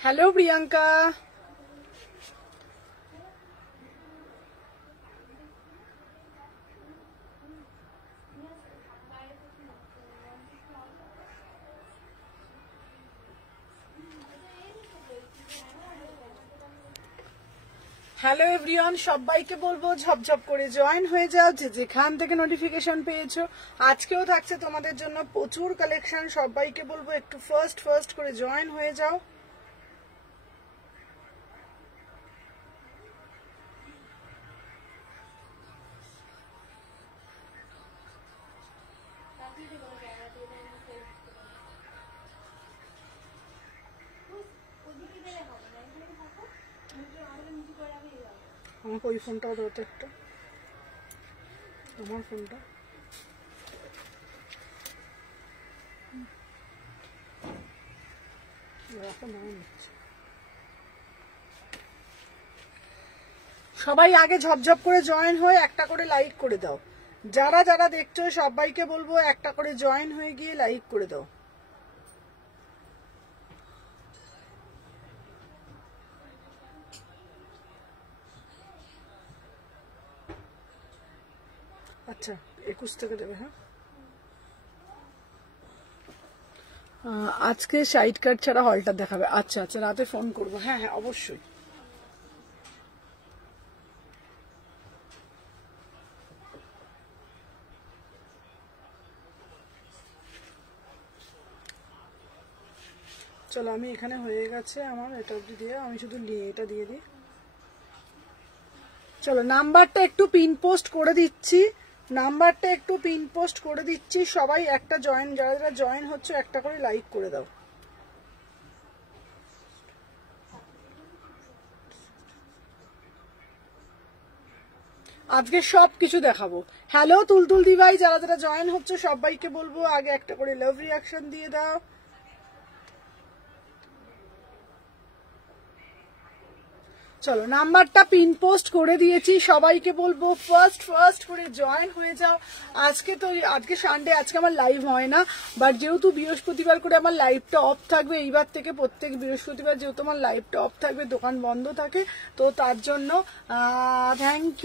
Hello Priyanka. Hello everyone, সবাইকে বলবো ঝপঝপ করে জয়েন হয়ে যাও যে যেখান থেকে নোটিফিকেশন পেয়েছো। আজকেও থাকছে তোমাদের জন্য প্রচুর কালেকশন। সবাইকে বলবো একটু ফার্স্ট করে জয়েন হয়ে যাও। আমাকে ওই ফোনটাও দাও তো একটা, আমার ফোনটা। সবাই আগে ঝপঝপ করে জয়েন হয়ে একটা করে লাইক করে দাও। যারা যারা দেখছো সবাইকে বলবো একটা করে জয়েন হয়ে গিয়ে লাইক করে দাও। আচ্ছা 21 থেকে দেবে। হ্যাঁ, আজকে সাইড কার্ড ছাড়া হলটা দেখাবে। আচ্ছা আচ্ছা, রাতে ফোন করবো। হ্যাঁ হ্যাঁ অবশ্যই। চলো আমি এখানে হয়ে গেছে আমার, এটা দিয়ে আমি শুধু এটা দিয়ে দিই। চলো নাম্বারটা একটু পিন পোস্ট করে দিচ্ছি, সবাই একটা জয়েন, যারা যারা জয়েন হচ্ছে একটা করে লাইক করে দাও। আজকে সব কিছু দেখাবো। হ্যালো তুলতুল দিভাই, যারা যারা জয়েন হচ্ছে সবাইকে বলবো আগে একটা করে লাভ রিয়াকশন দিয়ে দাও। চলো নাম্বারটা পিন পোস্ট করে দিয়েছি, সবাইকে বলবো ফার্স্ট করে জয়েন হয়ে যাও। আজকে সানডে, আজকে আমার লাইভ হয় না, বাট যেহেতু বৃহস্পতিবার করে আমার লাইভটা অফ থাকবে, এইবার থেকে প্রত্যেক বৃহস্পতিবার যেহেতু আমার লাইভটা অফ থাকবে, দোকান বন্ধ থাকে, তো তার জন্য থ্যাংক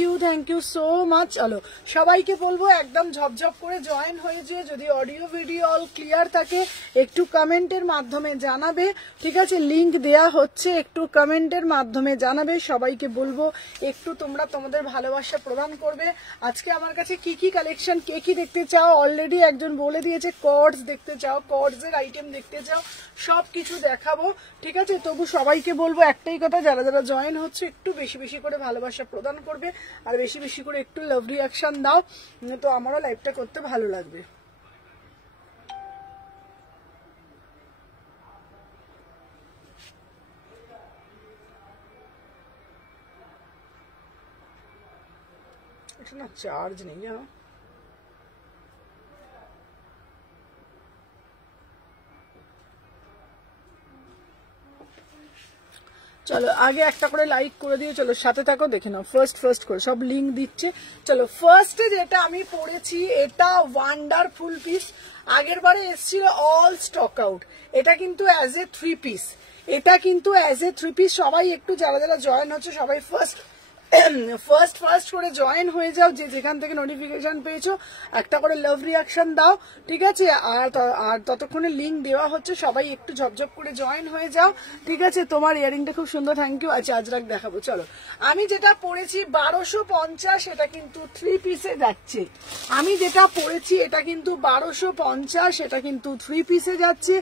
ইউ সো মাচ। চলো সবাইকে বলবো একদম ঝপঝপ করে জয়েন হয়ে যেয়ে, যদি অডিও ভিডিও অল ক্লিয়ার থাকে একটু কমেন্টের মাধ্যমে জানাবে। ঠিক আছে, লিংক দেয়া হচ্ছে, একটু কমেন্টের মাধ্যমে জানাবে। সবাইকে বলবো একটু তোমরা তোমাদের ভালোবাসা প্রদান করবে। আজকে আমার কাছে কি কি কালেকশন, কে কি দেখতে চাও, অলরেডি একজন বলে দিয়েছে কর্ডস দেখতে চাও, কর্ডসের আইটেম দেখতে চাও, সবকিছু দেখাবো। ঠিক আছে, তবু সবাইকে বলবো একটাই কথা, যারা যারা জয়েন হচ্ছে একটু বেশি বেশি করে ভালোবাসা প্রদান করবে, আর বেশি বেশি করে একটু লাভ রিয়াকশন দাও, তো আমারও লাইভটা করতে ভালো লাগবে। এটা না চার্জ নেই জানো। চলো আগে একটা করে লাইক করে দিয়ে চলো সাথে থাকো, দেখে নাও ফার্স্ট করে সব লিংক দিচ্ছে। চলো ফার্স্টে যেটা আমি পড়েছি, এটা ওয়ান্ডারফুল পিস, আগের বারে এসেছিল অল স্টক আউট। এটা কিন্তু অ্যাজ এ থ্রি পিস, সবাই একটু যারা যারা জয়েন হচ্ছে সবাই ফার্স্ট করে জয়েন হয়ে যাও, যে যেখান থেকে নোটিফিকেশন পেয়েছো একটা করে লাভ রিয়াকশন দাও। ঠিক আছে, আর ততক্ষণে লিংক দেওয়া হচ্ছে, সবাই একটু ঝপঝপ করে জয়েন হয়ে যাও। ঠিক আছে, তোমার ইয়ারিংটা খুব সুন্দর, থ্যাংক ইউ। আচ্ছা আজরাক দেখাবো। চলো আমি যেটা পড়েছি 1250, এটা কিন্তু থ্রি পিসে যাচ্ছে। আমি যেটা পড়েছি এটা কিন্তু 1250, এটা কিন্তু থ্রি পিসে যাচ্ছে।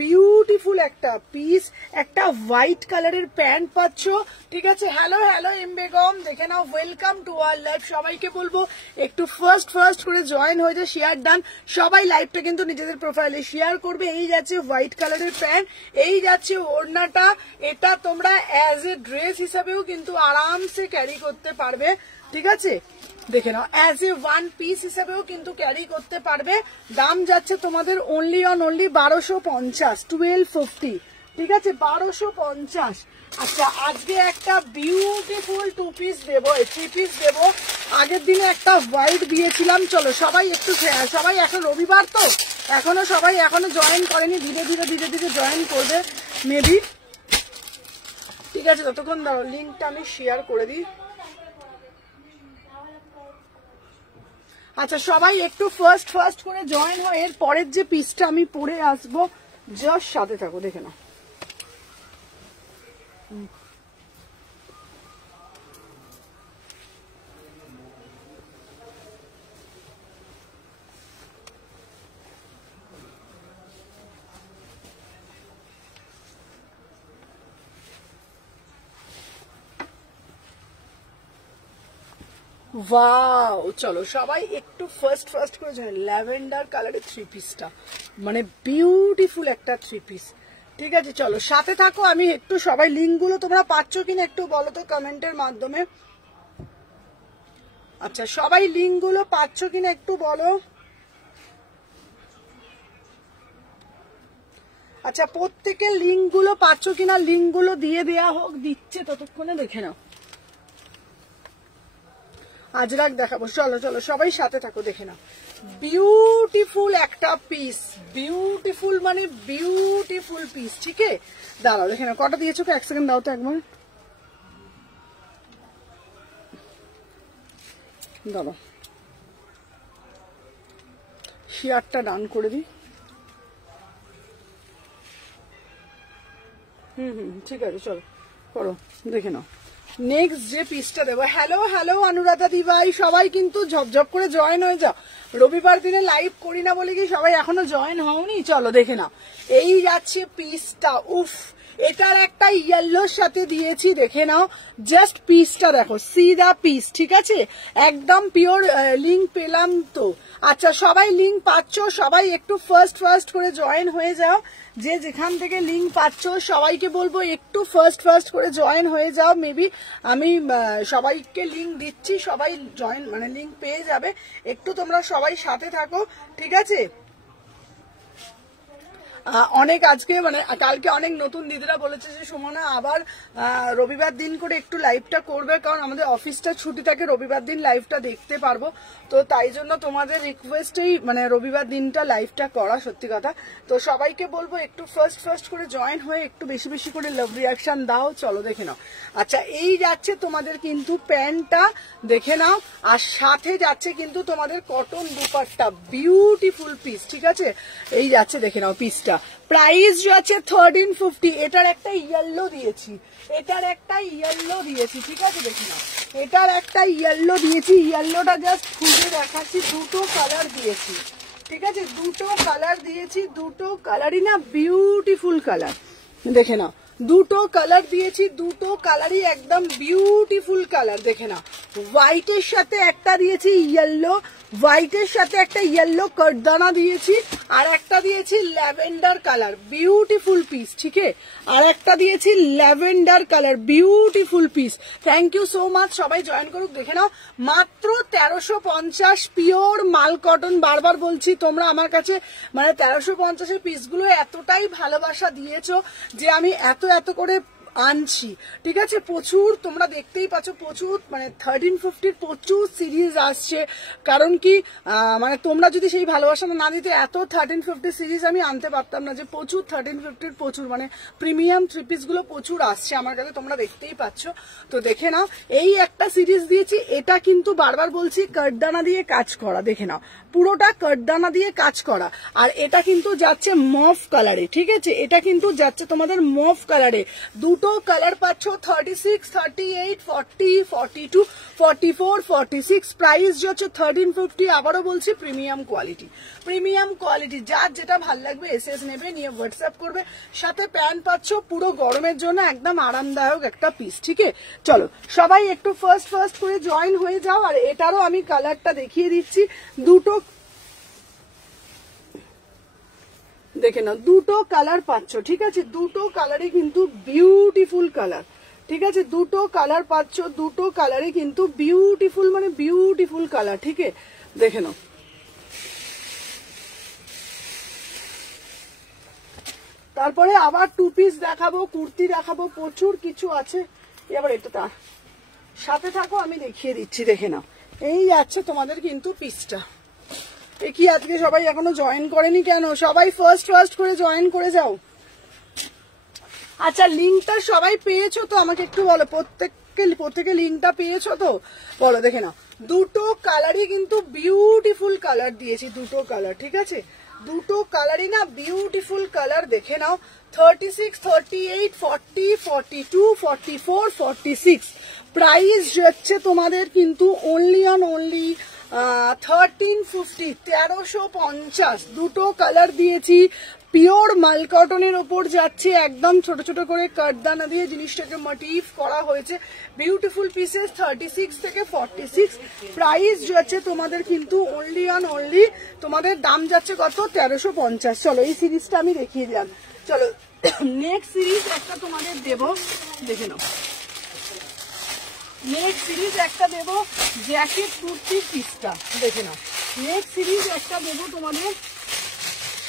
বিউটিফুল একটা পিস, একটা হোয়াইট কালারের প্যান্ট পাচ্ছ। ঠিক আছে, হ্যালো এম বেগম, দেখে নাও, ওয়েলকাম টু আওয়ার লাইভ। সবাইকে বলবো একটু ফার্স্ট করে জয়েন হয়ে যায়, শেয়ার ডান। সবাই লাইভটা কিন্তু নিজেদের প্রোফাইলে শেয়ার করবে। এই যাচ্ছে হোয়াইট কালারের প্যান্ট, এই যাচ্ছে ওড়নাটা। এটা তোমরা অ্যাজ এ ড্রেস হিসাবেও কিন্তু আরামসে ক্যারি করতে পারবে। ঠিক আছে, দেখে নাও, অ্যাজ এ ওয়ান পিস হিসেবেও কিন্তু ক্যারি করতে পারবে। দাম যাচ্ছে তোমাদের অনলি 1250, 1250। ঠিক আছে, 1250। আচ্ছা আজকে একটা বিউটিফুল থ্রি পিস দেবো। আগের দিনে একটা হোয়াইট দিয়েছিলাম। চলো সবাই সবাই এখন রবিবার তো সবাই এখনো জয়েন করেনি, ধীরে ধীরে জয়েন করবে মেবি। ঠিক আছে, ততক্ষণ দাঁড়াও, লিঙ্কটা আমি শেয়ার করে দিই। আচ্ছা সবাই একটু ফার্স্ট করে জয়েন হয়, এর পরের যে পিসটা আমি পরে আসবো, জাস্ট সাথে থাকো, দেখে নাও। ওয়াও, চলো সবাই একটু ফার্স্ট করে জানেন, ল্যাভেন্ডার কালারের থ্রি পিসটা, মানে বিউটিফুল একটা থ্রি পিস। ঠিক আছে, চলো সাথে থাকো। আমি একটু সবাই লিঙ্কগুলো তোমরা পাচ্ছ কিনা একটু বলো তো কমেন্টের মাধ্যমে। আচ্ছা সবাই লিঙ্কগুলো পাচ্ছ কিনা একটু বলো। আচ্ছা প্রত্যেকের লিঙ্কগুলো পাচ্ছ কিনা, লিঙ্কগুলো দিয়ে দেয়া হোক, দিচ্ছে ততক্ষণে দেখে নাও। আজরাক দেখাবো, চলো চলো সবাই সাথে থাকো, দেখে নাও। বিউটিফুল একটা পিস, বিউটিফুল মানে বিউটিফুল পিস। ঠিক আছে, দাঁড়াও দেখে নাও কটা দিয়েছো, এক সেকেন্ড দাও তো একবার, দাঁড়াও শেয়ারটা ডান করে দিই। ঠিক আছে চলো করো, দেখে নাও নেক্সট যে পিসটা দেবো। হ্যালো হ্যালো অনুরাধা দি ভাই, সবাই কিন্তু ঝপঝপ করে জয়েন হয়ে যাও। রবিবার দিনে লাইভ করি না বলে কি সবাই এখনো জয়েন হওনি, চলো দেখে নাও। এই যাচ্ছে পিসটা, উফ, এটার একটা ইয়েলোর সাথে দিয়েছি, দেখে নাও জাস্ট পিসটা দেখো, সি দা পিস। ঠিক আছে, একদম পিওর লিঙ্ক পেলাম তো। আচ্ছা সবাই লিঙ্ক পাচ্ছ, সবাই একটু ফার্স্ট করে জয়েন হয়ে যাও। যে যেখান থেকে লিঙ্ক পাচ্ছ সবাইকে বলবো একটু ফার্স্ট করে জয়েন হয়ে যাও। মেবি আমি সবাইকে লিঙ্ক দিচ্ছি, সবাই জয়েন মানে লিঙ্ক পেয়ে যাবে, একটু তোমরা সবাই সাথে থাকো। ঠিক আছে, অনেক আজকে মানে কালকে অনেক নতুন দিদিরা বলেছে যে সুমনা আবার রবিবার দিন করে একটু লাইভটা করবে, কারণ আমাদের অফিসটা ছুটি থাকে, রবিবার দিন লাইভটা দেখতে পারবো। তো তাই জন্য তোমাদের রিকোয়েস্টেই মানে রবিবার দিনটা লাইভটা করা, সত্যি কথা। তো সবাইকে বলবো একটু ফার্স্ট করে জয়েন হয়ে একটু বেশি করে লাভ রিয়াকশন দাও। চলো দেখে নাও। আচ্ছা এই যাচ্ছে তোমাদের কিন্তু প্যান্টটা, দেখে নাও, আর সাথে যাচ্ছে কিন্তু তোমাদের কটন দুপাট্টা, বিউটিফুল পিস। ঠিক আছে, এই যাচ্ছে দেখে নাও পিসটা। প্রাইস আছে 1350। এটার একটা ইয়েলো দিয়েছি, এটার একটা ইয়েলো দিয়েছি। ঠিক আছে, দেখে নাও এটার একটা ইয়েলো দিয়েছি, ইয়েলোটা জাস্ট খুলে দেখাচ্ছি, দুটো কালার দিয়েছি। ঠিক আছে, দুটো কালার দিয়েছি, দুটো কালারই না বিউটিফুল কালার, দেখে নাও দুটো কালার দিয়েছি, দুটো কালারই একদম বিউটিফুল কালার। দেখে নাও হোয়াইটের সাথে একটা দিয়েছি ইয়েলো, হোয়াইটের সাথে একটা ইয়েলো কাটদানা দিয়েছি, আর একটা দিয়েছি ল্যাভেন্ডার কালার, বিউটিফুল পিস। ঠিক আছে, আর একটা দিয়েছি lavender colour, beautiful piece. Thank you so much, সবাই জয়েন করুক। দেখে নাও মাত্র 1350 পিওর মাল কটন। বারবার বলছি তোমরা আমার কাছে মানে 1350-এর পিসগুলো এতটাই ভালোবাসা দিয়েছো যে আমি এত করে আনছি। ঠিক আছে, প্রচুর তোমরা দেখতেই পাচ্ছ, প্রচুর মানে 1350-র প্রচুর সিরিজ আসছে। কারণ কি মানে তোমরা যদি সেই ভালোবাসাটা না দিতে এত 1350 সিরিজ আমি আনতে পারতাম না। যে প্রচুর 1350-র প্রচুর মানে প্রিমিয়াম থ্রি পিস গুলো প্রচুর আসছে আমার কাছে, তোমরা দেখতেই পাচ্ছ। তো দেখে নাও এই একটা সিরিজ দিয়েছি, এটা কিন্তু বারবার বলছি কাটদানা দিয়ে কাজ করা, দেখে নাও পুরোটা কাটদানা দিয়ে কাজ করা। আর এটা কিন্তু যাচ্ছে মফ কালারে। ঠিক আছে, এটা কিন্তু যাচ্ছে তোমাদের মফ কালারে। দুটো কালার পাচ্ছ 36, 38, 40, 42, 44, 46। প্রাইস হচ্ছে 1350। আবারও বলছি প্রিমিয়াম কোয়ালিটি, প্রিমিয়াম কোয়ালিটি। যার যেটা ভাল লাগবে এসএস নেবে, নিয়ে হোয়াটসঅ্যাপ করবে। সাথে প্যান্ট পাচ্ছ পুরো গরমের জন্য একদম আরামদায়ক একটা পিস। ঠিক আছে, চলো সবাই একটু ফার্স্ট করে জয়েন হয়ে যাও। আর এটারও আমি কালারটা দেখিয়ে দিচ্ছি, দুটো দেখে নাও দুটো কালার পাচ্ছ। ঠিক আছে, দুটো কালারই কিন্তু বিউটিফুল কালার। ঠিক আছে, দুটো কালার পাচ্ছ, দুটো কালারই কিন্তু বিউটিফুল মানে বিউটিফুল কালার। ঠিক আছে, দেখে নাও। তারপরে আবার টু পিস দেখাবো, কুর্তি দেখাবো, প্রচুর কিছু আছে। এবার এটা তার সাথে থাকো, আমি দেখিয়ে দিচ্ছি। দেখে নাও এই যাচ্ছে তোমাদের কিন্তু পিসটা। কি আজকে সবাই এখনো জয়েন করেনি কেন? সবাই ফার্স্ট করে জয়েন করে যাও। আচ্ছা লিঙ্কটা সবাই পেয়েছো তো? আমাকে একটু বলো, প্রত্যেকে লিঙ্কটা পেয়েছো তো? বলো দেখে নাও। দুটো কালারই কিন্তু বিউটিফুল কালার দিয়েছি, দুটো কালার, ঠিক আছে? দুটো কালারই না বিউটিফুল কালার, দেখে নাও। 36, 38, 40, 42, 44, 46 প্রাইস যাচ্ছে তোমাদের কিন্তু অনলি অন অনলি 1350, 1350। দুটো কালার দিয়েছি, পিওর মাল কটনের ওপর যাচ্ছে, একদম ছোট ছোট করে কাটদানা দিয়ে জিনিসটাকে মোটিভ করা হয়েছে। বিউটিফুল পিসেস 36 থেকে 46 প্রাইস যাচ্ছে তোমাদের কিন্তু অনলি অন অনলি, তোমাদের দাম যাচ্ছে কত? 1350। চলো এই সিরিজটা আমি দেখিয়ে দিলাম। চলো নেক্সট সিরিজ একটা তোমাদের দেবো, দেখে নাও। নেক্সট সিরিজ একটা দেবো জ্যাকেট কুর্তির পিসটা, দেখে নাও। নেক্সট সিরিজ একটা দেবো তোমাদের,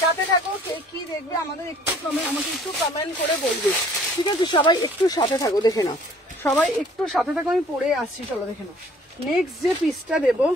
সাথে থাকো। কে কি দেখবে আমাকে একটু কমেন্ট করে বলবে, ঠিক আছে? সবাই একটু সাথে থাকো, দেখে নাও। সবাই একটু সাথে থাকো, আমি পরে আসছি। চলো দেখে নাও নেক্সট যে পিসটা দেবো।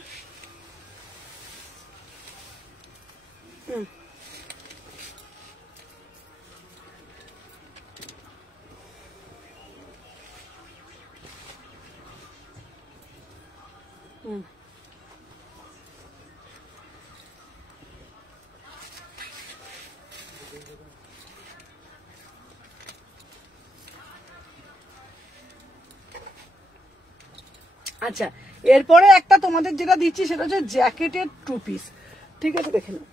আচ্ছা এরপরে একটা তোমাদের যেটা দিচ্ছি সেটা হচ্ছে জ্যাকেটের 2 পিস, ঠিক আছে? দেখে নাও।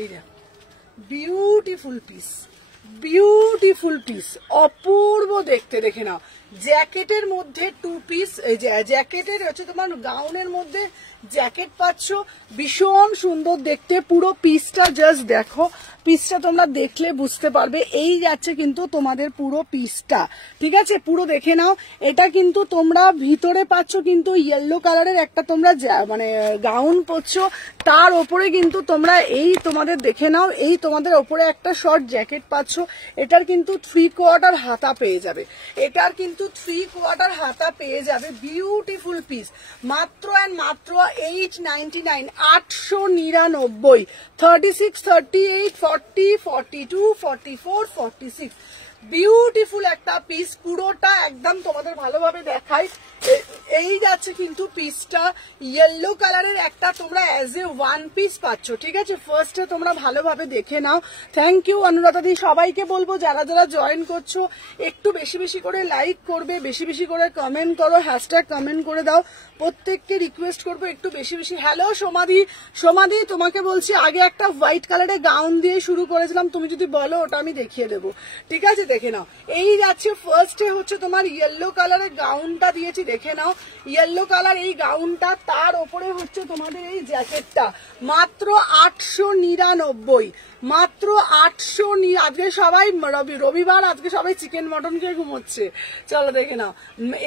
এই না বিউটিফুল পিস, বিউটিফুল পিস, অপূর্ব দেখতে, দেখে নাও। জ্যাকেটের মধ্যে 2 পিস, এই যে জ্যাকেটের হচ্ছে তোমার গাউনের মধ্যে জ্যাকেট পাচ্ছ, ভীষণ সুন্দর দেখতে। পুরো পিসটা জাস্ট দেখো, পিসটা তোমরা দেখলে বুঝতে পারবে। এই যাচ্ছে কিন্তু তোমাদের পুরো পিসটা, ঠিক আছে? পুরো দেখে নাও। এটা কিন্তু তোমরা ভিতরে পাচ্ছ কিন্তু ইয়েলো কালারের একটা তোমরা মানে গাউন পরছ, তার ওপরে কিন্তু তোমরা এই তোমাদের দেখে নাও, এই তোমাদের ওপরে একটা শর্ট জ্যাকেট পাচ্ছ। এটার কিন্তু 3/4 হাতা পেয়ে যাবে, এটার কিন্তু 3/4 হাতা পেয়ে যাবে। বিউটিফুল পিস, মাত্র অ্যান্ড মাত্র 899, 899। 36, 38, 40, 42, 44, 46 বিউটিফুল একটা পিস, পুরোটা একদম তোমাদের ভালোভাবে দেখাই। এই যাচ্ছে কিন্তু পিসটা, ইয়েলো কালারের একটা তোমরা অ্যাজ এ 1 পিস পাচ্ছ, ঠিক আছে? ফার্স্টে তোমরা ভালোভাবে দেখে নাও। থ্যাংক ইউ অনুরাধা দি। সবাইকে বলবো যারা যারা জয়েন করছো একটু বেশি বেশি করে লাইক করবে, বেশি বেশি করে কমেন্ট করো, হ্যাশট্যাগ কমেন্ট করে দাও। প্রত্যেককে রিকোয়েস্ট করবো একটু বেশি বেশি। হ্যালো সোমাদি, সোমাদি তোমাকে বলছি আগে একটা হোয়াইট কালারের গাউন দিয়ে শুরু করেছিলাম, তুমি যদি বলো ওটা আমি দেখিয়ে দেবো, ঠিক আছে? দেখে নাও। এই যাচ্ছে ফার্স্টে হচ্ছে তোমার ইয়েলো কালারের গাউনটা দিয়েছি, দেখে নাও। ইয়েলো কালার এই গাউনটা, তার ওপরে হচ্ছে তোমাদের এই জ্যাকেটটা, মাত্র 899, মাত্র 800। আজকে সবাই রবিবার, আজকে সবাই চিকেন মটন খেয়ে ঘুমোচ্ছে। চলো দেখে নাও।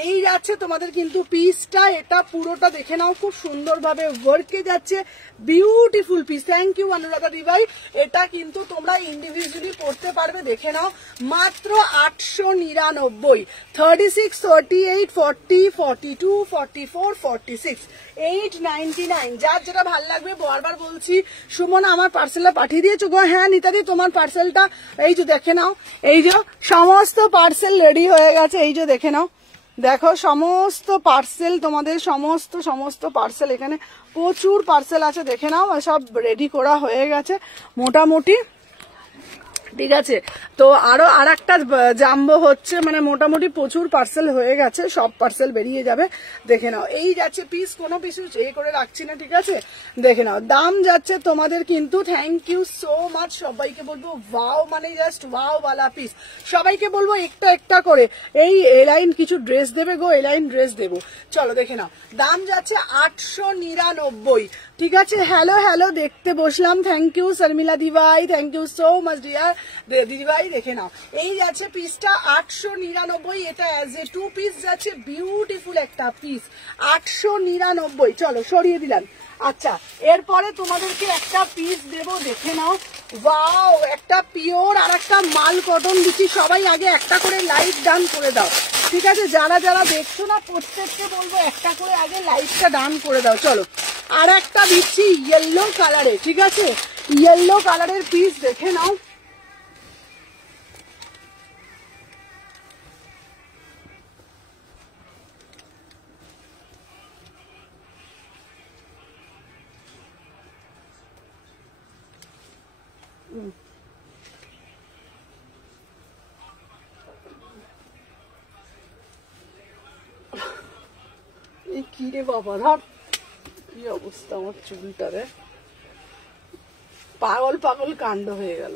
এই যাচ্ছে তোমাদের কিন্তু পিসটা, এটা পুরোটা দেখে নাও, খুব সুন্দরভাবে ওয়ার্কে যাচ্ছে, beautiful piece. Thank you Anuradha দিভাই। এটা কিন্তু তোমরা ইন্ডিভিজুয়ালি পড়তে পারবে, দেখে নাও। মাত্র 899। 36, 38, 40, 42, 44, 46 899। যার যেটা ভালো লাগবে, বারবার বলছি। সুমনা আমার পার্সেলটা পাঠিয়ে দিয়েছো গো? হ্যাঁ নিতাদি তোমার পার্সেলটা এই যে দেখে নাও, এই যে সমস্ত পার্সেল রেডি হয়ে গেছে, এই যে দেখে নাও। দেখো সমস্ত পার্সেল তোমাদের, সমস্ত পার্সেল, এখানে প্রচুর পার্সেল আছে, দেখে নাও। সব রেডি করা হয়ে গেছে মোটামুটি, ঠিক আছে? তো আরো আর একটা জাম্বো হচ্ছে, মানে মোটামুটি প্রচুর পার্সেল হয়ে গেছে, সব পার্সেল বেরিয়ে যাবে, দেখে নাও। এই যাচ্ছে পিস, কোনো পিস এ করে রাখছি না, ঠিক আছে? দেখে নাও। দাম যাচ্ছে তোমাদের কিন্তু, থ্যাংক ইউ সো মাচ। সবাইকে বলবো ওয়াও, মানে জাস্ট ওয়াও ওয়ালা পিস। সবাইকে বলবো একটা একটা করে এই এলাইন কিছু ড্রেস দেবে গো, এলাইন ড্রেস দেবো। চলো দেখে নাও। দাম যাচ্ছে 899, ঠিক আছে? হ্যালো হ্যালো, দেখতে বসলাম। থ্যাংক ইউ শর্মিলা দিভাই, thank you so much dear দিদিভাই। দেখে নাও, এই যাচ্ছে পিসটা 899। এটা অ্যাজ এ 2 পিস যাচ্ছে, বিউটিফুল একটা পিস, 899। চলো সরিয়ে দিলাম। আচ্ছা এরপরে তোমাদেরকে একটা পিস দেবো, দেখে নাও। ওয়াও, একটা পিওর আর একটা মাল কটন দিচ্ছি। সবাই আগে একটা করে লাইক ডান করে দাও, ঠিক আছে, যারা যারা দেখছো না প্রত্যেককে বলবো একটা করে আগে লাইকটা ডান করে দাও। চলো আর একটা দিচ্ছি ইয়েলো কালারে, ঠিক আছে, ইয়েলো কালারের পিস দেখে নাও। এই কি রে বাবা, ধর কি অবস্থা আমার চুলটা রে, পাগল পাগল কাণ্ড হয়ে গেল,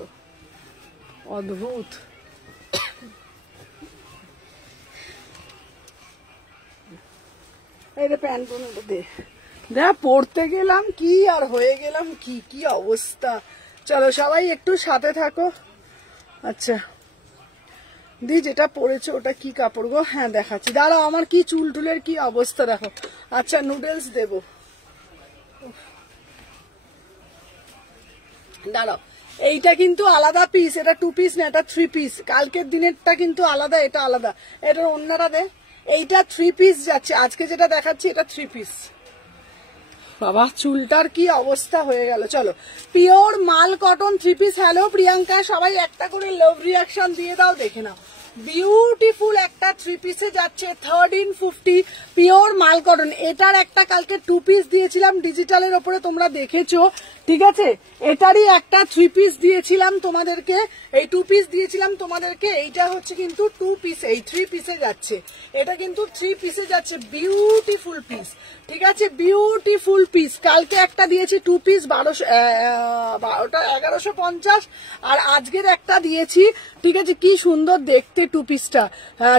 অদ্ভুত। এই রে প্যান্ট পরে দে, দেখ পড়তে গেলাম কি আর হয়ে গেলাম কি, কি অবস্থা। চলো সবাই একটু সাথে থাকো। আচ্ছা দি, যেটা পরেছো ওটা কি কাপড় গো? হ্যাঁ দেখাচ্ছি, দাঁড়াও আমার কি চুল টুলের কি অবস্থা দেখো। আচ্ছা নুডলস দেবো, দাঁড়াও। এইটা কিন্তু আলাদা পিস, এটা 2 পিস না, এটা 3 পিস। কালকের দিনেরটা কিন্তু আলাদা, এটা আলাদা। এটার অন্যরা দে, এইটা 3 পিস যাচ্ছে, আজকে যেটা দেখাচ্ছি এটা 3 পিস। বাবা চুলটার কি অবস্থা হয়ে গেল। চলো পিওর মাল কটন 3 পিস। হ্যালো প্রিয়াঙ্কা, সবাই একটা করে লাভ রিয়াকশন দিয়ে দাও, দেখে নাও। বিউটিফুল একটা 3 পিসে যাচ্ছে 1350 পিওর মাল কটন। এটার একটা কালকে 2 পিস দিয়েছিলাম ডিজিটালের ওপরে, তোমরা দেখেছো, ঠিক আছে। এটারই একটা 3 পিস দিয়েছিলাম তোমাদেরকে, এই 2 পিস দিয়েছিলাম তোমাদেরকে। এইটা হচ্ছে কিন্তু 2 পিস, এই 3 পিসে যাচ্ছে, এটা কিন্তু 3 পিসে যাচ্ছে। বিউটিফুল পিস, ঠিক আছে, বিউটিফুল পিস। কালকে একটা দিয়েছি 2 পিস 1150, আর আজকের একটা দিয়েছি, ঠিক আছে। কি সুন্দর দেখতে 2 পিসটা,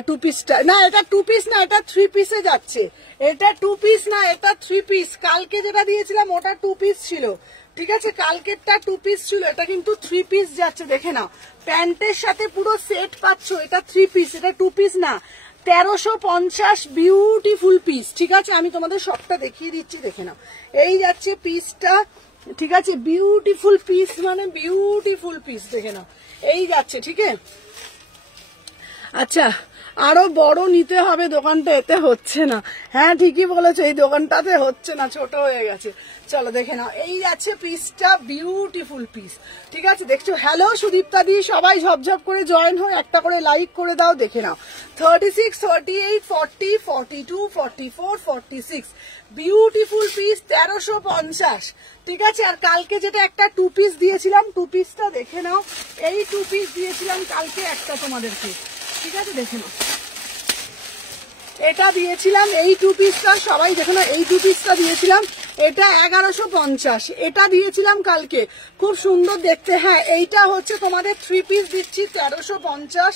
2 পিসটা না, এটা 2 পিস না, এটা 3 পিসে যাচ্ছে। এটা 2 পিস না, এটা 3 পিস। কালকে যেটা দিয়েছিলাম ওটা 2 পিস ছিল, ঠিক আছে, কালকেরটা 2 পিস ছিল, এটা কিন্তু 3 পিস যাচ্ছে। দেখে নাও প্যান্টের সাথে পুরো সেট পাচ্ছ, এটা 3 পিস, এটা 2 পিস না। 1350 বিউটিফুল পিস, ঠিক আছে। আমি তোমাদের সবটা দেখিয়ে দিচ্ছি, দেখে নাও। এই যাচ্ছে পিসটা, ঠিক আছে, বিউটিফুল পিস, মানে বিউটিফুল পিস, দেখে নাও। এই যাচ্ছে, ঠিক আছে। আচ্ছা আরো বড় নিতে হবে, দোকানটা এতে হচ্ছে না। হ্যাঁ ঠিকই বলেছো, এই দোকানটাতে হচ্ছে না, ছোট হয়ে গেছে। চলো দেখে নাও, এই যাচ্ছে পিসটা, বিউটিফুল পিস, ঠিক আছে, দেখছো। হ্যালো সুদীপ্তা দি, সবাই ঝপঝপ করে জয়েন হয়ে একটা করে লাইক করে দাও, দেখে নাও। 36, 38, 40, 42, 44, 46 বিউটিফুল পিস 1350, ঠিক আছে। আর কালকে যেটা একটা 2 পিস দিয়েছিলাম, 2 পিসটা দেখে নাও। এই 2 পিস দিয়েছিলাম কালকে একটা তোমাদেরকে, ঠিক আছে, দেখে নাও। এটা দিয়েছিলাম এই 2 পিসটা, সবাই দেখো না, এই 2 পিসটা দিয়েছিলাম, এটা 1150। এটা দিয়েছিলাম কালকে, খুব সুন্দর দেখতে। হ্যাঁ এইটা হচ্ছে তোমাদের 3 পিস দিচ্ছি 1350,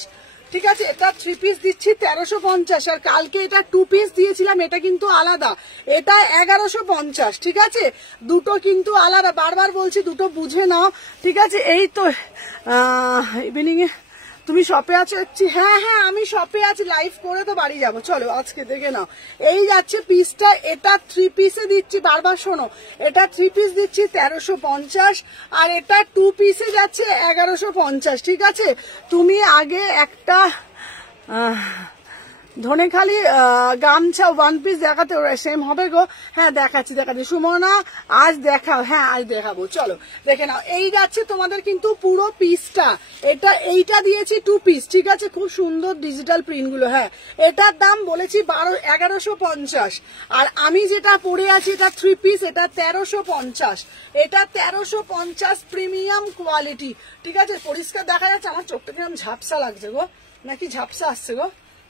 ঠিক আছে, এটা 3 পিস দিচ্ছি 1350। আর কালকে এটা 2 পিস দিয়েছিলাম, এটা কিন্তু আলাদা, এটা 1150, ঠিক আছে। দুটো কিন্তু আলাদা, বারবার বলছি দুটো বুঝে নাও, ঠিক আছে। এই তো ইভিনিং এ তুমি শপে আছো? হ্যাঁ হ্যাঁ আমি শপে আছি, লাইভ করে তো বাড়ি যাবো। চলো আজকে দেখে নাও, এই যাচ্ছে পিসটা, এটা 3 পিসে দিচ্ছি, বারবার শোনো, এটা 3 পিস দিচ্ছি 1350, আর এটা 2 পিসে যাচ্ছে 1150, ঠিক আছে। তুমি আগে একটা ধনেখালি গামছা 1 পিস দেখাতে, ওরা সেম হবে গো। হ্যাঁ দেখাচ্ছি সুমনা, আজ দেখাও। হ্যাঁ আজ দেখাবো, চলো দেখে নাও। এই যাচ্ছে তোমাদের কিন্তু পুরো পিসটা, এটা এইটা দিয়েছি 2 পিস, ঠিক আছে, খুব সুন্দর ডিজিটাল প্রিন্ট গুলো। হ্যাঁ এটার দাম বলেছি 1150, আর আমি যেটা পরে আছি এটা 3 পিস, এটা 1350, এটা 1350 প্রিমিয়াম কোয়ালিটি, ঠিক আছে। পরিষ্কার দেখা যাচ্ছে, আমার চোখটা কিরকম ঝাপসা লাগছে গো, নাকি ঝাপসা আসছে গো?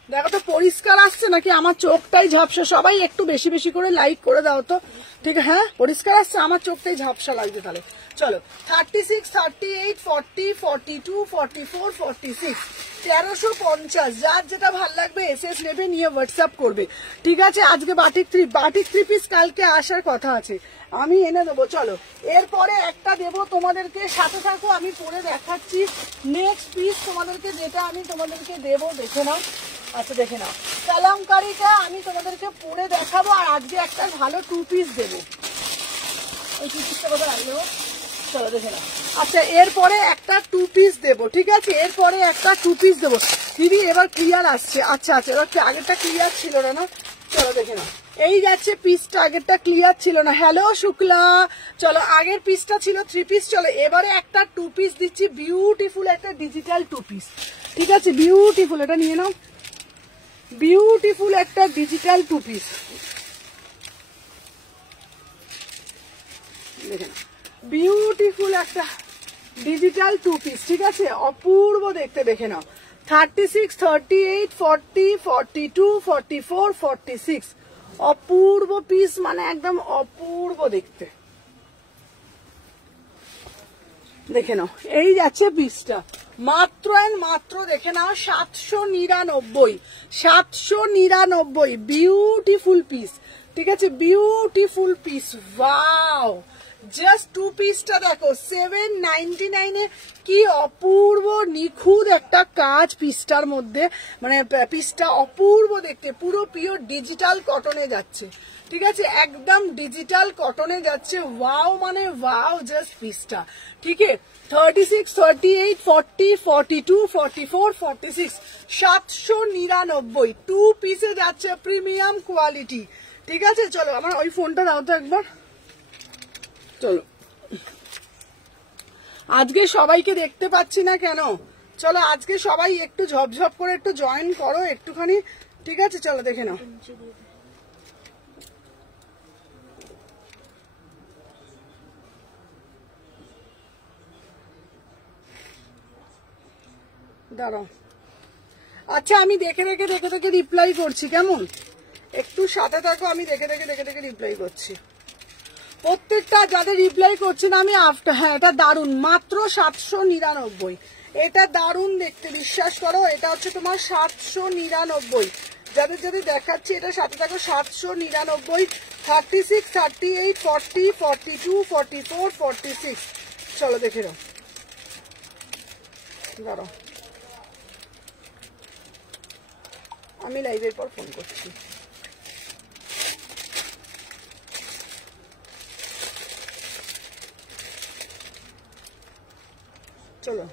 দেখো তো পরিষ্কার আসছে নাকি আমার চোখটাই ঝাপসা? সবাই একটু বেশি বেশি করে লাইক করে দাও তো, ঠিক আছে। হ্যাঁ পরিষ্কার আসছে, আমার চোখটাই ঝাপসা লাগছে তাহলে। চলো 36, 38, 40, 42, 44, 46 1350, যার যেটা ভাল লাগবে এসএস নেবে, নিয়ে হোয়াটসঅ্যাপ করবে, ঠিক আছে। আজকে বাটিক 3 পিস কালকে আসার কথা আছে, আমি এনে দেবো। চলো এরপরে একটা দেবো তোমাদেরকে, সাথে থাকো, আমি পরে দেখাচ্ছি নেক্সট পিস তোমাদেরকে, যেটা আমি তোমাদেরকে দেবো, দেখে নাও। আচ্ছা দেখে নাও, কালামকারিটা আমি তোমাদেরকে পরে দেখাবো, আর আজকে একটা ভালো 2 পিস দেবো। এই 2 পিসটা কথা লাগলো, চলো দেখে নাও। আচ্ছা এরপরে একটা 2 পিস দেবো, ঠিক আছে, এরপরে একটা 2 পিস দেবো দিদি। এবার ক্লিয়ার আসছে। আচ্ছা আচ্ছা, এবার আগেরটা ক্লিয়ার ছিল না, না? চলো দেখে নাও, এই যাচ্ছে পিসটা, আগেরটা ক্লিয়ার ছিল না। হ্যালো শুক্লা, চলো আগের পিসটা ছিল 3 পিস, চলো এবারে একটা 2 পিস দিচ্ছি, বিউটিফুল একটা ডিজিটাল 2 পিস, ঠিক আছে, বিউটিফুল, এটা নিয়ে নাও, বিউটিফুল একটা ডিজিটাল 2 পিস, দেখে নাও, বিউটিফুল একটা ডিজিটাল 2 পিস, ঠিক আছে, অপূর্ব দেখতে, দেখে নাও। 36, 38, 40, 42, 44, 46, অপূর্ব পিস, মানে একদম অপূর্ব দেখতে, দেখে নাও। এই যাচ্ছে পিসটা, মাত্র এন্ড মাত্র দেখে নাও 799, 799, বিউটিফুল পিস, ঠিক আছে, বিউটিফুল পিস, ওয়াও। জাস্ট 2 পিসটা দেখো 799 এ, কি অপূর্ব নিখুঁত একটা কাজ পিসটার মধ্যে, মানে পিসটা অপূর্ব দেখতে, পুরো পিওর ডিজিটাল কটনে যাচ্ছে, ঠিক আছে, একদম ডিজিটাল কটনে যাচ্ছে, ওয়াও মানে ওয়াও জাস্ট পিসটা, ঠিক আছে। 36, 38, 40, 42, 44, 46, 799, 2 পিসে যাচ্ছে, প্রিমিয়াম কোয়ালিটি, ঠিক আছে। চলো আমার ওই ফোনটা দাও তো একবার, চলো আজকে সবাইকে দেখতে পাচ্ছি না কেন, চলো আজকে সবাই একটু ঝপঝপ করে একটু জয়েন করো একটুখানি, ঠিক আছে, চলো দেখে নাও। দাঁড়াও, আচ্ছা আমি দেখে দেখে দেখে দেখে রিপ্লাই করছি, কেমন, একটু সাথে থাকো, আমি দেখে দেখে দেখে দেখে রিপ্লাই করছি প্রত্যেকটা, যাদের রিপ্লাই করছে না আমি আফটার। হ্যাঁ এটা দারুন, মাত্র 799, এটা দারুন দেখতে, বিশ্বাস করো, এটা হচ্ছে তোমার 799, যাদের যাদের দেখাচ্ছি এটা সাথে থাকো, 799, 36, 38, 40, 42, 44, 46, চলো দেখে নাও, দাঁড়াও আমি লাইভের পর ফোন করছি। চলো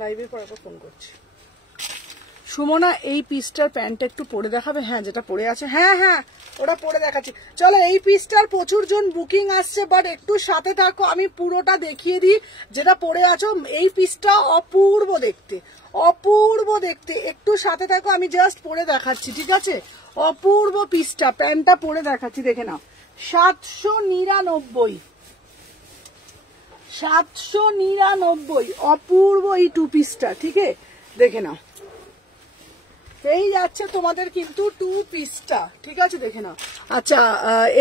লাইভের পর আবার ফোন করছি। সুমনা এই পিসটার প্যান্টটা একটু পরে দেখাবে? হ্যাঁ যেটা পরে আছে, হ্যাঁ হ্যাঁ ওটা পরে দেখাচ্ছি। চলো এই পিসটার প্রচুর জন বুকিং আসছে, বাট একটু সাথে থাকো, আমি পুরোটা দেখিয়ে দিই যেটা পরে আছো। এই পিসটা অপূর্ব দেখতে, অপূর্ব দেখতে, একটু সাথে থাকো, আমি জাস্ট পরে দেখাচ্ছি, ঠিক আছে, অপূর্ব পিসটা, প্যান্টটা পরে দেখাচ্ছি, দেখে নাও, 799, 799, অপূর্ব এই 2 পিসটা, ঠিক আছে, দেখে নাও। এই যাচ্ছে তোমাদের কিন্তু 2 পিসটা, ঠিক আছে, দেখে নাও। আচ্ছা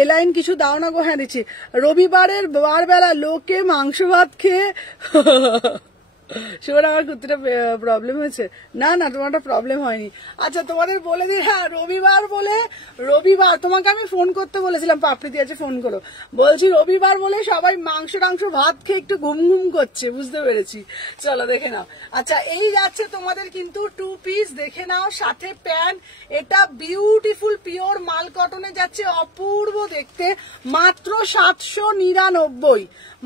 এলাইন কিছু দাও না গো? হ্যাঁ দিচ্ছি। রবিবারের বারবেলা লোকে মাংস ভাত খেয়ে সেবার আমার কুর্তিটা প্রবলেম হয়েছে, না না তোমারটা প্রবলেম হয়নি। আচ্ছা তোমাদের বলে দিই, হ্যাঁ রবিবার বলে, রবিবার তোমাকে আমি ফোন করতে বলেছিলাম, পাপড়ি দিয়েছে ফোন করো, বলছি রবিবার বলে সবাই মাংস টাংস ভাত খেয়ে একটু ঘুম ঘুম করছে, বুঝতে পেরেছি। চলো দেখে নাও। আচ্ছা এই যাচ্ছে তোমাদের কিন্তু 2 পিস, দেখে নাও, সাথে প্যান্ট, এটা বিউটিফুল পিওর মাল কটনে যাচ্ছে, অপূর্ব দেখতে, মাত্র 799,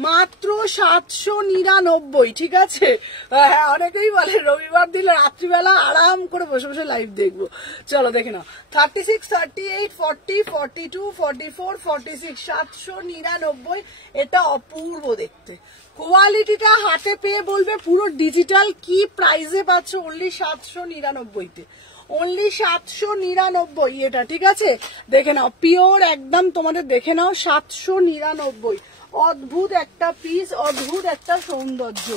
মাত্র 799, ঠিক আছে। হ্যাঁ অনেকেই বলে রবিবার দিলে রাত্রিবেলা আরাম করে বসে বসে লাইভ দেখবো, চলো দেখে নাও। 36, 38, 40, 42, 44, 46, 799, এটা অপূর্ব দেখতে, কোয়ালিটিটা হাতে পেয়ে বলবে পুরো ডিজিটাল, কি প্রাইসে পাচ্ছ, অনলি 799-তে, অনলি 799 এটা, ঠিক আছে, দেখে নাও, পিওর একদম তোমাদের, দেখে নাও 799, অদ্ভুত একটা পিস, অদ্ভুত একটা সৌন্দর্য,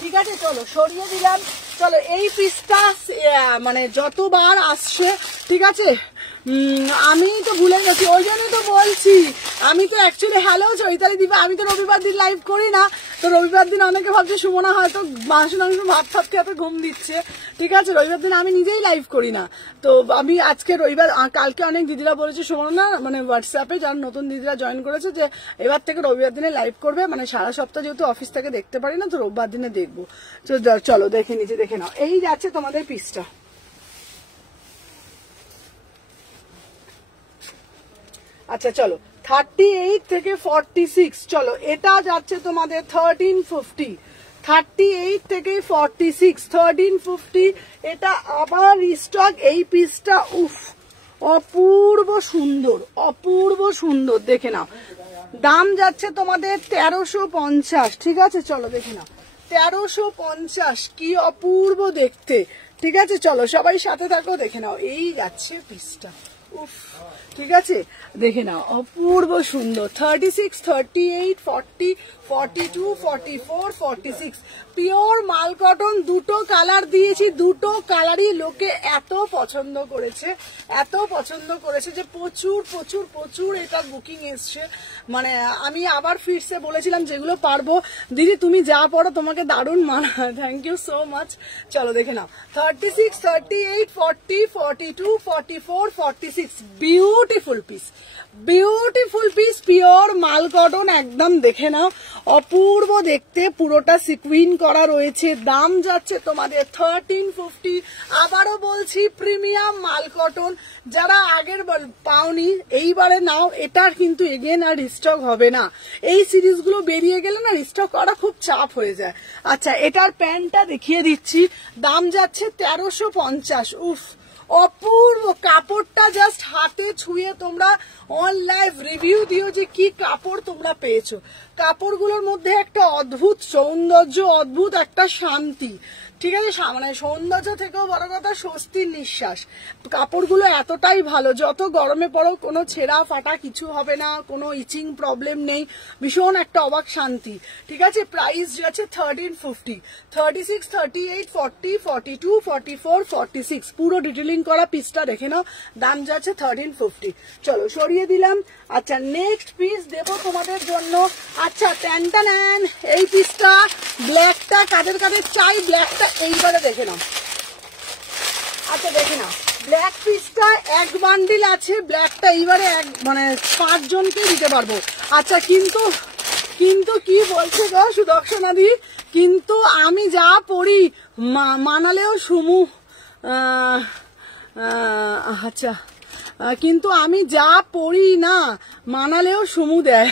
ঠিক আছে। চলো সরিয়ে দিলাম। চলো এই পিসটা মানে যতবার আসছে, ঠিক আছে, আমি তো ভুলে গেছি, ওই জন্যই তো বলছি। আমি তো অ্যাকচুয়ালি হ্যালো চৈতালি দিবা, আমি তো রবিবার দিন লাইভ করি না। তো রবিবার দিন অনেকে ভাবছে সুমনা হয়তো মাংস ভাত ফাত খেতে ঘুম দিচ্ছে, ঠিক আছে। রবিবার দিন আমি নিজেই লাইভ করি না। তো আমি আজকে রবিবার, কালকে অনেক দিদিরা বলেছে সুমনা মানে হোয়াটসঅ্যাপে যারা নতুন দিদিরা জয়েন করেছে যে এবার থেকে রবিবার দিনে লাইভ করবে, মানে সারা সপ্তাহ যেহেতু অফিস থেকে দেখতে পারি না, তো রোববার দিনে দেখবো। তো চলো দেখে নিচে দেখে নাও। এই যাচ্ছে তোমাদের পিসটা। আচ্ছা চলো 38 থেকে 46, চলো এটা যাচ্ছে তোমাদের 1350, 38 থেকে 46, 1350। এটা আবার রিস্টক। এই পিসটা উফ অপূর্ব সুন্দর, অপূর্ব সুন্দর, দেখে নাও। দাম যাচ্ছে তোমাদের 1350, ঠিক আছে। চলো দেখে নাও 1350, কি অপূর্ব দেখতে, ঠিক আছে। চলো সবাই সাথে থাকো, দেখে নাও। এই যাচ্ছে পিসটা, উফ, ঠিক আছে, দেখে নাও অপূর্ব সুন্দর। 36, 38, 40, 42, 44, 46 পিওর মাল কটন। দুটো কালার দিয়েছি, দুটো কালারই লোকে এত পছন্দ করেছে, এত পছন্দ করেছে যে প্রচুর প্রচুর প্রচুর এটা বুকিং এসছে। মানে আমি আবার ফিরসে বলেছিলাম যেগুলো পারবো দিদি তুমি যা পড়ো তোমাকে দারুণ মানায়, থ্যাংক ইউ সো মাচ। চলো দেখে নাও 36, 38, 40, 42, 44, 46 beautiful piece, beautiful piece, pure মাল কটন একদম, দেখে নাও অপূর্ব দেখতে। পুরোটা সিকুইন করা রয়েছে। দাম যাচ্ছে তোমাদের 1350। আবারও বলছি প্রিমিয়াম মাল কটন। যারা আগের পাওনি এইবারে নাও, এটার কিন্তু এগেন আর রিস্টক হবে না। এই সিরিজগুলো বেরিয়ে গেলে না রিস্টক করা খুব চাপ হয়ে যায়। আচ্ছা এটার প্যান্টটা দেখিয়ে দিচ্ছি। দাম যাচ্ছে 1350। উফ অপূর্ব কাপড়টা, জাস্ট হাতে ছুঁয়ে তোমরা অন লাইভ রিভিউ দিও যে কি কাপড় তোমরা পেয়েছো। কাপড়গুলোর মধ্যে একটা অদ্ভুত সৌন্দর্য, অদ্ভুত একটা শান্তি, ঠিক আছে। মানে সৌন্দর্য থেকেও বড় কথা স্বস্তির নিঃশ্বাস। কাপড়গুলো এতটাই ভালো, যত গরমে পড়ো কোনো ছেঁড়া ফাটা কিছু হবে না, কোনো ইচিং প্রবলেম নেই, ভীষণ একটা অবাক শান্তি, ঠিক আছে। প্রাইস যাচ্ছে 1350, 36, 38, 40, 42, 44, 46 পুরো ডিটেলিং করা পিসটা দেখে নাও। দাম যাচ্ছে 1350। চলো সরিয়ে দিলাম। আচ্ছা নেক্সট পিস দেবো তোমাদের জন্য। আচ্ছা ট্যানটা নেন, এই পিসটা ব্ল্যাকটা কাদের কাদের চাই, ব্ল্যাকটা এইবারে দেখে নাও। আচ্ছা দেখে নাও ব্ল্যাক পিসটা এক বান্ডিল আছে, ব্ল্যাকটা এইবারে এক মানে 5 জনকে দিতে পারবো। আচ্ছা কিন্তু কিন্তু কি বলছে গো সুদর্শনাদি, কিন্তু আমি যা পড়ি মানালেও সুমু, আচ্ছা কিন্তু আমি যা পড়ি না মানালেও সুমু দেয়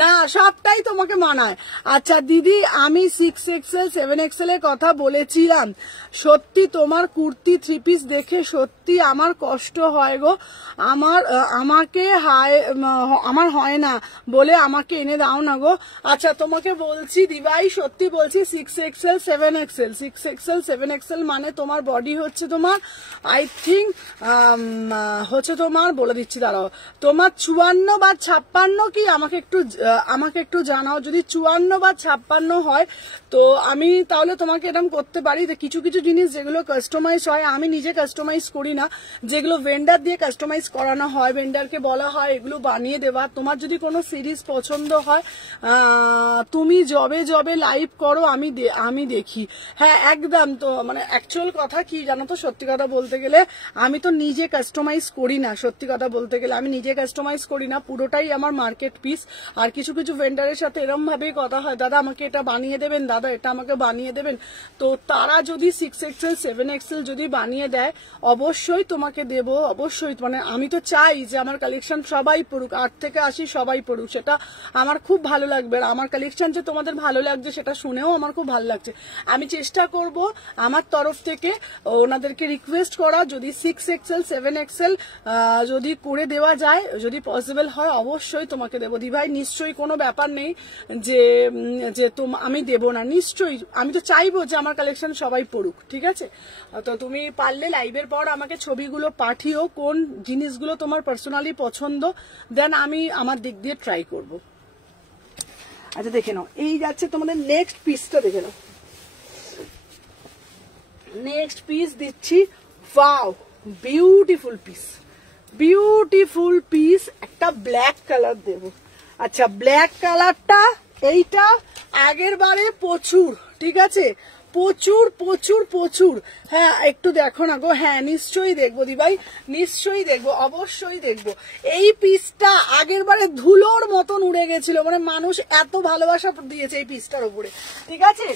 না, সবটাই তোমাকে মানায়। আচ্ছা দিদি আমি 6XL 7XL এর কথা বলেছিলাম, সত্যি তোমার কুর্তি 3 পিস দেখে সত্যি আমার কষ্ট হয় গো, আমার হয় না বলে আমাকে এনে দাও না গো। আচ্ছা তোমাকে বলছি দিভাই, সত্যি বলছি 6XL 7XL, 6XL 7XL মানে তোমার বডি হচ্ছে তোমার আই থিঙ্ক হচ্ছে তোমার বলে দিচ্ছি দাঁড়াও, তোমার 54 বা 56 কি আমাকে একটু জানাও। যদি 54 বা 56 হয় তো আমি তাহলে তোমাকে এরকম করতে পারি। কিছু কিছু জিনিস যেগুলো কাস্টমাইজ হয় আমি নিজে কাস্টমাইজ করি না, যেগুলো ভেন্ডার দিয়ে কাস্টমাইজ করানো হয়, ভেন্ডারকে বলা হয় এগুলো বানিয়ে দেওয়া। তোমার যদি কোনো সিরিজ পছন্দ হয় তুমি জবে জবে লাইভ করো, আমি দেখি। হ্যাঁ একদম। তো মানে অ্যাকচুয়াল কথা কি জানো তো, সত্যি কথা বলতে গেলে আমি তো নিজে কাস্টমাইজ করি না, সত্যি কথা বলতে গেলে আমি নিজে কাস্টমাইজ করি না, পুরোটাই আমার মার্কেট পিস। আর কিছু কিছু ভেন্ডারের সাথে এরম ভাবেই কথা হয়, দাদা আমাকে এটা বানিয়ে দেবেন, দাদা এটা আমাকে বানিয়ে দেবেন। তো তারা যদি 6XL 7XL যদি বানিয়ে দেয় অবশ্যই তোমাকে দেব, অবশ্যই। মানে আমি তো চাই যে আমার কালেকশন সবাই পড়ুক, 8 থেকে 80 সবাই পড়ুক, সেটা আমার খুব ভালো লাগবে। আর আমার কালেকশন যে তোমাদের ভালো লাগছে সেটা শুনেও আমার খুব ভালো লাগছে। আমি চেষ্টা করব আমার তরফ থেকে ওনাদেরকে রিকোয়েস্ট করা, যদি 6XL 7XL যদি করে দেওয়া যায়, যদি পসিবল হয় অবশ্যই তোমাকে দেবো দিভাই, নিশ্চয়ই কোনো ব্যাপার নেই যে আমি দেবো না, নিশ্চয়ই। আমি তো চাইবো যে আমার কালেকশন সবাই পড়ুক, ঠিক আছে। তো তুমি পারলে লাইভের পর আমাকে ছবিগুলো পাঠিও, কোন জিনিসগুলো তোমার পার্সোনালি পছন্দ, দেন আমি আমার দিক দিয়ে ট্রাই করব। আচ্ছা দেখে নাও এই যাচ্ছে তোমাদের নেক্সট পিসটা, দেখে নাও নেক্সট পিস দিচ্ছি। Wow beautiful piece, beautiful piece, একটা ব্ল্যাক কালার দেব। আচ্ছা ব্ল্যাক কালারটা এইটা আগের বারে প্রচুর, ঠিক আছে, প্রচুর প্রচুর প্রচুর। হ্যাঁ একটু দেখো না গো, হ্যাঁ নিশ্চয়ই দেখবো দিভাই, নিশ্চয়ই দেখবো, অবশ্যই দেখবো। এই পিসটা আগের বারে ধুলোর মতন উড়ে গেছিল, মানে মানুষ এত ভালোবাসা দিয়েছে এই পিসটার উপরে, ঠিক আছে।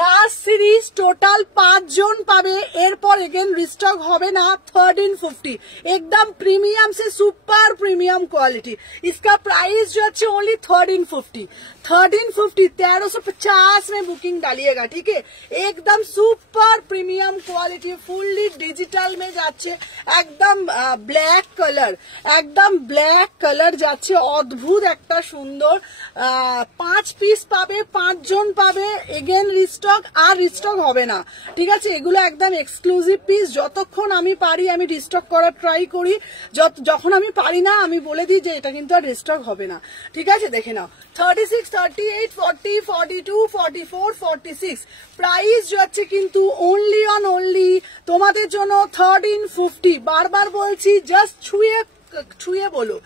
লাস্ট সিরিজ টোটাল 5 জন পাবে, এরপর এগেন রিস্টক হবে না। 1350 एकदम प्रीमियम से सुपर प्रीमियम क्वालिटी। इसका प्राइस जो है ओनली 1350 1350 में बुकिंग डालिएगा, ठीक है। एकदम super premium quality, fully digital में जाच्छे, एकदम ब्लैक कलर, एकदम ब्लैक कलर जाच्छे, अद्भुत একটা সুন্দর। 5 পিস পাবে, 5 জন পাবে, এগেন রিস্টক আর রিস্টক হবে না, ঠিক আছে। এগুলো একদম এক্সক্লুসিভ পিস, যতক্ষণ আমি পারি আমি রিস্টক করার ট্রাই করি, যখন আমি পারি না আমি বলে দিই যে এটা কিন্তু আর রিস্টক হবে না, ঠিক আছে। দেখে নাও 36, 38, 40, 42, 44, 46 প্রাইস যাচ্ছে কিন্তু অনলি অন অনলি তোমাদের জন্য 1350। বারবার বলছি, জাস্ট ছুঁয়ে বলো,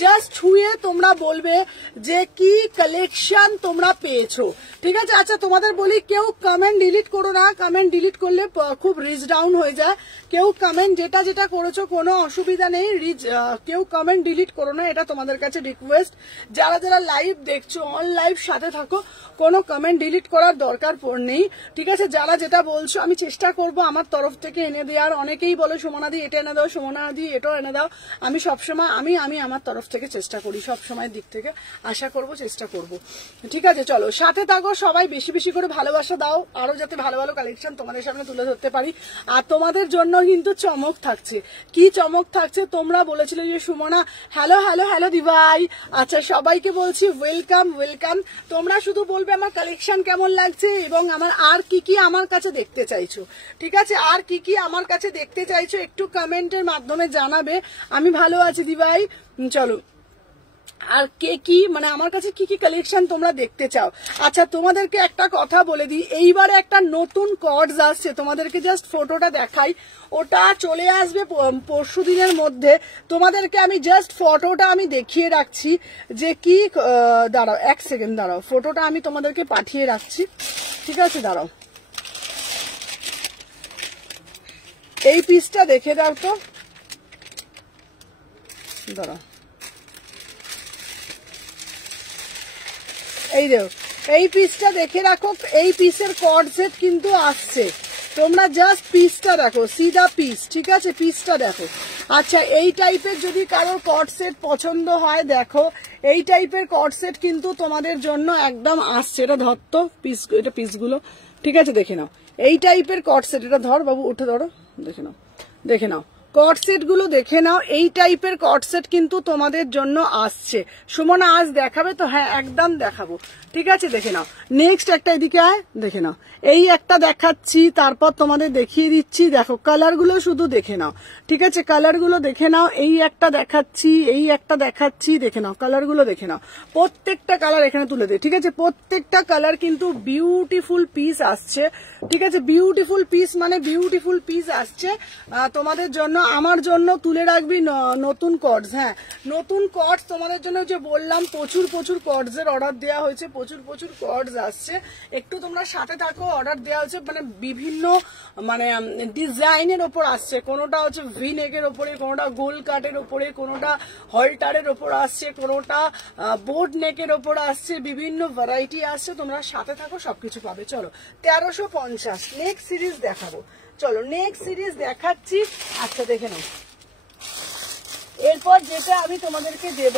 জাস্ট ছুঁয়ে তোমরা বলবে যে কি কালেকশন তোমরা পেয়েছো, ঠিক আছে। আচ্ছা তোমাদের বলি, কেউ কমেন্ট ডিলিট করো না, কমেন্ট ডিলিট করলে খুব রিচ ডাউন হয়ে যায়। কেউ কমেন্ট যেটা যেটা করেছো কোনো অসুবিধা নেই, কেউ কমেন্ট ডিলিট করো না, এটা তোমাদের কাছে রিকোয়েস্ট। যারা যারা লাইভ দেখছো অন লাইভ সাথে থাকো, কোনো কমেন্ট ডিলিট করার দরকার নেই, ঠিক আছে। যারা যেটা বলছো আমি চেষ্টা করব আমার তরফ থেকে এনে দেওয়ার। অনেকেই বলো সুমনাদি এটা এনে দাও, সুমনাদি এটাও এনে দাও। আমি সবসময় আমি আমার তরফ থেকে চেষ্টা করি, সবসময়ের দিক থেকে আশা করব, চেষ্টা করব, ঠিক আছে। চলো সাথে থাকো সবাই, বেশি বেশি করে ভালোবাসা দাও, আরো যাতে ভালো ভালো কালেকশন তোমাদের সামনে তুলে ধরতে পারি। আর তোমাদের জন্য কিন্তু চমক থাকছে। কি চমক থাকছে? তোমরা বলেছিলে যে সুমনা হ্যালো হ্যালো হ্যালো দিভাই। আচ্ছা সবাইকে বলছি ওয়েলকাম ওয়েলকাম। তোমরা শুধু বলবে আমার কালেকশন কেমন লাগছে এবং আমার আর কি কি আমার কাছে দেখতে চাইছো, ঠিক আছে। আর কি কি আমার কাছে দেখতে চাইছো একটু কমেন্টের মাধ্যমে জানাবে। আমি ভালো আছি দিভাই। চলো আর কে কি মানে আমার কাছে কি কি কালেকশন তোমরা দেখতে চাও। আচ্ছা তোমাদেরকে একটা কথা বলে দিই, এইবারে একটা নতুন কর্ডস আসছে, তোমাদেরকে জাস্ট ফটোটা দেখাই। ওটা চলে আসবে পরশু দিনের মধ্যে। তোমাদেরকে আমি জাস্ট ফটোটা আমি দেখিয়ে রাখছি যে কি, দাঁড়াও 1 সেকেন্ড দাঁড়াও, ফটোটা আমি তোমাদেরকে পাঠিয়ে রাখছি, ঠিক আছে। দাঁড়াও, এই পিসটা দেখে দাও তো, দাঁড়াও, এই দেখো এই পিসটা দেখে রাখো। এই পিসের কর্ড সেট কিন্তু আসছে, তোমরা জাস্ট পিসটা দেখো, সিধা পিস, ঠিক আছে, পিসটা দেখো। আচ্ছা এই টাইপের যদি কারোর কর্ড সেট পছন্দ হয়, দেখো এই টাইপের কর্ড সেট কিন্তু তোমাদের জন্য একদম আসছে। এটা ধরতো পিস, এটা পিসগুলো, ঠিক আছে, দেখে নাও। এই টাইপের কর্ড সেট, এটা ধর বাবু, উঠে ধরো, দেখে নাও, দেখে নাও কর্ড সেট গুলো দেখে নাও। এই টাইপের কর্ড সেট কিন্তু তোমাদের জন্য আসছে। সুমনা আজ দেখাবে তো? হ্যাঁ একদম দেখাবো, ঠিক আছে, দেখে নাও। নেক্সট একটা এদিকে আয়, দেখে নাও, এই একটা দেখাচ্ছি, তারপর তোমাদের দেখিয়ে দিচ্ছি। দেখো কালার গুলো শুধু দেখে নাও, ঠিক আছে, কালার গুলো দেখে নাও। এই একটা দেখাচ্ছি, এই একটা দেখাচ্ছি, দেখে নাও, কালার গুলো দেখে নাও। প্রত্যেকটা কালার এখানে তুলে দে, ঠিক আছে। প্রত্যেকটা কালার কিন্তু বিউটিফুল পিস আসছে, ঠিক আছে। বিউটিফুল পিস মানে বিউটিফুল পিস আসছে তোমাদের জন্য। আমার জন্য তুলে রাখবি নতুন কর্ডস। হ্যাঁ নতুন কর্ডস তোমাদের জন্য, যে বললাম প্রচুর প্রচুর কর্ডস এর অর্ডার দেওয়া হয়েছে, প্রচুর প্রচুর কর্ডস আসছে। একটু তোমরা সাথে থাকো, অর্ডার দেওয়া হয়েছে মানে বিভিন্ন মানে ডিজাইনের ওপর আসছে। কোনোটা হচ্ছে ভি নেকের ওপরে, কোনোটা গোল কাটের ওপরে, কোনোটা হলটারের ওপর আসছে, কোনোটা বোর্ড নেকের ওপর আসছে, বিভিন্ন ভ্যারাইটি আসছে। তোমরা সাথে থাকো, সবকিছু পাবে। চলো 1350 নেক্সট সিরিজ দেখাবো। চলো নেক্সট সিরিজ দেখাচ্ছি। আচ্ছা দেখে নাও, এরপর যেটা আমি তোমাদেরকে দেব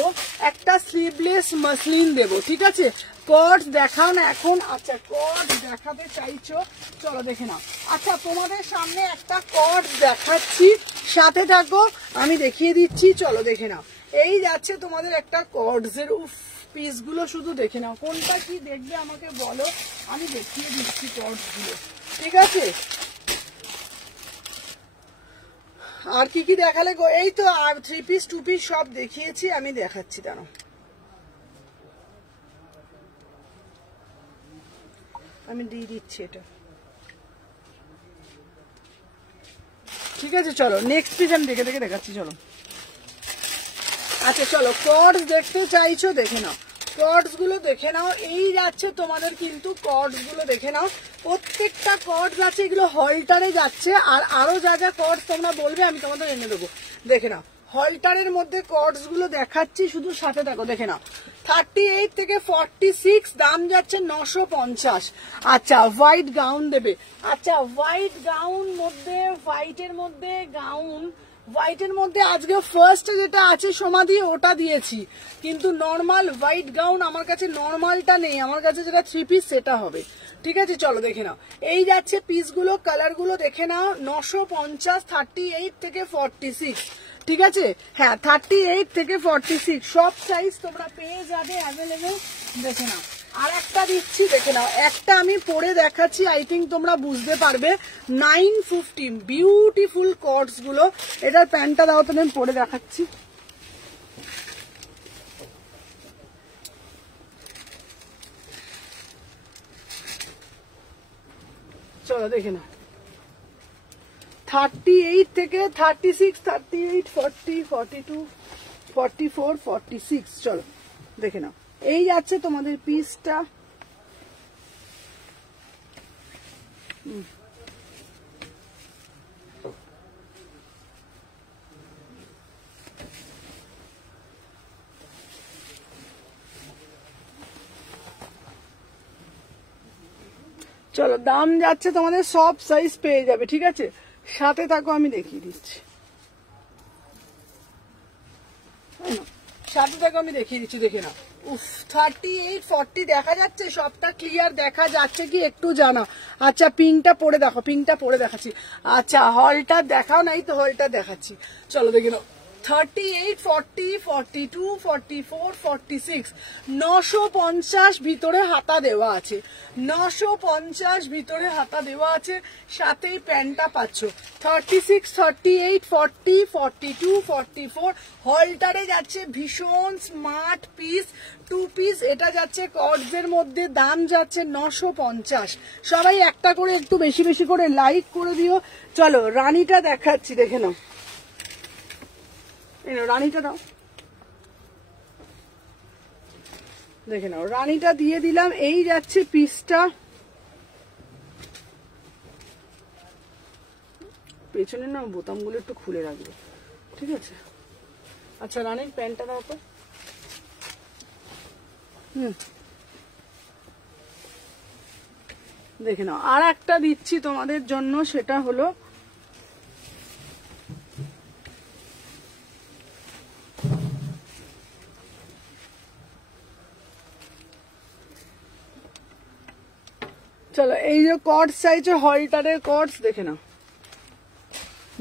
একটা স্লিভলেস মাসলিন দেব, ঠিক আছে। কর্ডস দেখাও না এখন। আচ্ছা কর্ডস দেখাতে চাইছো, চলো দেখে নাও। আচ্ছা তোমাদের সামনে একটা কর্ডস দেখাচ্ছি, সাথে থাকো, আমি দেখিয়ে দিচ্ছি। চলো দেখে নাও, এই যাচ্ছে তোমাদের একটা কর্ডস এর। উফ পিসগুলো শুধু দেখে নাও, কোনটা কি দেখবে আমাকে বলো, আমি দেখিয়ে দিচ্ছি কর্ডস গুলো, ঠিক আছে। আর কি কি দেখালে গো? এই তো আর 3 পিস 2 পিস সব দেখিয়েছি, আমি দেখাচ্ছি, দাঁড়াও আমি দিয়ে দিচ্ছি এটা, ঠিক আছে। চলো নেক্সট পিস আমি দেখে দেখে দেখাচ্ছি। চলো আচ্ছা চলো কর্ডস দেখতে চাইছো, দেখে নাও কর্ডস গুলো দেখে নাও। এই যাচ্ছে তোমাদের কিন্তু কর্ডস গুলো দেখে নাও, প্রত্যেকটা কর্ডস আছে, এগুলো হলটারে যাচ্ছে। আর আরো যা যা কর্ডস তোমরা বলবে আমি তোমাদের এনে দেবো। দেখে নাও হলটারের মধ্যে কর্ডস গুলো দেখাচ্ছি, শুধু সাথে দেখো। দেখে নাও 38 থেকে 46, দাম যাচ্ছে 950। আচ্ছা হোয়াইট গাউন দেবে। আচ্ছা হোয়াইট গাউন মধ্যে, হোয়াইটের মধ্যে গাউন, হোয়াইটের মধ্যে আজকে ফার্স্ট যেটা আছে সমাধি ওটা দিয়েছি, কিন্তু নর্মাল হোয়াইট গাউন আমার কাছে নর্মালটা নেই, আমার কাছে যেটা 3 পিস সেটা হবে। ঠিক আছে চলো দেখে নাও। এই যাচ্ছে পিসগুলো, কালারগুলো দেখে নাও। 950, 38 থেকে 46। ঠিক আছে হ্যাঁ 38 থেকে 46 সব সাইজ তোমরা পেয়ে যাবে অ্যাভেলেবেল। দেখে নাও আর একটা দিচ্ছি, দেখে নাও একটা আমি পরে দেখাচ্ছি, আই থিঙ্ক তোমরা বুঝতে পারবে। 950 বিউটিফুল কর্ডস গুলো। এটার প্যান্টটা দাও, তুমি পরে দেখাচ্ছি। চলো দেখে নাও 38 থেকে 36, 38, 40, 42, 44, 46। চলো দেখে নাও এই যাচ্ছে তোমাদের পিসটা। চলো দাম যাচ্ছে তোমাদের, সব সাইজ পেয়ে যাবে। ঠিক আছে সাথে থাকো, আমি দেখিয়ে দিচ্ছি। সাথে থাকো আমি দেখিয়ে দিচ্ছি। দেখে নাও উফ 38, 40 দেখা যাচ্ছে, সবটা ক্লিয়ার দেখা যাচ্ছে কি একটু জানা। আচ্ছা পিঙ্কটা পরে দেখো, পিঙ্কটা পরে দেখাচ্ছি। আচ্ছা হলটা দেখাও নাই তো, হলটা দেখাচ্ছি। চলো দেখে নাও 38, 40, 42, 44, 46, 950 ভিতরে হাতা দেওয়া আছে, 950 ভিতরে হাতা দেওয়া আছে, সাথেই প্যান্টটা পাচ্ছ। 36, 38, 40, 42, 44 হলটারে যাচ্ছে ভীষণ স্মার্ট পিস, 2 পিস। এটা যাচ্ছে কর্ডসের মধ্যে, দাম যাচ্ছে 950। সবাই একটা করে একটু বেশি বেশি করে লাইক করে দিও। চলো রানীটা দেখাচ্ছি, দেখে নাও রানীটা দাও, দেখে নাও রানীটা দিয়ে দিলাম। এই যাচ্ছে পিসটা, পেছনে না বোতামগুলো একটু খুলে রাখবে। ঠিক আছে আচ্ছা রানীর প্যান্টটা দাও তো। দেখে নাও আর একটা দিচ্ছি তোমাদের জন্য, সেটা হলো চলো এই যে কর্ডস চাইছো, হলটারের কর্ডস দেখে নাও,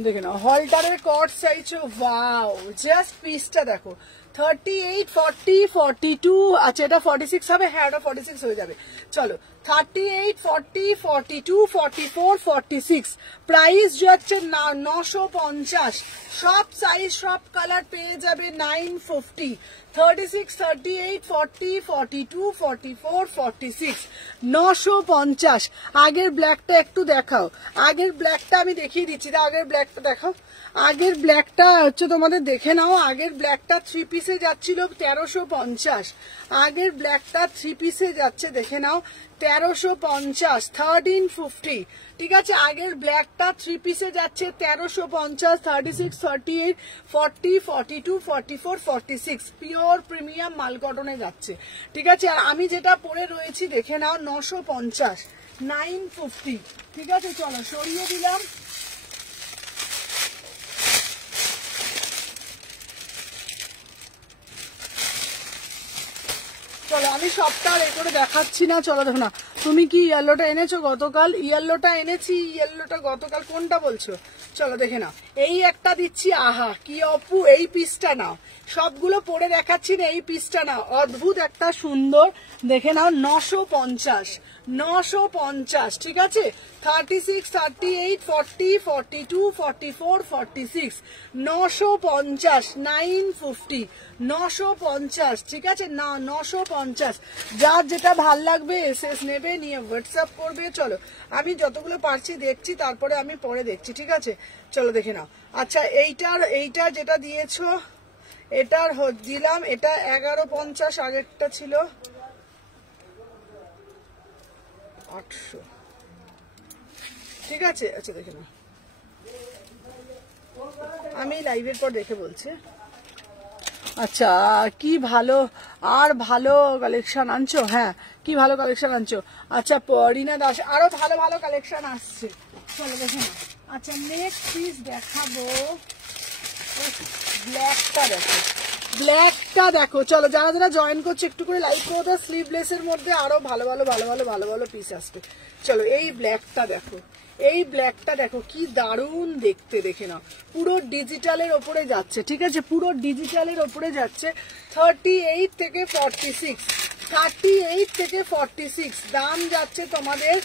দেখে নাও হলটারের কর্ডস চাইছো। ওয়াও জাস্ট পিসটা দেখো 38, 40, 42। আচ্ছা এটা 46 হবে, হ্যাঁ এটা 46 হয়ে যাবে। চলো 38, 40, 42, 44, 46 প্রাইস যাচ্ছে 950। সব সাইজ সব কালার পেয়ে যাবে 950। 36, 38, 40, 42, 44, 46 950। আগের ব্ল্যাকটা একটু দেখাও, আগের ব্ল্যাকটা আমি দেখিয়ে দিচ্ছি। আগের ব্ল্যাকটা দেখাও, আগের ব্ল্যাকটা হচ্ছে তোমাদের দেখে নাও। আগের ব্ল্যাকটা 3 পিসে যাচ্ছিল 1350। আগের ব্ল্যাকটা 3 পিসে যাচ্ছে, দেখে নাও 1350, 1350। ঠিক আছে আগের ব্ল্যাকটা 3 পিসে যাচ্ছে 1350, 36, 38, 40, 42, 44, 46 পিওর প্রিমিয়াম মাল কটনে যাচ্ছে। ঠিক আছে আর আমি যেটা পরে রয়েছি দেখে নাও 950, 950। ঠিক আছে চলো সরিয়ে দিলাম। চলো আমি সবটা এ করে দেখাচ্ছি না। চলো দেখো না, তুমি কি ইয়েলোটা এনেছো গতকাল? ইয়েলোটা এনেছি, ইয়েলোটা গতকাল। কোনটা বলছো? চলো দেখে নাও, এই একটা দিচ্ছি। আহা কি অপু, এই পিসটা নাও। সবগুলো পরে দেখাচ্ছি না, এই পিসটা নাও, অদ্ভুত একটা সুন্দর। দেখে নাও 950, 950। ঠিক আছে 36, 38, 40, 42, 44, 46 950, 950, 950। ঠিক আছে না 950। যার যেটা ভাল লাগবে এসএস নেবে, নিয়ে হোয়াটসঅ্যাপ করবে। চলো আমি যতগুলো পারছি দেখছি, তারপরে আমি পরে দেখছি। ঠিক আছে চলো দেখে নাও। আচ্ছা এইটার যেটা দিয়েছো, এটার দিলাম, এটা 1150, আগেরটা ছিল 800, ঠিক আছে। আচ্ছা দেখে নাও, আমি লাইভের পর দেখে বলছি। আচ্ছা কি ভালো, আর ভালো কালেকশন আনছো, হ্যাঁ কি ভালো কালেকশন আনছো। আচ্ছা রিনা দাস, আরো ভালো ভালো কালেকশন আসছে, চলো দেখে নাও। আচ্ছা নেক্সট পিস দেখাবো, ব্ল্যাকটা দেখো, ব্ল্যাকটা দেখো। চলো যারা যারা জয়েন করছে একটু করে লাইক করো তো। স্লিভলেসের মধ্যে আরো ভালো ভালো ভালো ভালো ভালো ভালো পিস আসবে। চলো এই ব্ল্যাকটা দেখো, এই ব্ল্যাকটা দেখো কি দারুণ দেখতে, দেখে নাও। পুরো ডিজিটালের ওপরে যাচ্ছে, ঠিক আছে, পুরো ডিজিটালের ওপরে যাচ্ছে। 38 থেকে 46, 38 থেকে 46, দাম যাচ্ছে তোমাদের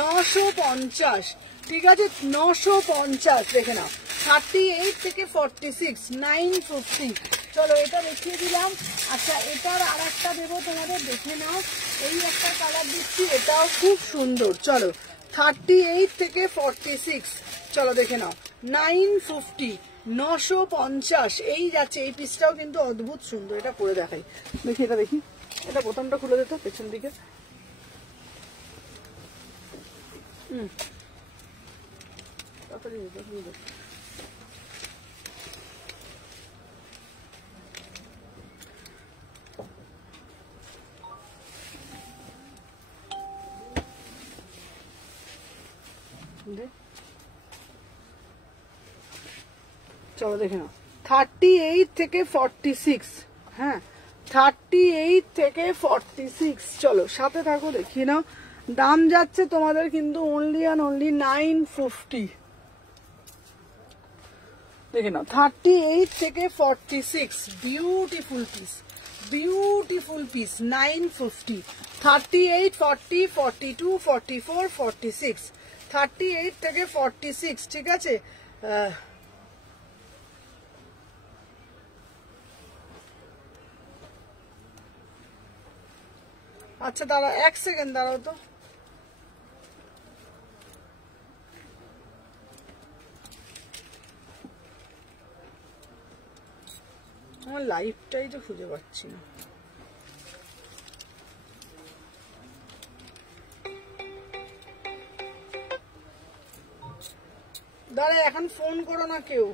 950, ঠিক আছে 950, দেখে নাও। 38 থেকে 46, 950। চলো এটা দেখিয়ে দিলাম। আচ্ছা এটার আর একটা দেবো তোমাদের, দেখে নাও। এই একটা কালার দিচ্ছি, এটাও খুব সুন্দর। চলো 38 থেকে 46, চলো দেখে নাও 950, 950 এই যাচ্ছে। এই পিসটাও কিন্তু অদ্ভুত সুন্দর, এটা পরে দেখাই, দেখি এটা, দেখি এটা বোতামটা খুলে দিত পেছন দিকে। চলো দেখে নাও 38 থেকে 46, হ্যাঁ 38 থেকে 46। চলো সাথে থাকো, দেখিয়ে নাও। দাম যাচ্ছে তোমাদের কিন্তু অনলি অ্যান্ড অনলি 950, দেখে নাও 38 থেকে 46, বিউটিফুল পিস, বিউটিফুল পিস, 950, 38, 40, 42, 44, 46, 38 থেকে 46, ঠিক আছে। আচ্ছা দাঁড়াও, 1 সেকেন্ড দাঁড়াও তো। আমার লাইফটাই তো খুঁজে পাচ্ছি না। দাঁড়া, এখন ফোন করো না কেউ।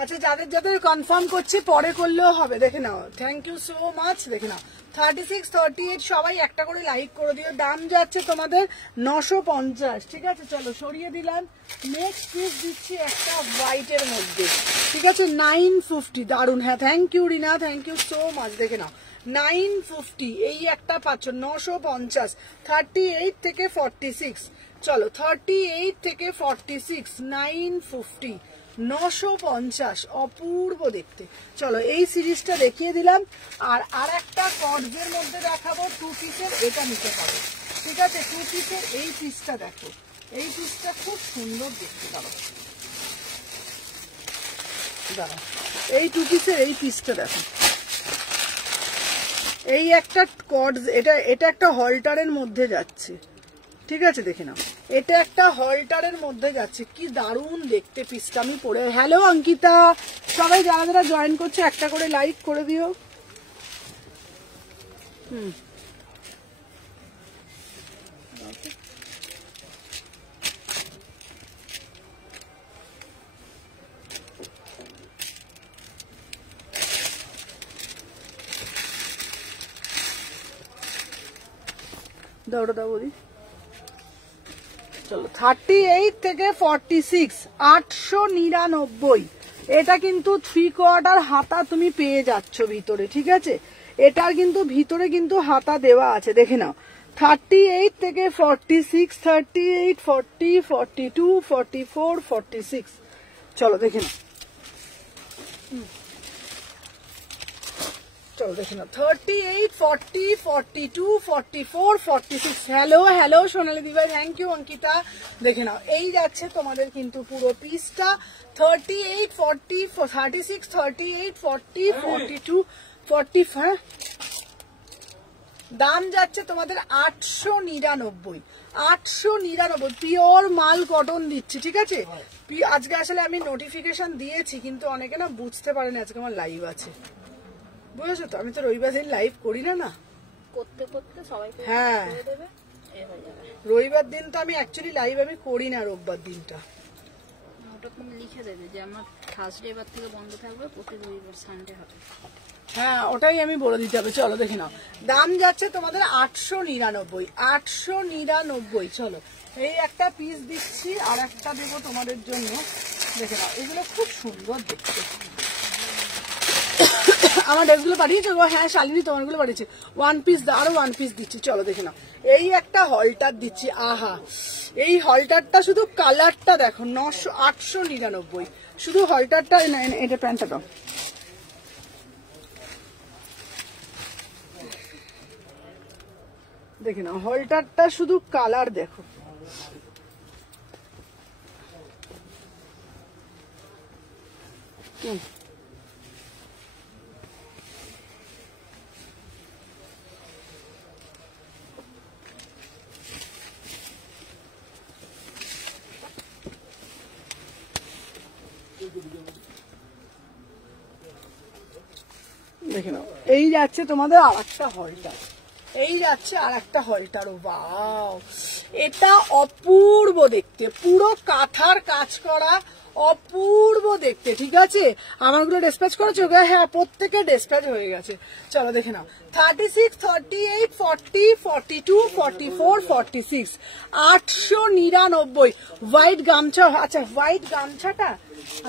আচ্ছা যাদের যাদের কনফার্ম করছি পরে করলেও হবে, দেখে নাও। থ্যাংক ইউ সো মাচ, দেখে নাও 36, 38 সবাই একটা করে লাইক করে দিও। দাম যাচ্ছে তোমাদের 950, ঠিক আছে। চলো সরিয়ে দিলাম। নেক্সট পিস দিচ্ছি একটা হোয়াইটের মধ্যে, ঠিক আছে 950, দারুন, হ্যাঁ thank you Rina, thank you so much, দেখে নাও 950, এই একটা পাচ্ছ 950, 38 থেকে 46। চলো 38 থেকে 46, 950, 950, অপূর্ব দেখতে। চলো এই সিরিজটা দেখিয়ে দিলাম। আর একটা কর্ডের মধ্যে দেখাবো 2 পিসের, এটা নিতে পারো, ঠিক আছে। 2 পিসের এই পিসটা দেখো, এই পিসটা খুব সুন্দর দেখতে, দাঁড়াও দাঁড়াও, এই 2 পিসের এই পিসটা দেখো। এই একটা কর্ডস, এটা একটা হল্টারের মধ্যে যাচ্ছে, ঠিক আছে, দেখে নাও। এটা একটা হল্টারের মধ্যে যাচ্ছে, কি দারুণ দেখতে পিসটা। আমি পরে, হ্যালো অঙ্কিতা, সবাই যারা যারা জয়েন করছে একটা করে লাইক করে দিও। দৌড়া দাও বলি। চলো 38 থেকে 46, 899। এটা কিন্তু 3/4 হাতা তুমি পেয়ে যাচ্ছ ভিতরে, ঠিক আছে। এটার কিন্তু ভিতরে কিন্তু হাতা দেওয়া আছে, দেখে নাও। 38 থেকে 46, 38, 40, 42, 44, 46। চলো দেখে নাও, চলো দেখে নাও 38, 40, 42, 44, 46। হ্যালো হ্যালো সোনালী দিভাই, থ্যাংক ইউ অঙ্কিতা, দেখে নাও। এই যাচ্ছে তোমাদের কিন্তু পুরো পিসটা 38, 40, 36, 38, 40, 42, 45। দাম যাচ্ছে তোমাদের 899, 899 পিওর মাল কটন দিচ্ছি, ঠিক আছে। আজকে আসলে আমি নোটিফিকেশন দিয়েছি, কিন্তু অনেকে না বুঝতে পারে না আজকে আমার লাইভ আছে, বুঝেছো তো। আমি তো রবিবার দিন লাইভ করি না, না করতে করতে সবাইকে হ্যাঁ দেবে, এ হয়ে যাবে। রবিবার দিন তো আমি অ্যাকচুয়ালি লাইভ আমি করি না, রোববার দিনটা। ওটা তুমি লিখে দেবে যে আমার থার্সডে এবার থেকে বন্ধ থাকবে, প্রতি রবিবার সানডে হবে। হ্যাঁ ওটাই আমি বলে দিতে হবে। চলো দেখে নাও, দাম যাচ্ছে তোমাদের 899, 899। চলো এই একটা পিস দিচ্ছি, আর একটা দেবো তোমাদের জন্য, দেখে নাও। এগুলো খুব সুন্দর দেখতে। আমার ড্রেসগুলো পাঠিয়েছো গো? হ্যাঁ শালিনী তোমারগুলো পাঠিয়েছে। ওয়ান পিস, আরো ওয়ান পিস দিচ্ছি। চলো দেখে নাও, এই একটা হলটার দিচ্ছি। আহা, এই হলটারটা শুধু কালারটা দেখো, 899 শুধু হলটারটা। এটা প্যান্টটা দাও। দেখে নাও, হলটারটা শুধু কালার দেখো। দেখে নাও, এই যাচ্ছে তোমাদের আর একটা হলটার, এই যাচ্ছে আর একটা হলটারও। ওয়াও, এটা অপূর্ব দেখতে, পুরো কাঁথার কাজ করা, অপূর্ব দেখতে, ঠিক আছে। আমারগুলো ডিসপ্যাচ করেছো? হ্যাঁ প্রত্যেকে ডিসপ্যাচ হয়ে গেছে। চলো দেখে নাও, 36, 38, 40, 42, 44, 46, 899। হোয়াইট গামছা, আচ্ছা হোয়াইট গামছাটা,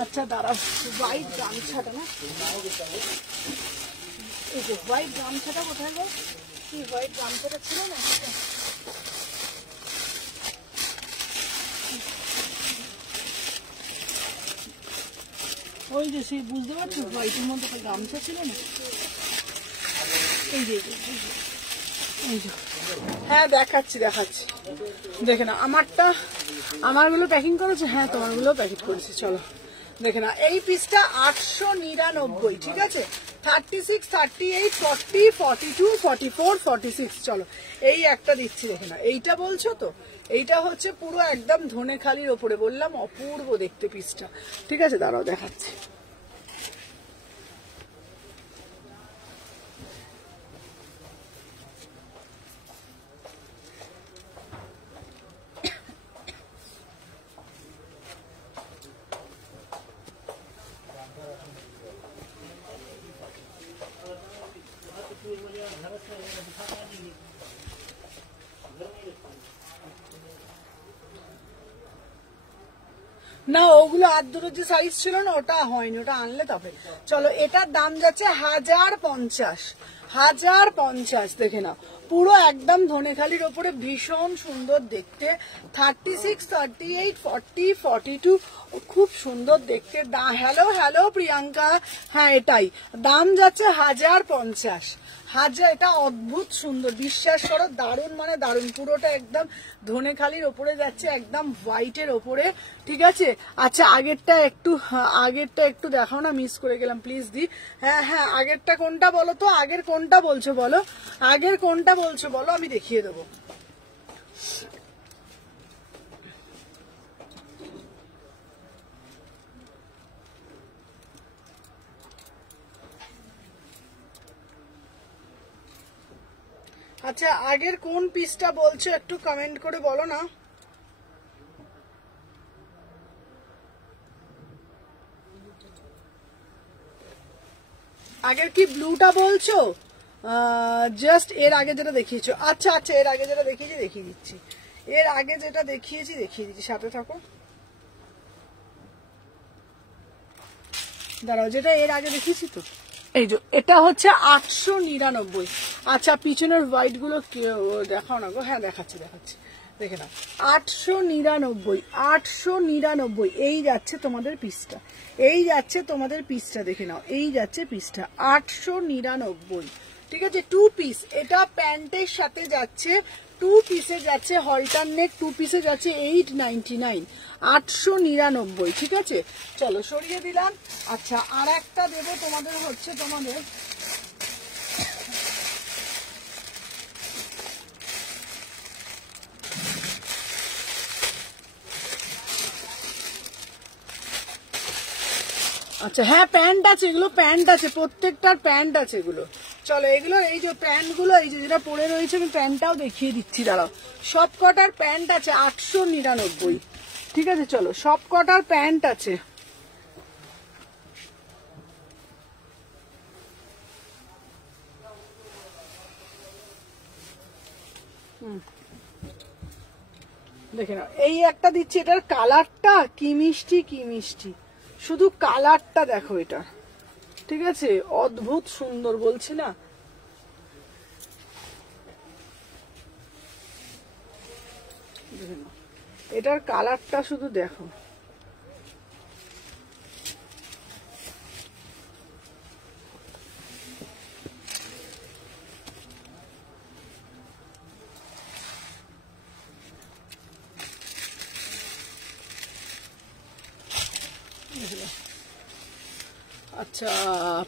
আচ্ছা দাঁড়া, হোয়াইট গামছাটা না, এই যে হোয়াইট গামছাটা কোথায় গো? কি হোয়াইট গামছাটা ছিল না? ওই যে সেই বুঝতে পারছো, হোয়াইটের মধ্যে একটা গামছা ছিল না, এই যে এই যে। হ্যাঁ দেখাচ্ছি দেখাচ্ছি, দেখে না আমারটা, আমারগুলো প্যাকিং করেছে। হ্যাঁ তোমারগুলো প্যাকেট করেছি। চলো দেখে না, এই পিসটা 899, ঠিক আছে। 36, 38, 40, 42, 44, 46। চলো এই একটা দিচ্ছি, দেখে না। এইটা বলছো তো, এইটা হচ্ছে পুরো একদম ধনেখালির ওপরে, বললাম অপূর্ব দেখতে পিসটা, ঠিক আছে। দাঁড়াও দেখাচ্ছি। না ওগুলো আর দুটো যে সাইজ ছিল না, ওটা হয়নি, ওটা আনলে তবে। চলো এটার দাম যাচ্ছে 1050, 1050। দেখে নাও, পুরো একদম ধনেখালির ওপরে, ভীষণ সুন্দর দেখতে। 36, 38, 40, 42, খুব সুন্দর দেখতে। হ্যালো হ্যালো প্রিয়াঙ্কা, হ্যাঁ এটাই দাম যাচ্ছে 1050। এটা অদ্ভুত সুন্দর, বিশ্বাস করো, দারুণ মানে দারুণ। পুরোটা একদম ধনেখালির ওপরে যাচ্ছে, একদম হোয়াইটের ওপরে, ঠিক আছে। আচ্ছা আগেরটা একটু দেখাও না, মিস করে গেলাম প্লিজ দি। হ্যাঁ হ্যাঁ আগেরটা কোনটা বলো তো, আগের কোনটা বলছো বলো, আগের কোনটা বলছো বলো, আমি দেখিয়ে দেবো। আচ্ছা আগের কোন পিসটা বলছো একটু কমেন্ট করে বলো না। আগের কি ব্লুটা বলছো? জাস্ট এর আগে যেটা দেখিয়েছো। আচ্ছা আচ্ছা এর আগে যেটা দেখিয়েছি দেখিয়ে দিচ্ছি, এর আগে যেটা দেখিয়েছি দেখিয়ে দিচ্ছি, সাথে থাকো। দাঁড়াও, যেটা এর আগে দেখিয়েছি তো, এই যে এটা হচ্ছে 899। আচ্ছা পিছনের হোয়াইট গুলো দেখাও না গো। হ্যাঁ দেখাচ্ছি দেখাচ্ছি, দেখে নাও। 899, 899। এই যাচ্ছে তোমাদের পিসটা, এই যাচ্ছে তোমাদের পিসটা, দেখে নাও। এই যাচ্ছে পিসটা 899, ঠিক আছে। 2 পিস, এটা প্যান্টের সাথে যাচ্ছে, 2 পিসে যাচ্ছে, হলটার নেক 2 পিসে যাচ্ছে 899, 899, ঠিক আছে। চলো সরিয়ে দিলাম। আচ্ছা আর একটা দেবো তোমাদের, হচ্ছে তোমাদের আচ্ছা হ্যাঁ প্যান্ট আছে, এগুলো প্যান্ট আছে, প্রত্যেকটার প্যান্ট আছে এগুলো। চলো এগুলো এই যে প্যান্ট গুলো এই যে যেটা পরে রয়েছে আমি প্যান্টটাও দেখিয়ে দিচ্ছি, দাঁড়াও। সব কটার প্যান্ট আছে 899, ঠিক আছে। চলো সব কটার প্যান্ট আছে। দেখে নাও এই একটা দিচ্ছি, এটার কালারটা কি মিষ্টি কি মিষ্টি, শুধু কালারটা দেখো এটা, ঠিক আছে অদ্ভুত সুন্দর বলছি না। এটার কালারটা শুধু দেখো, আচ্ছা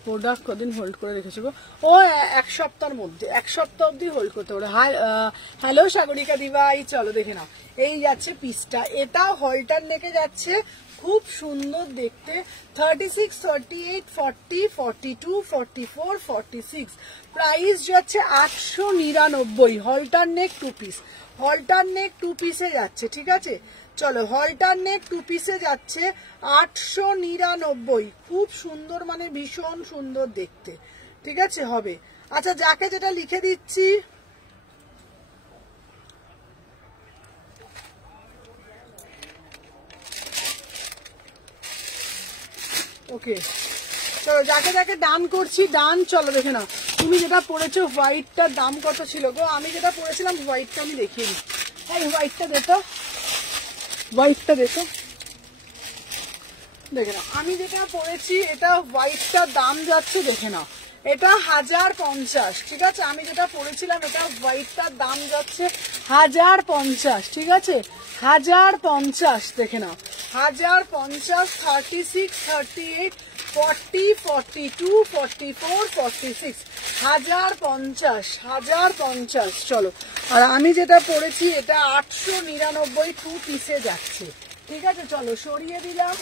প্রোডাক্ট কদিন হোল্ড করে রেখেছো গো? ও এক সপ্তাহের মধ্যে, এক সপ্তাহ অব্দি হোল্ড করতে পারে। হ্যালো সাগরিকা দিভাই, চলো দেখে নাও এই যাচ্ছে পিসটা, এটা হলটার নেকে যাচ্ছে, খুব সুন্দর দেখতে। 36, 38, 40, 42, 44, 46, প্রাইস যাচ্ছে 899। হলটার নেক 2 পিস, হলটার নেক 2 পিসে যাচ্ছে, ঠিক আছে। চলো হলটার নেক 2 পিসে যাচ্ছে 899, খুব সুন্দর মানে ভীষণ সুন্দর দেখতে, ঠিক আছে হবে। আচ্ছা যাকে যেটা লিখে দিচ্ছি, ওকে চলো যাকে যাকে ডান করছি, ডান। চলো দেখে নাও তুমি যেটা পরেছো হোয়াইটটার দাম কত ছিল গো? আমি যেটা পরেছিলাম হোয়াইটটা আমি দেখিয়ে দিই, এই হোয়াইটটা দেখো, হোয়াইটটা দেখো, দেখে নাও আমি যেটা পরেছি এটা হোয়াইটটার দাম যাচ্ছে, দেখে নাও এটা 1050, ঠিক আছে। আমি যেটা পরেছিলাম এটা হোয়াইটটার দাম যাচ্ছে 1050, ঠিক আছে 1050, দেখে নাও 1050, 36, 38, 40, 42, 44, 46, 1050, 1050। চলো আর আমি যেটা পরেছি এটা 899 2 পিসে যাচ্ছে, ঠিক আছে। চলো সরিয়ে দিলাম।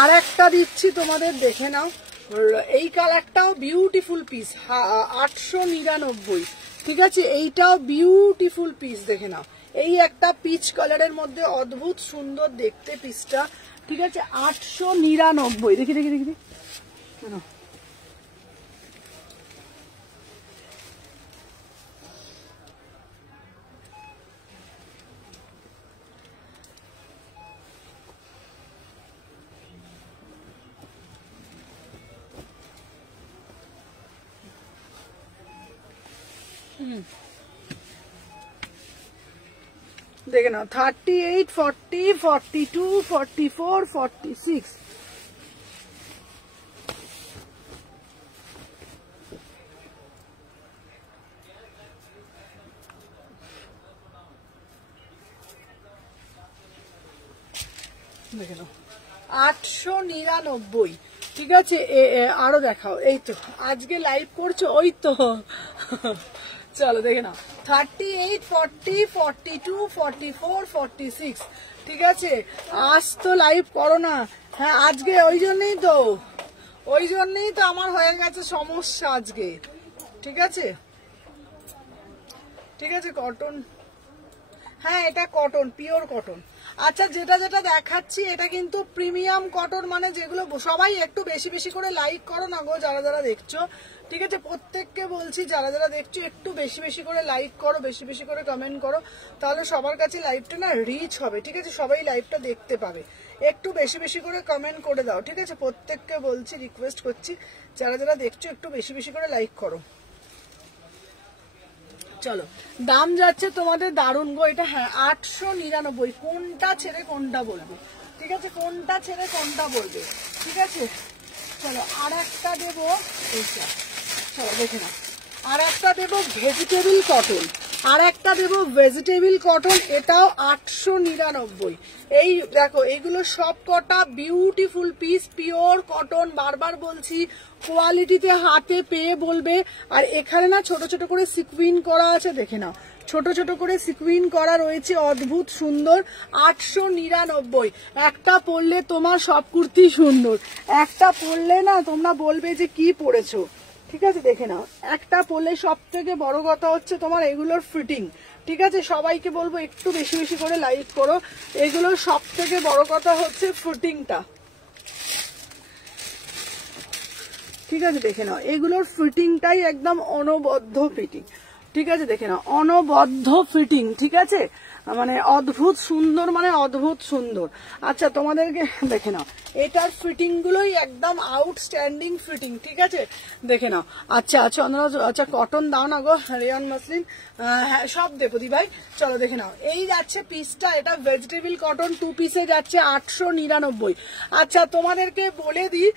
আর একটা দিচ্ছি তোমাদের, দেখে নাও এই কালারটাও বিউটিফুল পিস, 899, ঠিক আছে। এইটাও বিউটিফুল পিস, দেখে নাও এই একটা পিচ কালারের মধ্যে অদ্ভুত সুন্দর দেখতে পিসটা, ঠিক আছে 899। দেখি দেখি দেখি দেখে নাও 38, 40, 42, 44, 46, দেখে নাও 899, ঠিক আছে। আরো দেখাও, এই তো আজকে লাইভ করছো, ওই তো চলো দেখে নাও 38, 40, 42, 44, 46, ঠিক আছে। আজ তো লাইভ করো না, হ্যাঁ আজকে ওই জন্যই তো আমার হয়ে গেছে সমস্যা আজকে, ঠিক আছে ঠিক আছে। কটন, হ্যাঁ এটা কটন, পিওর কটন। আচ্ছা যেটা যেটা দেখাচ্ছি এটা কিন্তু প্রিমিয়াম কটন, মানে যেগুলো সবাই একটু বেশি বেশি করে লাইক করো না গো যারা যারা দেখছো, ঠিক আছে। প্রত্যেককে বলছি যারা যারা দেখছো একটু বেশি বেশি করে লাইক করো, বেশি বেশি করে কমেন্ট করো, তাহলে সবার কাছে লাইভটা না রিচ হবে, ঠিক আছে। সবাই লাইভটা দেখতে পাবে, একটু বেশি বেশি করে কমেন্ট করে দাও, ঠিক আছে। প্রত্যেককে বলছি, রিকোয়েস্ট করছি যারা যারা দেখছো একটু বেশি বেশি করে লাইক করো। চলো দাম যাচ্ছে তোমাদের দারুণ গো, এটা হ্যাঁ 899, কোনটা ছেড়ে কোনটা বলবো, ঠিক আছে কোনটা ছেড়ে কোনটা বলবে, ঠিক আছে। চলো আর একটা দেবো এইটা, চলো দেখে নাও আর একটা দেবো ভেজিটেবল কটন, আর একটা দেবো ভেজিটেবল কটন, এটাও 899। এই দেখো এইগুলো সব কটা বিউটিফুল পিস, পিওর কটন, বারবার বলছি কোয়ালিটিতে হাতে পেয়ে বলবে। আর এখানে না ছোট ছোট করে সিকুইন করা আছে, দেখে নাও, ছোট ছোট করে সিকুইন করা রয়েছে, অদ্ভুত সুন্দর। 899। একটা পরলে তোমার সব কুর্তি সুন্দর, একটা পরলে না তোমরা বলবে যে কি পরেছো, ঠিক আছে? দেখে নাও, একটা পরলে সব থেকে বড় কথা হচ্ছে তোমার এগুলোর ফিটিং, ঠিক আছে? সবাইকে বলবো একটু বেশি বেশি করে লাইক করো। এগুলোর সব থেকে বড় কথা হচ্ছে ফিটিংটা, ঠিক আছে? দেখে নাও, এগুলোর ফিটিংটাই একদম অনবদ্য ফিটিং, ঠিক আছে? দেখে নাও, অনবদ্য ফিটিং, ঠিক আছে? মানে অদ্ভুত সুন্দর, মানে অদ্ভুত সুন্দর। আচ্ছা তোমাদেরকে দেখে নাও, এটার ফিটিং গুলোই একদম আউটস্ট্যান্ডিং ফিটিং, ঠিক আছে? দেখে নাও। আচ্ছা চন্দ্র, আচ্ছা কটন দাও না গো, রেয়ন মসলিন, হ্যাঁ সব দেবো দি ভাই। চলো দেখে নাও, এই যাচ্ছে পিসটা, এটা ভেজিটেবল কটন 2 পিসে যাচ্ছে 899। আচ্ছা তোমাদেরকে বলে দিই,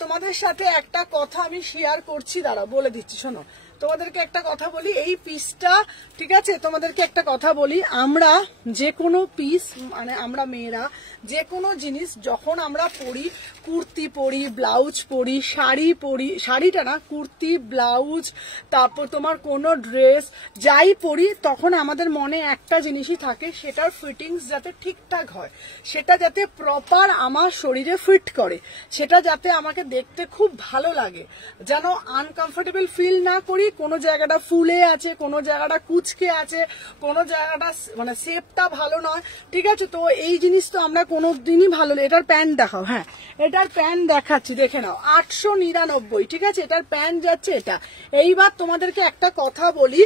তোমাদের সাথে একটা কথা আমি শেয়ার করছি, দাঁড়াও বলে দিচ্ছি, শোনো। তোমাদেরকে একটা কথা বলি, এই পিসটা, ঠিক আছে? তোমাদেরকে একটা কথা বলি, আমরা যে কোনো পিস, মানে আমরা মেয়েরা যে কোনো জিনিস যখন আমরা পরি, কুর্তি পরি, ব্লাউজ পরি, শাড়ি পরি, শাড়িটা না, কুর্তি, ব্লাউজ, তারপর তোমার কোনো ড্রেস যাই পরি, তখন আমাদের মনে একটা জিনিসই থাকে, সেটার ফিটিংস যাতে ঠিকঠাক হয়, সেটা যাতে প্রপার আমার শরীরে ফিট করে, সেটা যাতে আমাকে দেখতে খুব ভালো লাগে, যেন আনকমফোর্টেবল ফিল না করি, কোনো জায়গাটা ফুলে আছে, কোনো জায়গাটা কুচকে আছে, কোনো জায়গাটা মানে শেপটা ভালো নয়, ঠিক আছে? তো এই জিনিস তো আমরা কোনো দিনই ভালো, এটার প্যান্ট দেখাও, হ্যাঁ এটার প্যান্ট দেখাচ্ছি, দেখে নাও, 899, ঠিক আছে? এটার প্যান্ট যাচ্ছে এটা। এইবার তোমাদেরকে একটা কথা বলি,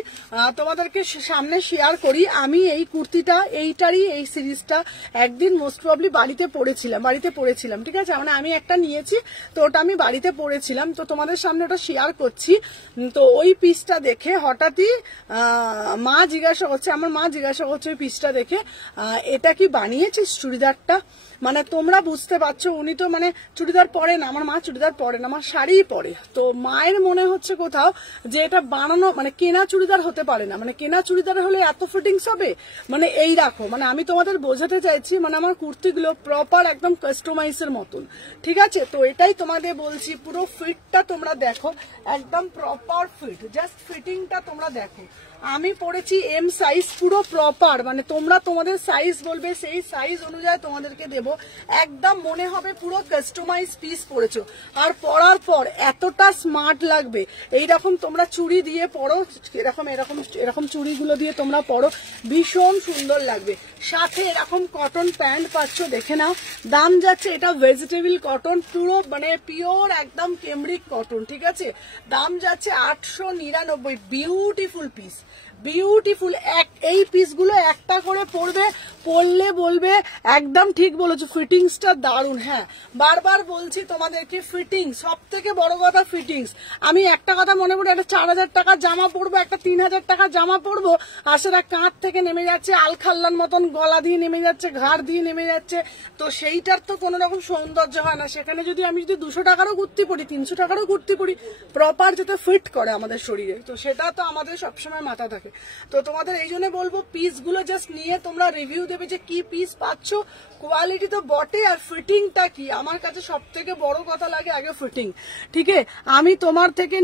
তোমাদেরকে সামনে শেয়ার করি, আমি এই কুর্তিটা, এইটারই এই সিরিজটা একদিন মোস্ট প্রবলি বাড়িতে পরেছিলাম, ঠিক আছে? মানে আমি একটা নিয়েছি, তো ওটা আমি বাড়িতে পরেছিলাম, তো তোমাদের সামনে ওটা শেয়ার করছি। তো ওই পিসটা দেখে হঠাৎই আমার মা জিজ্ঞাসা করছে ওই পিসটা দেখে, এটা কি বানিয়েছিস চুড়িদারটা? মানে তোমরা বুঝতে পারছো, উনি তো মানে চুড়িদার পরে না, আমার মা চুড়িদার পরে না, আমার শাড়িই পরে। তো মায়ের মনে হচ্ছে কোথাও যে এটা বানানো, মানে কেনা চুড়িদার হতে পারে না, মানে কেনা চুড়িদার হলে এত ফিটিংস হবে, মানে এই রাখো, মানে আমি তোমাদের বোঝাতে চাইছি, মানে আমার কুর্তিগুলো প্রপার একদম কাস্টমাইজের মতন, ঠিক আছে? তো এটাই তোমাদের বলছি, পুরো ফিটটা তোমরা দেখো, একদম প্রপার ফিট, জাস্ট ফিটিংটা তোমরা দেখো। আমি পরেছি এম সাইজ, পুরো প্রপার, মানে তোমরা তোমাদের সাইজ বলবে, সেই সাইজ অনুযায়ী তোমাদেরকে দেব, একদম মনে হবে পুরো কাস্টমাইজ পিস পরেছো। আর পরার পর এতটা স্মার্ট লাগবে, এইরকম তোমরা চুড়ি দিয়ে পরো, এরকম এরকম এরকম চুড়িগুলো দিয়ে তোমরা পরো, ভীষণ সুন্দর লাগবে। সাথে এরকম কটন প্যান্ট পাচ্ছ, দেখে নাও, দাম যাচ্ছে, এটা ভেজিটেবল কটন, পুরো মানে পিওর একদম কেমব্রিক কটন, ঠিক আছে? দাম যাচ্ছে 899, বিউটিফুল পিস, বিউটিফুল। এই পিসগুলো একটা করে পরলে বলবে একদম ঠিক বলেছো, ফিটিংসটা দারুণ। হ্যাঁ বারবার বলছি তোমাদেরকে, ফিটিং সব থেকে বড় কথা, ফিটিংস। আমি একটা কথা মনে পড়ে, একটা 4000 টাকার জামা পরবো, একটা 3000 টাকার জামা পরবো, আর সেটা কাঁধ থেকে নেমে যাচ্ছে আলখাল্লার মতন, গলা দিয়ে নেমে যাচ্ছে, ঘাড় দিয়ে নেমে যাচ্ছে, তো সেইটার তো কোনো রকম সৌন্দর্য হয় না। সেখানে যদি আমি 200 টাকারও কুর্তি পরি, 300 টাকারও কুর্তি পরি, প্রপার যাতে ফিট করে আমাদের শরীরে, তো সেটা তো আমাদের সবসময় মাথা থাকে। তো তোমাদের এই জন্য বলবো, পিসগুলো জাস্ট নিয়ে তোমরা রিভিউ দেবে যে কি পিস পাচ্ছ, কোয়ালিটি তো বটে, আর ফিটিংটা কি, আমার কাছে সব থেকে বড় কথা লাগে আগে ফিটিং, ঠিক আছে? আমি তোমার থেকে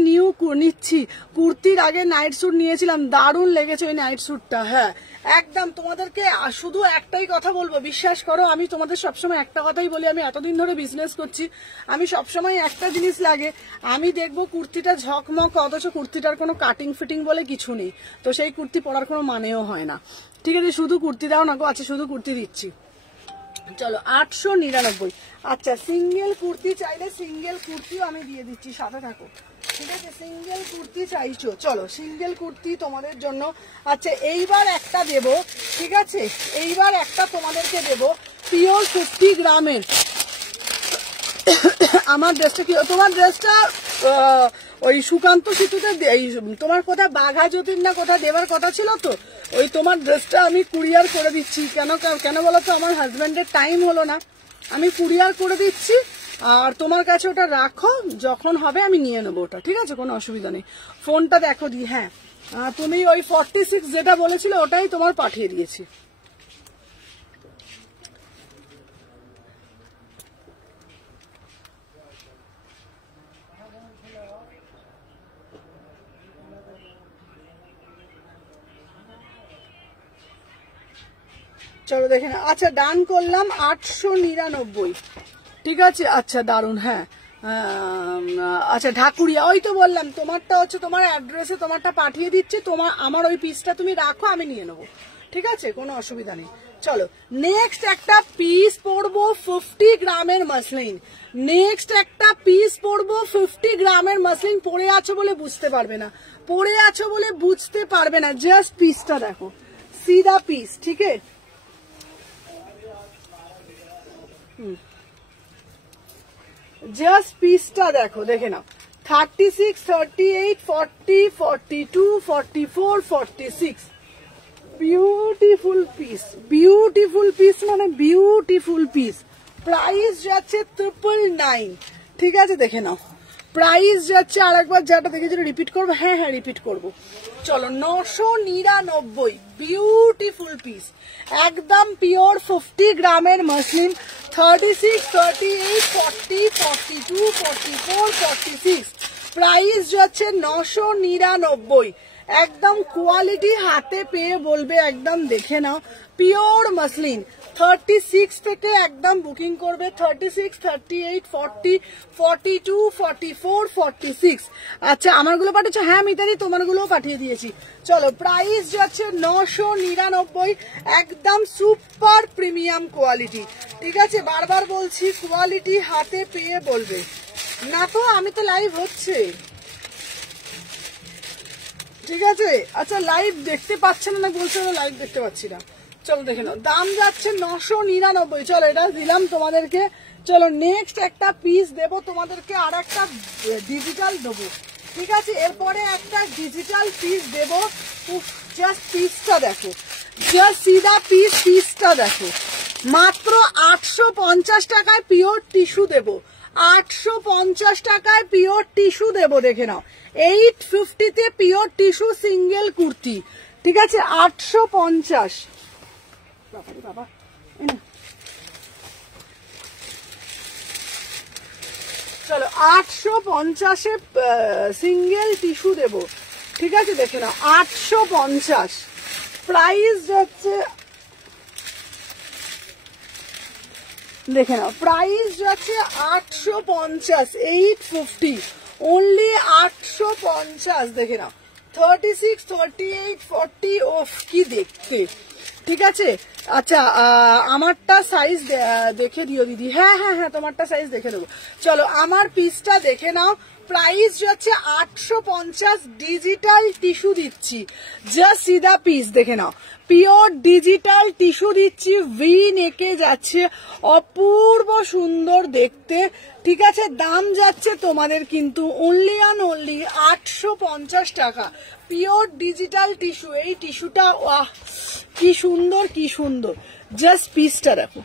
নিচ্ছি, কুর্তির আগে নাইট স্যুট নিয়েছিলাম, দারুণ লেগেছে ওই নাইট স্যুটটা। হ্যাঁ একদম, তোমাদেরকে শুধু একটাই কথা বলবো, বিশ্বাস করো, আমি তোমাদের সবসময় একটা কথাই বলি, আমি এতদিন ধরে বিজনেস করছি, আমি সবসময় একটা জিনিস লাগে, আমি দেখবো কুর্তিটা ঝকমক, অথচ কুর্তিটার কোনো কাটিং ফিটিং বলে কিছু নেই, তো সেই কুর্তি পরার কোনো মানেও হয় না, ঠিক আছে? শুধু কুর্তি দাও না গো, আচ্ছা শুধু কুর্তি দিচ্ছি, চলো 899। আচ্ছা সিঙ্গেল কুর্তি চাইলে সিঙ্গেল কুর্তিও আমি দিয়ে দিচ্ছি, সাথে থাকো, ঠিক আছে? সিঙ্গেল কুর্তি চাইছো, চলো সিঙ্গেল কুর্তি তোমাদের জন্য। আচ্ছা এইবার একটা দেব, ঠিক আছে? এইবার একটা তোমাদেরকে দেব, পিওর 50 গ্রামের। আমার ড্রেসটা কি, তোমার ড্রেসটা ওই সুকান্ত সেতুতে, তোমার কোথায় বাঘা জ্যোতির না কোথায় দেওয়ার কথা ছিল, তো ওই তোমার ড্রেসটা আমি কুরিয়ার করে দিচ্ছি। কেন বলো তো, আমার হাজব্যান্ডের টাইম হলো না, আমি কুরিয়ার করে দিচ্ছি, আর তোমার কাছে ওটা রাখো, যখন হবে আমি নিয়ে নেবো ওটা, ঠিক আছে? কোনো অসুবিধা নেই। ফোনটা দেখো দি, হ্যাঁ তুমি ওই 46 যেটা বলেছিলে ওটাই তোমার পাঠিয়ে দিয়েছি। চলো দেখে না। আচ্ছা ডান করলাম 899, ঠিক আছে। আচ্ছা দারুন, হ্যাঁ। আচ্ছা ঢাকুরিয়া, ওই তো বললাম তোমারটা হচ্ছে তোমার অ্যাড্রেসে তোমারটা পাঠিয়ে দিচ্ছে, তোমার আমার ওই পিসটা তুমি রাখো, আমি নিয়ে নেবো, ঠিক আছে, কোনো অসুবিধা নেই। চলো নেক্সট একটা পিস পরবো 50 গ্রামের মাসলিন। নেক্সট একটা পিস পরবো 50 গ্রামের মাসলিন। পরে আছো বলে বুঝতে পারবে না, পরে আছো বলে বুঝতে পারবে না। জাস্ট পিসটা দেখো, সিধা পিস, ঠিক আছে। জাস্ট পিসটা দেখো, দেখে নাও। 36, 38, 40, 42, 44, 46, বিউটিফুল পিস, বিউটিফুল পিস মানে বিউটিফুল পিস। প্রাইস যাচ্ছে 999, ঠিক আছে, দেখে নাও। প্রাইস যাচ্ছে, আরেকবার যেটা দেখেছিল রিপিট করবো, হ্যাঁ হ্যাঁ রিপিট করবো। চলো 999, বিউটিফুল পিস, একদম পিওর 50 গ্রামের মাসলিন। 36, 38, 40, 42, 44, 46, প্রাইস যাচ্ছে 999। একদম কোয়ালিটি হাতে পেয়ে বলবে, একদম দেখে নাও, পিওর মাসলিন। 36 থেকে একদম বুকিং করবে, 36, 38, 40, 42, 44, 46। আচ্ছা আমারগুলো পাঠিয়েছো? হ্যাঁ মিতালি তোমারগুলোও পাঠিয়ে দিয়েছি। চলো প্রাইস যাচ্ছে 999, একদম সুপার প্রিমিয়াম কোয়ালিটি, ঠিক আছে। বারবার বলছি কোয়ালিটি হাতে পেয়ে বলবে না তো, আমি তো লাইভ হচ্ছে, ঠিক আছে। আচ্ছা লাইভ দেখতে পাচ্ছেন না বলছে, লাইভ দেখতে পাচ্ছি না। চলো দেখে নাও, দাম যাচ্ছে 999। চলো এটা দিলাম তোমাদেরকে। চলো নেক্সট একটা পিস দেবো তোমাদেরকে, আর একটা ডিজিটাল দেবো, ঠিক আছে। এরপরে একটা ডিজিটাল পিস দেবো। জাস্ট পিসটা দেখো, জাস্ট সিধা পিস, পিসটা দেখো। মাত্র 850 টাকায় পিওর টিস্যু দেবো, 850 টাকায় পিওর টিস্যু দেবো, দেখে নাও। 850-তে পিওর টিস্যু সিঙ্গেল কুর্তি, ঠিক আছে। 850, বাবা চলো 850-এ সিঙ্গেল টিস্যু দেবো, ঠিক আছে, দেখে নাও। 850 প্রাইস যাচ্ছে, দেখে নাও প্রাইস যাচ্ছে 850, 850 অনলি 850, দেখে নাও। 36, 38, 40, ওফ কি দেখতে, ঠিক আছে। আচ্ছা আমারটা সাইজ দেখে দিও দিদি। হ্যাঁ হ্যাঁ হ্যাঁ তোমারটা সাইজ দেখে দেবো। চলো আমার পিসটা দেখে নাও। প্রাইস হচ্ছে 850, ডিজিটাল টিস্যু দিচ্ছি, জাস্ট সিধা পিস দেখে নাও। পিওর ডিজিটাল টিস্যু দিচ্ছি, ভি নেকে যাচ্ছে, অপূর্ব সুন্দর দেখতে, ঠিক আছে। দাম যাচ্ছে তোমাদের কিন্তু অনলি অ্যান্ড অনলি 850 টাকা। পিওর ডিজিটাল টিস্যু, এই টিস্যুটা কি সুন্দর, কি সুন্দর। জাস্ট পিসটা দেখো,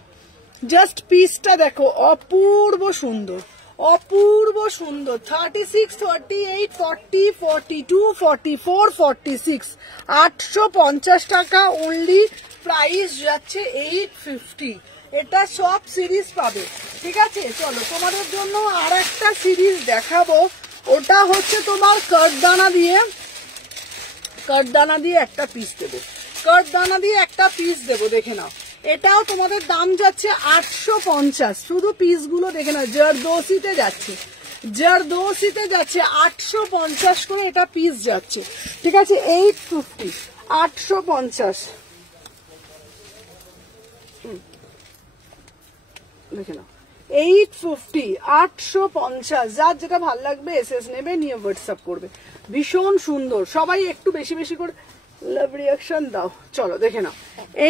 জাস্ট পিসটা দেখো, অপূর্ব সুন্দর, অপূর্ব সুন্দর। 36, 38, 40, 42, 44, 46, 850 টাকা অনলি। প্রাইস যাচ্ছে 850। এটা সব সিরিজ পাবে, ঠিক আছে। চলো তোমাদের জন্য আর একটা সিরিজ দেখাবো, ওটা হচ্ছে তোমার কাঠদানা দিয়ে, কাঠদানা দিয়ে একটা পিস দেবো, কাঠদানা দিয়ে একটা পিস দেবো, দেখে নাও। এটাও তোমাদের দাম যাচ্ছে 850। শুধু পিসগুলো দেখে নাও, জারদোসিতে যাচ্ছে, জারদোসিতে যাচ্ছে 850 করে এটা পিস যাচ্ছে, ঠিক আছে। 850, 850, দেখে নাও। 850, 850, যার যেটা ভাল লাগবে এসএস নেবে, নিয়ে হোয়াটসঅ্যাপ করবে। ভীষণ সুন্দর, সবাই একটু বেশি বেশি করে লাভ রিয়াকশন দাও। চলো দেখে নাও,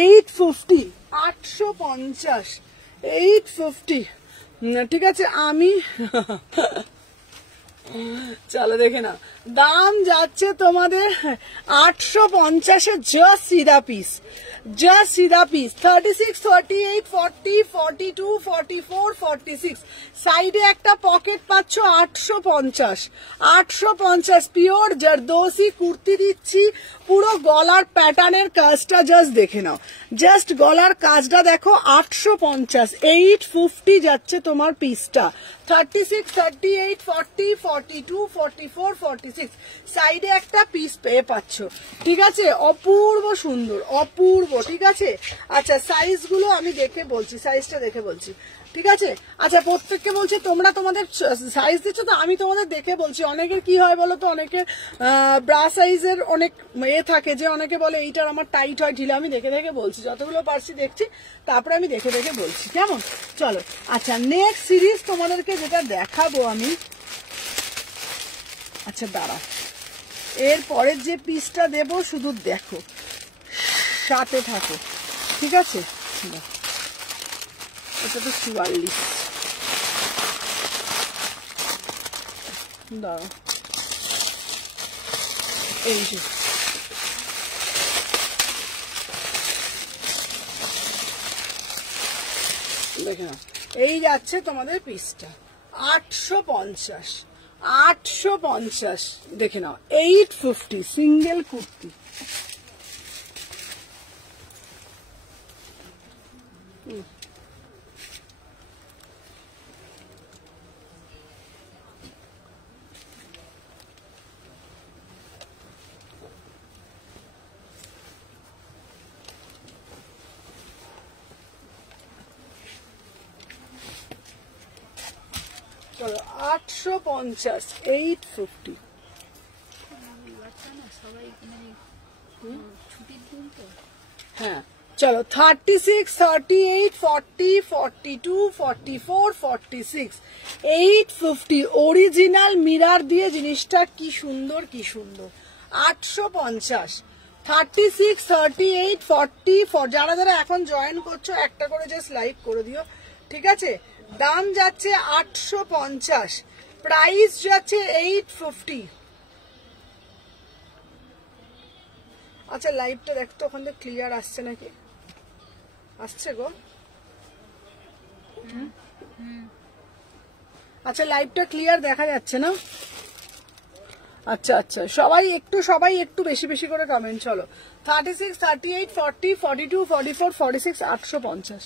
850, 850, 850, ঠিক আছে। আমি চলো দেখে নাও, দাম যাচ্ছে তোমাদের 850-এ জাস্ট সিধা পিস, জাস্ট সিধা পিস। 36, 38, 40, 42, 44, 46 সাইডে একটা পকেট পাচ্ছ 850, 850 পিওর জারদোসি কুর্তি দিচ্ছি। পুরো গলার প্যাটার্নের কাজটা জাস্ট দেখে নাও, জাস্ট গলার কাজটা দেখো। 850, 850 যাচ্ছে তোমার পিসটা। 36, 38, 40, 42, 44, 46 সাইডে একটা পিস পেয়ে পাচ্ছ, ঠিক আছে? অপূর্ব সুন্দর, অপূর্ব, ঠিক আছে? আচ্ছা সাইজ গুলো আমি দেখে বলছি, সাইজটা দেখে বলছি, ঠিক আছে? আচ্ছা প্রত্যেককে বলছি তোমরা তোমাদের সাইজ দিচ্ছ তো, আমি তোমাদের দেখে বলছি। অনেকের কি হয় বলো তো, অনেকের ব্রা সাইজের অনেক থাকে, যে অনেকে বলে এইটার আমার টাইট হয় ঢিলে। আমি দেখে দেখে বলছি, যতগুলো পারছি দেখছি, তারপরে আমি দেখে দেখে বলছি, কেমন? চলো আচ্ছা নেক্সট সিরিজ তোমাদেরকে যেটা দেখাবো আমি, আচ্ছা দাঁড়া, এর পরের যে পিসটা দেব শুধু দেখো, সাথে থাকো, ঠিক আছে? এটা তো 44, দাঁড়াও, এই যে দেখে নাও, এই যাচ্ছে তোমাদের পিসটা 850, 850 দেখে নাও। 850 সিঙ্গেল কুর্তি, চলো 850, 850। হ্যাঁ চলো 36, 38, 40, 42, 44, 46 850 অরিজিনাল মিরার দিয়ে জিনিসটা কি সুন্দর, কি সুন্দর। 850, 36, 38, 40 যারা যারা এখন জয়েন করছো একটা করে জাস্ট লাইক করে দিও, ঠিক আছে? দাম যাচ্ছে 850, প্রাইস যাচ্ছে 850। আচ্ছা লাইভটা দেখতো ওখান থেকে ক্লিয়ার আসছে নাকি, আসছে গো? আচ্ছা লাইভটা ক্লিয়ার দেখা যাচ্ছে না? আচ্ছা আচ্ছা সবাই একটু বেশি বেশি করে কমেন্ট। চলো 36, 38, 40, 42, 44, 46 850।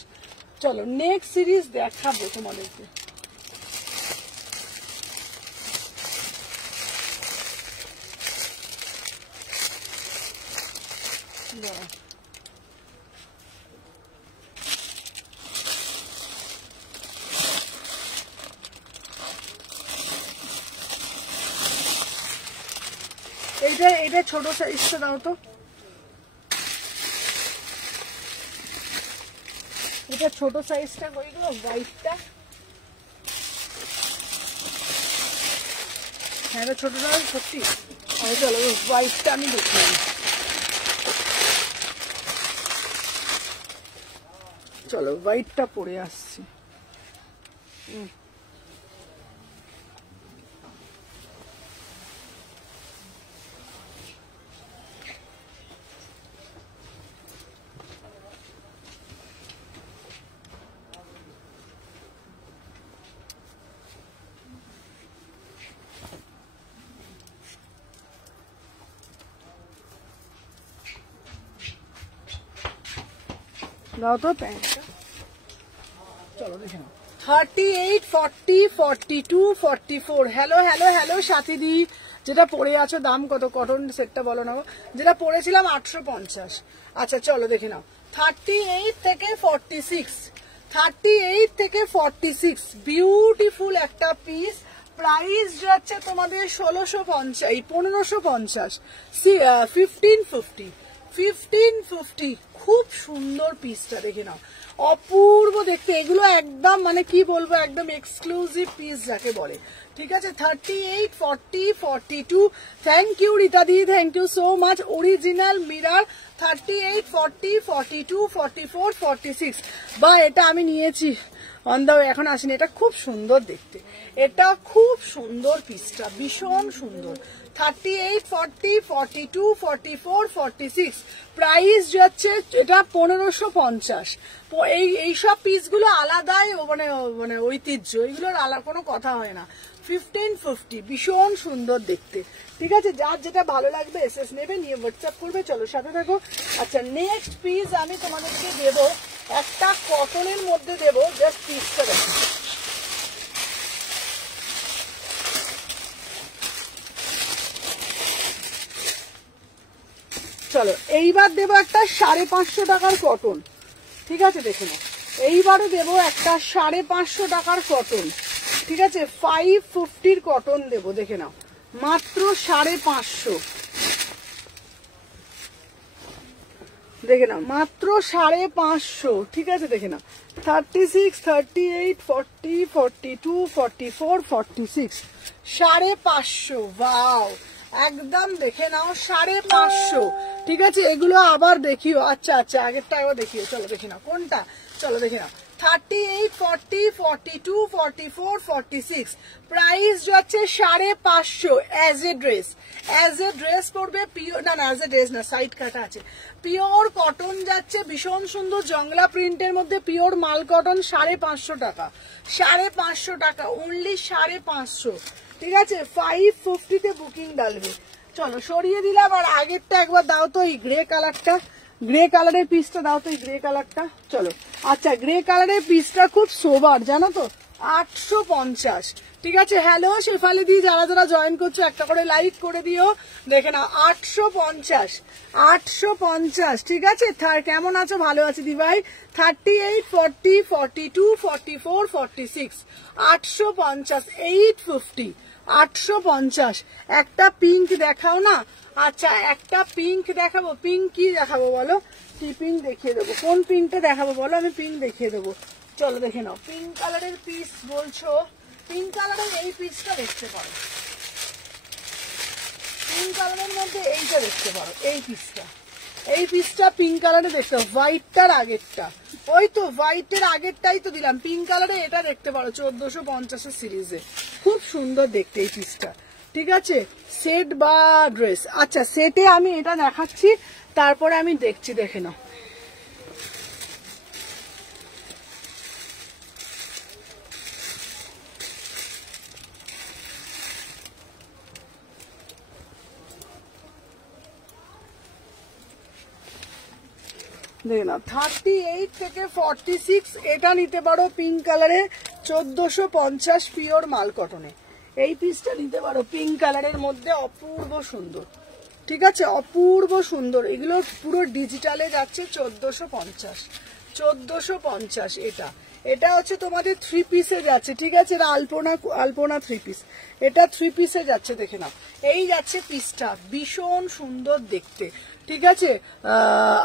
চলো নেক্সট সিরিজ দেখাবো তোমাদেরকে। এইটা ছোট সাইজটা দাও তো, এটা ছোট সাইজটা করে দিল, হোয়াইটটা। হ্যাঁ এটা ছোটটা সত্যি। চলো হোয়াইটটা আমি দেখি, চলো হোয়াইটটা পরে আসছি। দাও তো প্যান্টটা, চলো দেখে নাও। 38, 40, 42, 44 হ্যালো হ্যালো হ্যালো সাথীদি, যেটা পরে আছো দাম কত? কটন সেটটা বলো না, যেটা পরেছিলাম 850। আচ্ছা চলো দেখে নাও। 38 থেকে 46, 38 থেকে 46 বিউটিফুল একটা পিস। প্রাইস যাচ্ছে তোমাদের 1550, 1550, 1550 1550, খুব সুন্দর পিসটা দেখে নাও, অপূর্ব দেখতে। এগুলো একদম মানে কি বলবো, একদম এক্সক্লুসিভ পিস যাকে বলে। ঠিক আছে, 38, 40, 42। থ্যাংক ইউ রীতা দি, thank you so much. Original mirror 38, 40, 42, 44, 46। বা এটা আমি নিয়েছি অন দা, এখন আসেনি। এটা খুব সুন্দর দেখতে, এটা খুব সুন্দর পিসটা, ভীষণ সুন্দর। 38, 40, 42, 44, 46। প্রাইস যাচ্ছে এটা 1550। এইসব পিসগুলো আলাদাই মানে মানে ঐতিহ্য, এগুলোর আলাদা কোনো কথা হয় না। 1550, ভীষণ সুন্দর দেখতে। ঠিক আছে, যার যেটা ভালো লাগবে এসএস নেবে, নিয়ে হোয়াটসঅ্যাপ করবে। চলো সাথে থাকো। আচ্ছা, নেক্সট পিস আমি তোমাদেরকে দেবো একটা কটনের মধ্যে দেবো, জাস্ট পিসটা দেখো। চলো এইবার দেবো একটা 550 টাকার কটন। ঠিক আছে, দেখে নাও, এইবারে দেবো একটা 550 টাকার কটন। ঠিক আছে, 550 কটন দেবো, দেখে নাও, মাত্র 550। দেখে নাও, মাত্র 550। ঠিক আছে, দেখে নাও, 36, 38, 40, 42, 44, 46, 550। ওয়াও, একদম দেখে নাও 550। ঠিক আছে, এগুলো আবার দেখিও। আচ্ছা আচ্ছা, আগেরটা একবার দেখিও। চলো দেখে নাও কোনটা, চলো দেখে নাও। 38, 40, 42, 44, 46। প্রাইস যাচ্ছে 550 as a dress. As a dress পড়বে পিওর, না না অ্যাজ এ ড্রেস না, সাইড কাটা আছে। পিওর কটন যাচ্ছে, ভীষণ সুন্দর জংলা প্রিন্টের মধ্যে পিওর মাল কটন। 550 টাকা, 550 টাকা অনলি, 550। ঠিক আছে, 550-তে বুকিং ডালবে। চলো সরিয়ে দিলাম। আর আগেরটা একবার দাও তো, এই গ্রে কালারটা, গ্রে কালারের পিসটা দাও তো, এই গ্রে কালারটা। চলো, আচ্ছা, গ্রে কালারের পিসটা খুব সোবার, জানো তো, 850। ঠিক আছে, হ্যালো শেফালি দি, যারা যারা জয়েন করছো একটা করে লাইক করে দিও। দেখে নাও, 850, 850। ঠিক আছে, কেমন আছো? ভালো আছি দি ভাই। 38, 40, 42, 44, 46, 850, 850, 850। একটা পিঙ্ক দেখাও না। আচ্ছা, একটা পিঙ্ক দেখাবো। পিঙ্ক কি দেখাবো বলো? কি পিঙ্ক দেখিয়ে দেবো? কোন পিঙ্কটা দেখাবো বলো? আমি পিঙ্ক দেখিয়ে দেবো। চলো দেখে নাও, পিঙ্ক কালারের পিস বলছো, পিঙ্ক কালারের এই পিসটা দেখতে পারো। পিঙ্ক কালারের মধ্যে এইটা দেখতে পারো, এই পিসটা, এই পিসটা পিঙ্ক কালারে দেখতে পারো। হোয়াইটটার আগেরটা, ওই তো হোয়াইটের আগেরটাই তো দিলাম পিঙ্ক কালারে, এটা দেখতে পারো 1450 সিরিজে। খুব সুন্দর দেখতে এই পিসটা। ঠিক আছে, সেট বা ড্রেস। আচ্ছা, সেটে আমি এটা দেখাচ্ছি, তারপরে আমি দেখছি, দেখে নাও। দেখে নাও, 38 থেকে 46 এটা নিতে পারো পিঙ্ক কালারে, 1450 পিওর মাল কটনে। এই পিসটা নিতে পারো পিঙ্ক কালারের মধ্যে, অপূর্ব সুন্দর। ঠিক আছে, অপূর্ব সুন্দর। এগুলো পুরো ডিজিটালে যাচ্ছে 1450, 1450। এটা এটা হচ্ছে তোমাদের 3 পিসে যাচ্ছে। ঠিক আছে, এটা আলপনা, আলপনা 3 পিস, এটা 3 পিসে যাচ্ছে। দেখে নাও, এই যাচ্ছে পিসটা, ভীষণ সুন্দর দেখতে। ঠিক আছে,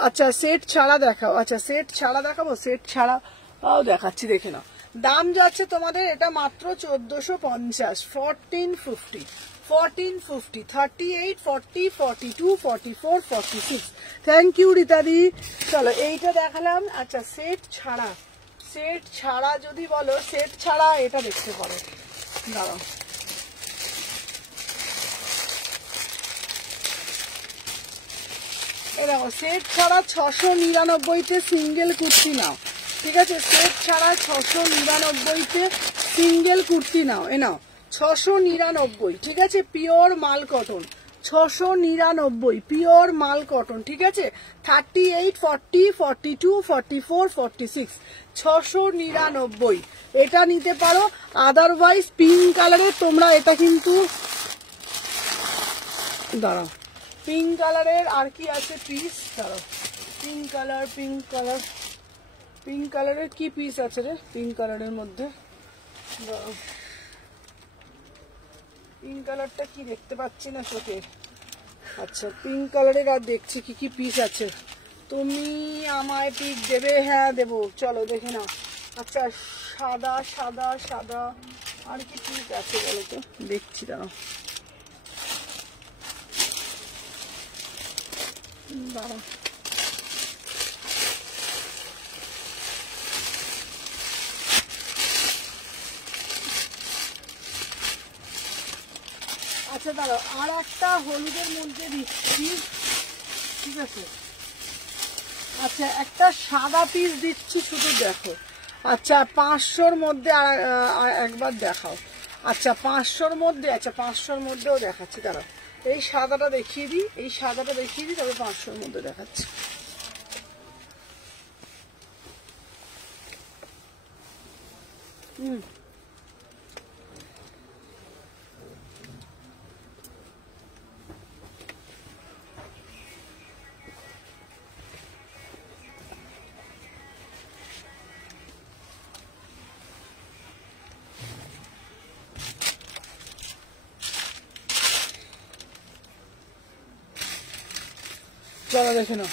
আচ্ছা সেট ছাড়া দেখাও। আচ্ছা, সেট ছাড়া দেখাবো, সেট ছাড়াও দেখাচ্ছি। দেখে নাও, দাম যাচ্ছে তোমাদের এটা মাত্র 1450, 1450, 1450, 38, 40, 42, 44, 46। থ্যাংক ইউ রীতাদি। চলো এইটা দেখালাম। আচ্ছা, সেট ছাড়া, সেট ছাড়া যদি বলো, সেট ছাড়া এটা দেখতে পারো। দাঁড়াও, এ দেখো, সেট ছাড়া 699-তে সিঙ্গেল কুর্তি নাও। ঠিক আছে, সেট ছাড়া 699-তে সিঙ্গেল কুর্তি নাও। এ নাও 699। ঠিক আছে, পিওর মাল কটন, 699 পিওর মাল কটন। ঠিক আছে, 38, 40, 42, 44, 46, 699 এটা নিতে পারো। আদারওয়াইজ পিঙ্ক কালারের তোমরা এটা কিন্তু, দাঁড়াও, পিঙ্ক কালারের আর কি আছে পিস, দাঁড়াও, pink colour, pink colour, pink কালারের কি পিস আছে রে পিঙ্ক কালারের মধ্যে? দাঁড়াও, পিঙ্ক কালারটা কি দেখতে পাচ্ছি না চোখে। আচ্ছা পিঙ্ক কালারের আর দেখছি কি কি পিস আছে। তুমি আমায় পিক দেবে? হ্যাঁ দেবো, চলো দেখে নাও। আচ্ছা সাদা সাদা সাদা আর কি পিস আছে বলো তো, দেখছি দাঁড়াও। দাঁড়াও আচ্ছা দাঁড়াও, আর একটা হলুদের মধ্যে দিচ্ছি, ঠিক আছে। আচ্ছা একটা সাদা পিস দিচ্ছি, শুধু দেখো। আচ্ছা 500-র মধ্যে আর একবার দেখাও। আচ্ছা 500-র মধ্যে, আচ্ছা 500-র মধ্যেও দেখাচ্ছি, দাঁড়াও এই সাদাটা দেখিয়ে দিই, এই সাদাটা দেখিয়ে দিই, তবে 500-র মধ্যে দেখাচ্ছি। চলো দেখে নাও।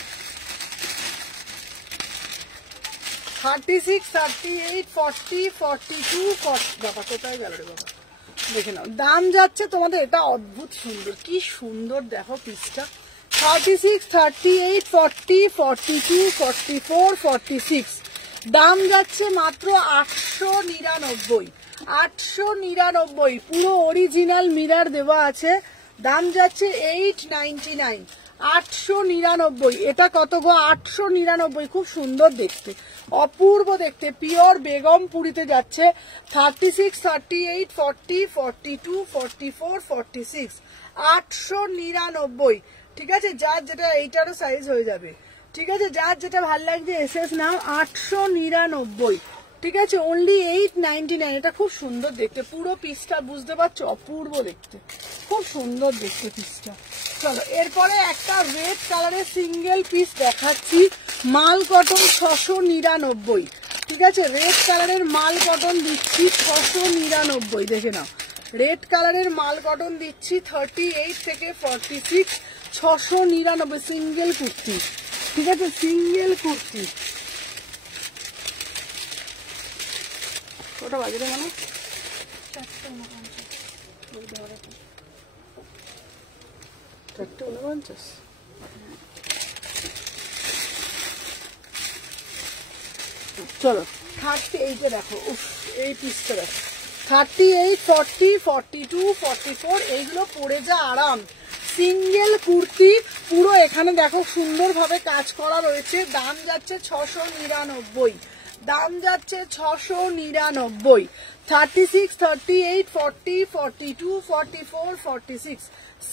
36, 38, 40, 42, 40, বাবা কোথায় গেল রে বাবা, দেখে নাও। দাম যাচ্ছে তোমাদের, এটা অদ্ভুত সুন্দর, কি সুন্দর দেখো পিসটা। 36, 38, 40, 42, 44, 46, দাম যাচ্ছে মাত্র 899। 899, পুরো অরিজিনাল মিরার দেওয়া আছে, দাম যাচ্ছে 899। 899, এটা কত গো? 899, খুব সুন্দর দেখতে, অপূর্ব দেখতে, পিওর বেগম পুরিতে যাচ্ছে। 36, 38, 40, 42, 44, 46, 899, ঠিক আছে। যার যেটা, এইটারও সাইজ হয়ে যাবে, ঠিক আছে। যার যেটা ভাল লাগছে এসএস নাও। 899, ঠিক আছে, অনলি 899। এটা খুব সুন্দর দেখতে, পুরো পিসটা বুঝতে পারছো, অপূর্ব দেখতে, খুব সুন্দর দেখতে পিসটা। চলো এরপরে একটা রেড কালারের সিঙ্গেল পিস দেখাচ্ছি, মাল কটন 699, ঠিক আছে। রেড কালারের মাল কটন দিচ্ছি 699, দেখে নাও। রেড কালারের মাল কটন দিচ্ছি 38 থেকে 46, 699, সিঙ্গেল কুর্তি, ঠিক আছে, সিঙ্গেল কুর্তি। ওটা বাজে মানে 449। চলো 38-এ দেখো, উফ এই পিসটা দেখো। 38, 40, 42, 44, এইগুলো পরে যা আরাম। সিঙ্গেল কুর্তি, পুরো এখানে দেখো সুন্দরভাবে কাজ করা রয়েছে। দাম যাচ্ছে 699, দাম যাচ্ছে 699। 36, 38, 40, 42, 44, 46,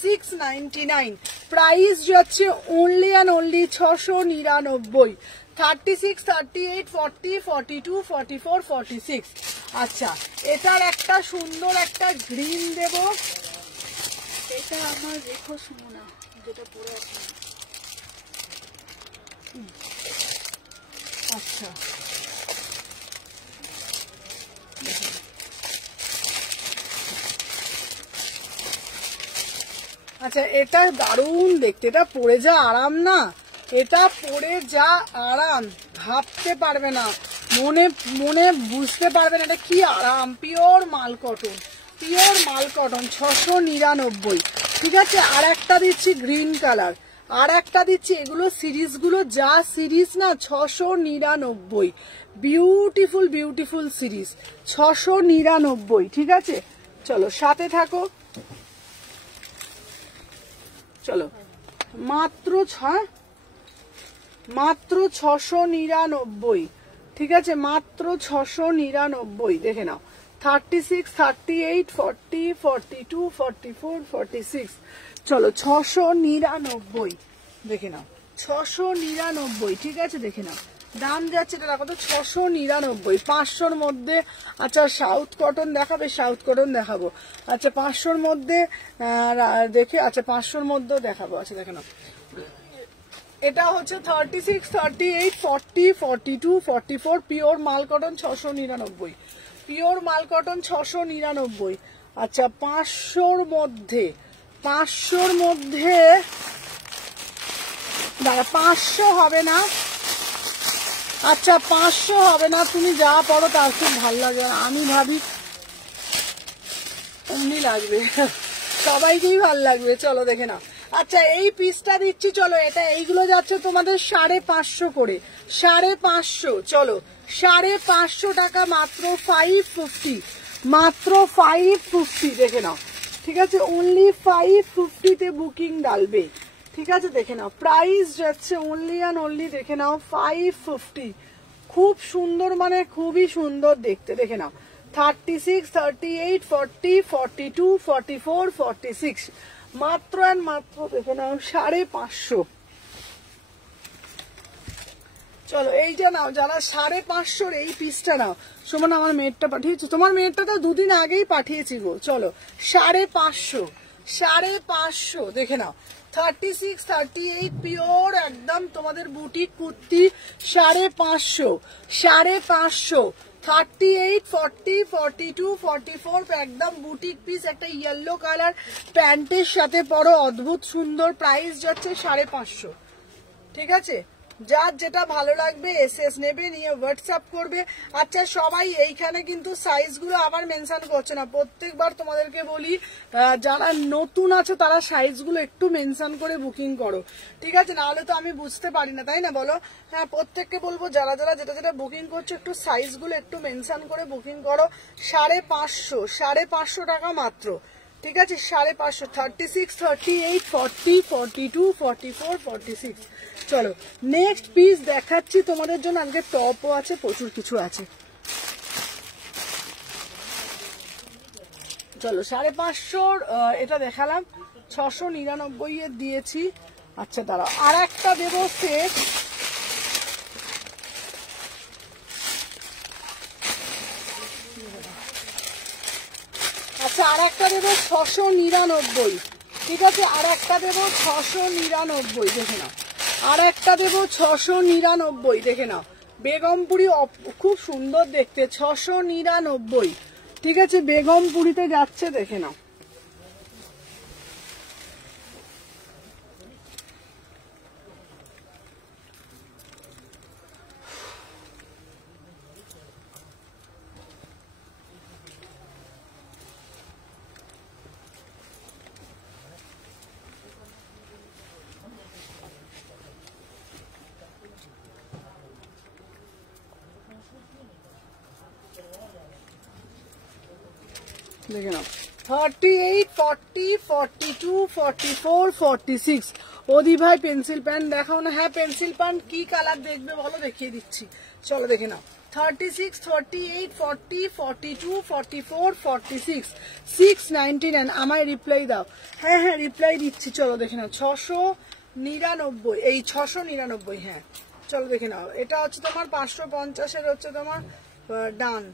699, প্রাইস যাচ্ছে অনলি অ্যান্ড অনলি 699। 36, 38, 40, 42, 44, 46। আচ্ছা এটার একটা সুন্দর একটা গ্রিন দেব, এটা আমার দেখো শুনো না, যেটা পরে আছে। আচ্ছা আচ্ছা এটা দারুণ দেখতে, এটা পরে যা আরাম না, এটা পরে যা আরাম ভাবতে পারবে না, মনে মনে বুঝতে পারবে না এটা কি আরাম। পিওর মাল কটন, পিওর মাল কটন, 699, ঠিক আছে। আর একটা দিচ্ছি গ্রিন কালার, আর একটা দিচ্ছি, এগুলো সিরিজগুলো যা সিরিজ না, 699, বিউটিফুল বিউটিফুল সিরিজ, 699, ঠিক আছে। চলো সাথে থাকো, চলো মাত্র মাত্র 699, ঠিক আছে, মাত্র 699, দেখে নাও। 36, 38, 40, 42, 44, 46, চলো 699, দেখে নাও। 699, ঠিক আছে, দেখে নাও। দাম যাচ্ছে এটা কত? 699, 500-র মধ্যে। আচ্ছা সাউথ কটন দেখাবে? সাউথ কটন দেখাবো। আচ্ছা 500-র মধ্যে দেখে, আচ্ছা 500-র মধ্যেও দেখাবো। আচ্ছা দেখে নাও, এটা হচ্ছে 36, 38, 40, 42, 44, পিওর মাল কটন 699, পিওর মাল কটন 699। আচ্ছা 500-র মধ্যে, 500-র মধ্যে দাঁড়া 500 হবে না। আচ্ছা 500 হবে না, তুমি যা পড়ো তার খুব ভালো লাগে, আমি ভাবি অমনি লাগবে, সবাইকেই ভালো লাগবে। চলো দেখে নাও। আচ্ছা এই পিসটা দিচ্ছি, চলো এটা এইগুলো যাচ্ছে তোমাদের 550 করে, 550। চলো 550 টাকা মাত্র 550, মাত্র 550 দেখে নাও। ঠিক আছে, অনলি 550-তে বুকিং ডালবে। ঠিক আছে দেখে নাও, প্রাইস যাচ্ছে অনলি অ্যান্ড অনলি দেখে নাও 550। খুব সুন্দর, মানে খুবই সুন্দর দেখতে। দেখে নাও 36, 38, 40, 42, 44, 46 মাত্র অ্যান্ড মাত্র দেখে নাও 550। চলো এইটা নাও, যারা 550-র এই পিসটা নাও। সুমন আমার মেয়েরটা পাঠিয়েছো, তোমার মেয়েরটা তো দুদিন আগেই পাঠিয়েছি গো। চলো 550, 550 দেখে নাও। 36, 38 পিওর একদম তোমাদের বুটিক কুর্তি 550, 550। 38, 40, 42, 44 একদম বুটিক পিস, একটা ইয়েলো কালার প্যান্টের সাথে পরো, অদ্ভুত সুন্দর। প্রাইস যাচ্ছে 550। ঠিক আছে, যার যেটা ভালো লাগবে এসএস নেবে, নিয়ে হোয়াটসঅ্যাপ করবে। আচ্ছা সবাই এইখানে কিন্তু সাইজগুলো আবার মেনশন করছে না, প্রত্যেকবার তোমাদেরকে বলি যারা নতুন আছো তারা সাইজগুলো একটু মেনশন করে বুকিং করো। ঠিক আছে, নাহলে তো আমি বুঝতে পারি না, তাই না বলো? হ্যাঁ প্রত্যেককে বলবো যারা যারা যেটা যেটা বুকিং করছো একটু সাইজগুলো একটু মেনশন করে বুকিং করো। 550, 550 টাকা মাত্র। ঠিক আছে 550, 36, 38, 40, 42, 44, 46। চলো নেক্সট পিস দেখাচ্ছি তোমাদের জন্য। আজকে টপও আছে, প্রচুর কিছু আছে। চলো 550 এটা দেখালাম, 699 এর দিয়েছি। আচ্ছা দাঁড়াও আর একটা দেবো সেট। আচ্ছা আর একটা দেবো 699। ঠিক আছে আর একটা দেবো 699 দেখে নাও। আর একটা দেবো 699 দেখে নাও। বেগমপুরি খুব সুন্দর দেখতে, 699। ঠিক আছে বেগমপুরিতে যাচ্ছে দেখে নাও। দেখে নাও 38, 40, 42, 44, 46। ওদি ভাই পেন্সিল প্যান্ট দেখাও না। হ্যাঁ পেন্সিল প্যান্ট কি কালার দেখবে বলো, দেখিয়ে দিচ্ছি। চলো দেখে নাও 36, 38, 40, 42, 44, 46, 699। আমায় রিপ্লাই দাও। হ্যাঁ হ্যাঁ রিপ্লাই দিচ্ছি। চলো দেখে নাও 699, এই 699। হ্যাঁ চলো দেখে নাও, এটা হচ্ছে তোমার 550-এর হচ্ছে তোমার ডান।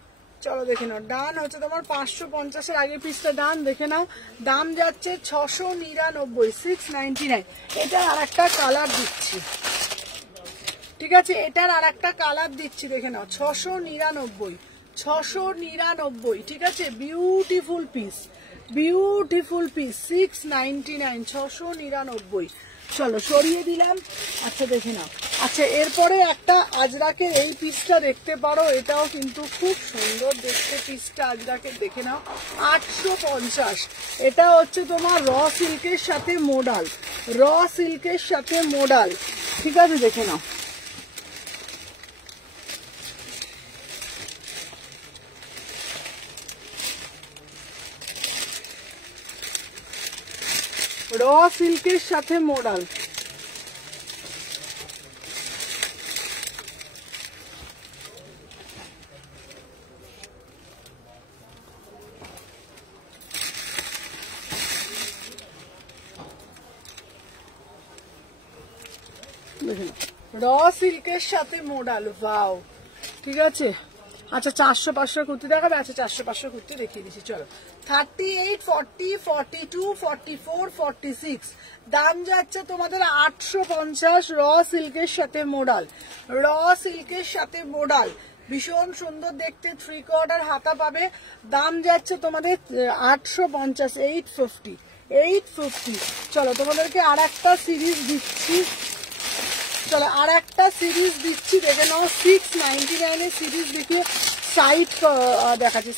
চলো দেখে নাও, ডান হচ্ছে তোমার 550-এর আগের পিসটা ডান। দেখে নাও দাম যাচ্ছে 699, 699। এটার আর একটা কালার দিচ্ছি। ঠিক আছে এটার আর একটা কালার দিচ্ছি, দেখে নাও 699, 699। ঠিক আছে বিউটিফুল পিস, বিউটিফুল পিস 699, 699। চলো সরিয়ে দিলাম। আচ্ছা দেখে নাও। আচ্ছা এরপরে একটা আজরাকের এই পিসটা দেখতে পারো, এটাও কিন্তু খুব সুন্দর দেখতে পিসটা আজরাকের। দেখে নাও 850। এটা হচ্ছে তোমার র সিল্কের সাথে মোডাল, র সিল্কের সাথে মোডাল। ঠিক আছে দেখে নাও। র সিল্কের সাথে মোডাল। র সিল্কের সাথে মোডাল, ওয়াও। ঠিক আছে আচ্ছা 400-500 কুর্তি দেখাবে। আচ্ছা 400-500 কুর্তি দেখিয়ে দিচ্ছি। চলো 38, 40, 42, 44, 46। দাম যাচ্ছে তোমাদের 850। র সিল্কের সাথে মোডাল, র সিল্কের সাথে মোডাল ভীষণ সুন্দর দেখতে। 3/4 হাতা পাবে। দাম যাচ্ছে তোমাদের 850, 850। 850। চলো তোমাদেরকে আর একটা সিরিজ দিচ্ছি, চলো আর একটা সিরিজ দিচ্ছি, দেখে নাও। 699 সিরিজ দেখিয়ে সাইড দেখাচ্ছি,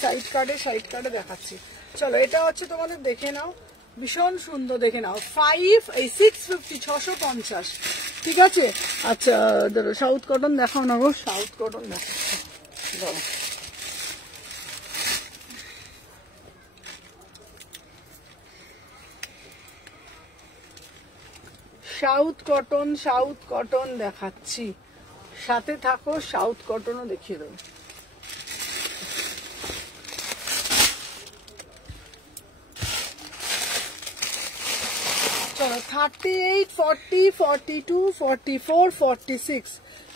সাইড কার্ডে দেখাচ্ছি। চলো এটা হচ্ছে তোমাদের, দেখে নাও, ভীষণ সুন্দর, দেখে নাও। 650, 650, ঠিক আছে। আচ্ছা ধরো সাউথ কটন দেখাও না গো, সাউথ কটন দেখাচ্ছি, ধরো। সাউথ কটন দেখাচ্ছি, সাথে থাকো, সাউথ কটনও দেখিয়ে দেবো। চলো 38, 40, 42, 44, 46,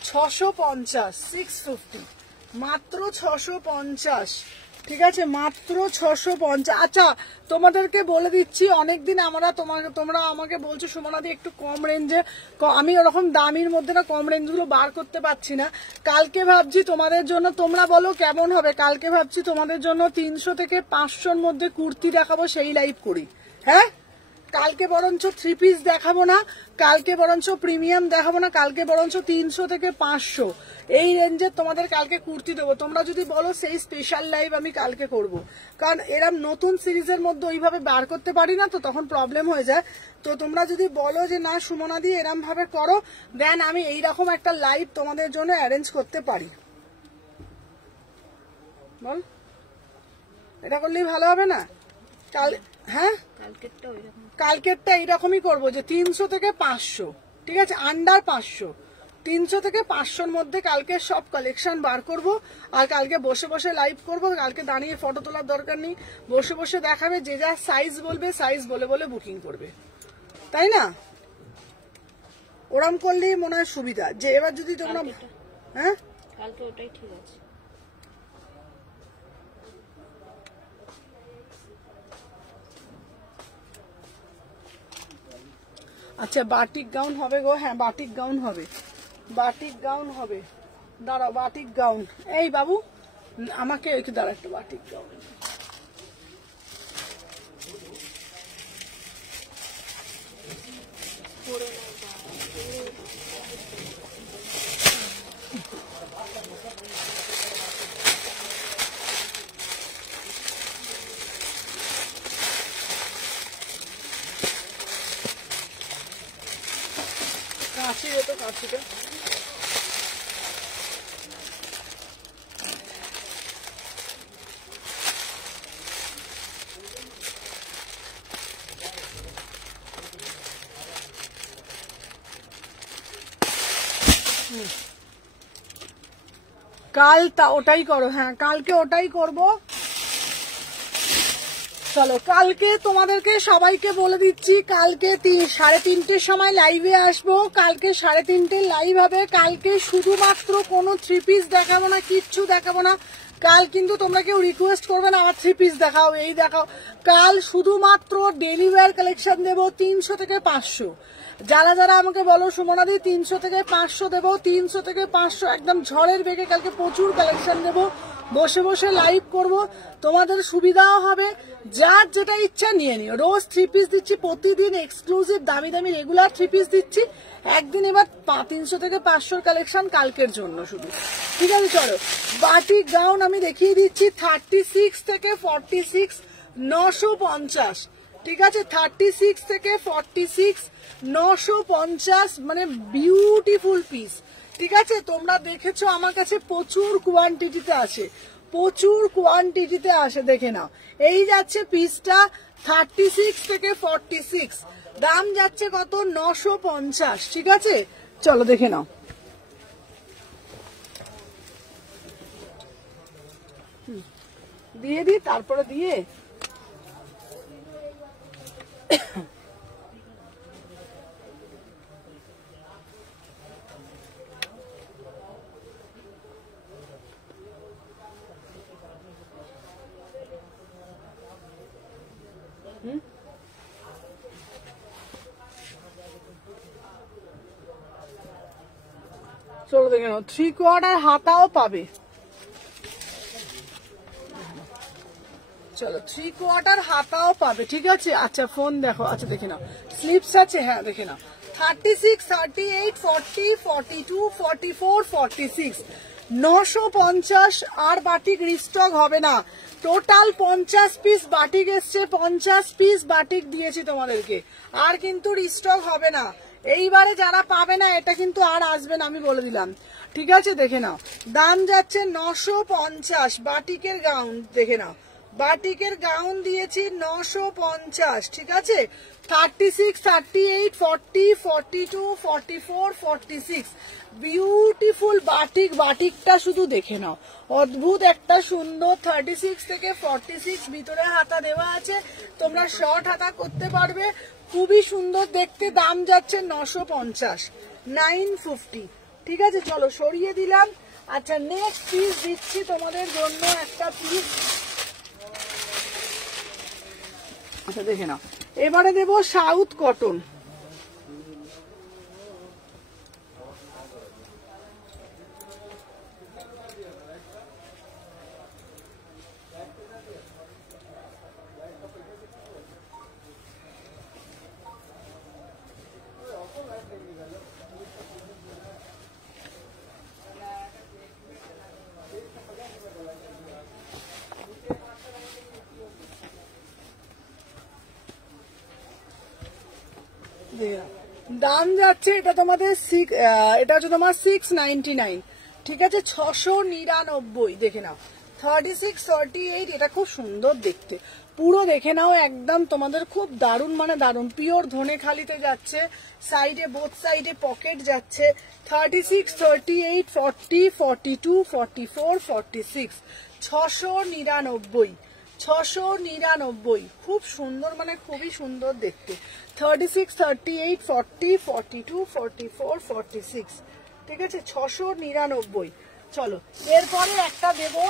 650, 650, মাত্র 650, ঠিক আছে, মাত্র 650। আচ্ছা তোমাদেরকে বলে দিচ্ছি, অনেকদিন তোমরা আমাকে বলছো সুমনাদি একটু কম রেঞ্জে, আমি ওরকম দামির মধ্যে না কম রেঞ্জ গুলো বার করতে পারছি না। কালকে ভাবছি তোমাদের জন্য, তোমরা বলো কেমন হবে, কালকে ভাবছি তোমাদের জন্য 300 থেকে 500-র মধ্যে কুর্তি দেখাবো, সেই লাইভ করি। হ্যাঁ, কালকে বরঞ্চ 3 পিস দেখাবো না, কালকে বরঞ্চ প্রিমিয়াম দেখাবো না, কালকে বরঞ্চ 300 থেকে 500 এই রেঞ্জের তোমাদের কালকে কুর্তি দেবো। তোমরা যদি বলো সেই স্পেশাল লাইভ আমি কালকে করব, কারণ এরম নতুন সিরিজের মধ্যে ওইভাবে বার করতে পারি না, তো তখন প্রবলেম হয়ে যায়। তো তোমরা যদি বলো যে না সুমনা দিয়ে এরম ভাবে করো, দেন আমি এইরকম একটা লাইভ তোমাদের জন্য অ্যারেঞ্জ করতে পারি। বল, এটা করলেই ভালো হবে না? কাল, হ্যাঁ কালকেরটা এইরকমই করবো যে 300 থেকে 500, ঠিক আছে, আন্ডার 500, 300 থেকে 500-র মধ্যে কালকে সব কালেকশন বার করব। আর কালকে বসে বসে লাইভ করব, কালকে দাঁড়িয়ে ফটো তোলার দরকার নেই, বসে বসে দেখাবে, যে যা সাইজ বলবে সাইজ বলে বলে বুকিং করবে, তাই না? ওরম করলেই মনে হয় সুবিধা। যে এবার যদি তোমরা, হ্যাঁ কালকে ওটাই ঠিক আছে। আচ্ছা বাটিক গাউন হবে গো, হ্যাঁ বাটিক গাউন হবে, বাটিক গাউন হবে। দাঁড়াও, বাটিক গাউন, এই বাবু আমাকে একটু দাঁড়া, একটা বাটিক গাউন। কাঁচি তো কাঁচিটা, কাল তা ওটাই করো, হ্যাঁ কালকে ওটাই করব। চলো কালকে তোমাদেরকে সবাইকে বলে দিচ্ছি, কালকে 3:30-র সময় লাইভে আসবো, কালকে 3:30 লাইভ হবে। কালকে শুধুমাত্র কোনো 3 পিস দেখাবো না, কিচ্ছু দেখাবো না। কাল কিন্তু তোমরা কেউ রিকোয়েস্ট করবে না আমার 3 পিস দেখাও, এই দেখাও। কাল শুধুমাত্র ডেলি ওয়্যার কালেকশন দেবো 300 থেকে 500। যারা যারা আমাকে বলো সুমনাদি 300 থেকে 500 দেবো, 300 থেকে 500 একদম ঝড়ের বেগে কালকে প্রচুর কালেকশন দেবো, বসে বসে লাইভ করব, তোমাদের সুবিধাও হবে। যার যেটা ইচ্ছা নিয়ে নিও। রোজ 3 পিস দিচ্ছি, প্রতিদিন এক্সক্লুসিভ দামি দামি রেগুলার 3 পিস দিচ্ছি। একদিন এবার 300 থেকে 500 কালেকশন কালকের জন্য শুধু, ঠিক আছে। চলো বাটিক গাউন আমি দেখিয়ে দিচ্ছি 36 থেকে 46, 950, ঠিক আছে। 36 থেকে 46, 950, মানে বিউটিফুল পিস, ঠিক আছে। তোমরা দেখেছো আমার কাছে প্রচুর কোয়ান্টিটিতে আছে, প্রচুর কোয়ান্টিটিতে আসে, দেখে নাও। এই যাচ্ছে পিসটা 36 থেকে 46, দাম যাচ্ছে কত, 950, ঠিক আছে। চলো দেখে নাও। দিয়ে দিই, তারপরে দিয়ে চলো দেখে নাও। 3/4 হাতাও পাবে। চলো 3/4 হাতাও পাবে, ঠিক আছে। আচ্ছা ফোন দেখো, আচ্ছা দেখে নাও স্লিপস আছে, হ্যাঁ দেখে নাও 36, 38, 40, 42, 44, 46, 950। আর বাটিক রিস্টক হবে না। টোটাল 50 পিস বাটিক এসছে, 50 পিস বাটিক দিয়েছি তোমাদেরকে, আর কিন্তু রিস্টক হবে না। এইবারে যারা পাবে না এটা কিন্তু আর আসবে না, আমি বলে দিলাম, ঠিক আছে। দেখে নাও দাম যাচ্ছে 950। বাটিকের গাউন দেখে নাও, বাটিকের গাউন দিয়েছি 950, ঠিক আছে। 36, 38, 40, 42, 44, 46 বিউটিফুল বাটিক। বাটিকটা শুধু দেখে নাও, অদ্ভুত একটা সুন্দর। 36 থেকে 46 ভিতরে হাতা দেওয়া আছে, তোমরা শর্ট হাতা করতে পারবে, খুবই সুন্দর দেখতে। দাম যাচ্ছে 950, 950, ঠিক আছে। চলো সরিয়ে দিলাম। আচ্ছা নেক্সট পিস দিচ্ছি তোমাদের জন্য একটা পিস, আচ্ছা দেখে নাও। এবারে দেবো সাউথ কটন, দাম যাচ্ছে এটা তোমাদের এটা হচ্ছে তোমার 699, ঠিক আছে। 699, দেখে নাও 36, 38, এটা খুব সুন্দর দেখতে, পুরো দেখে নাও একদম তোমাদের খুব দারুণ, মানে দারুণ পিওর ধনে খালিতে যাচ্ছে, সাইডে বোথ সাইডে পকেট যাচ্ছে। 36, 38, 40, 42, 44, 46, 699, 699, খুব সুন্দর, মানে খুবই সুন্দর দেখতে। 36, 38, 40, 42, 44, 46, ঠিক আছে। 699। চলো এরপরে একটা দেবো,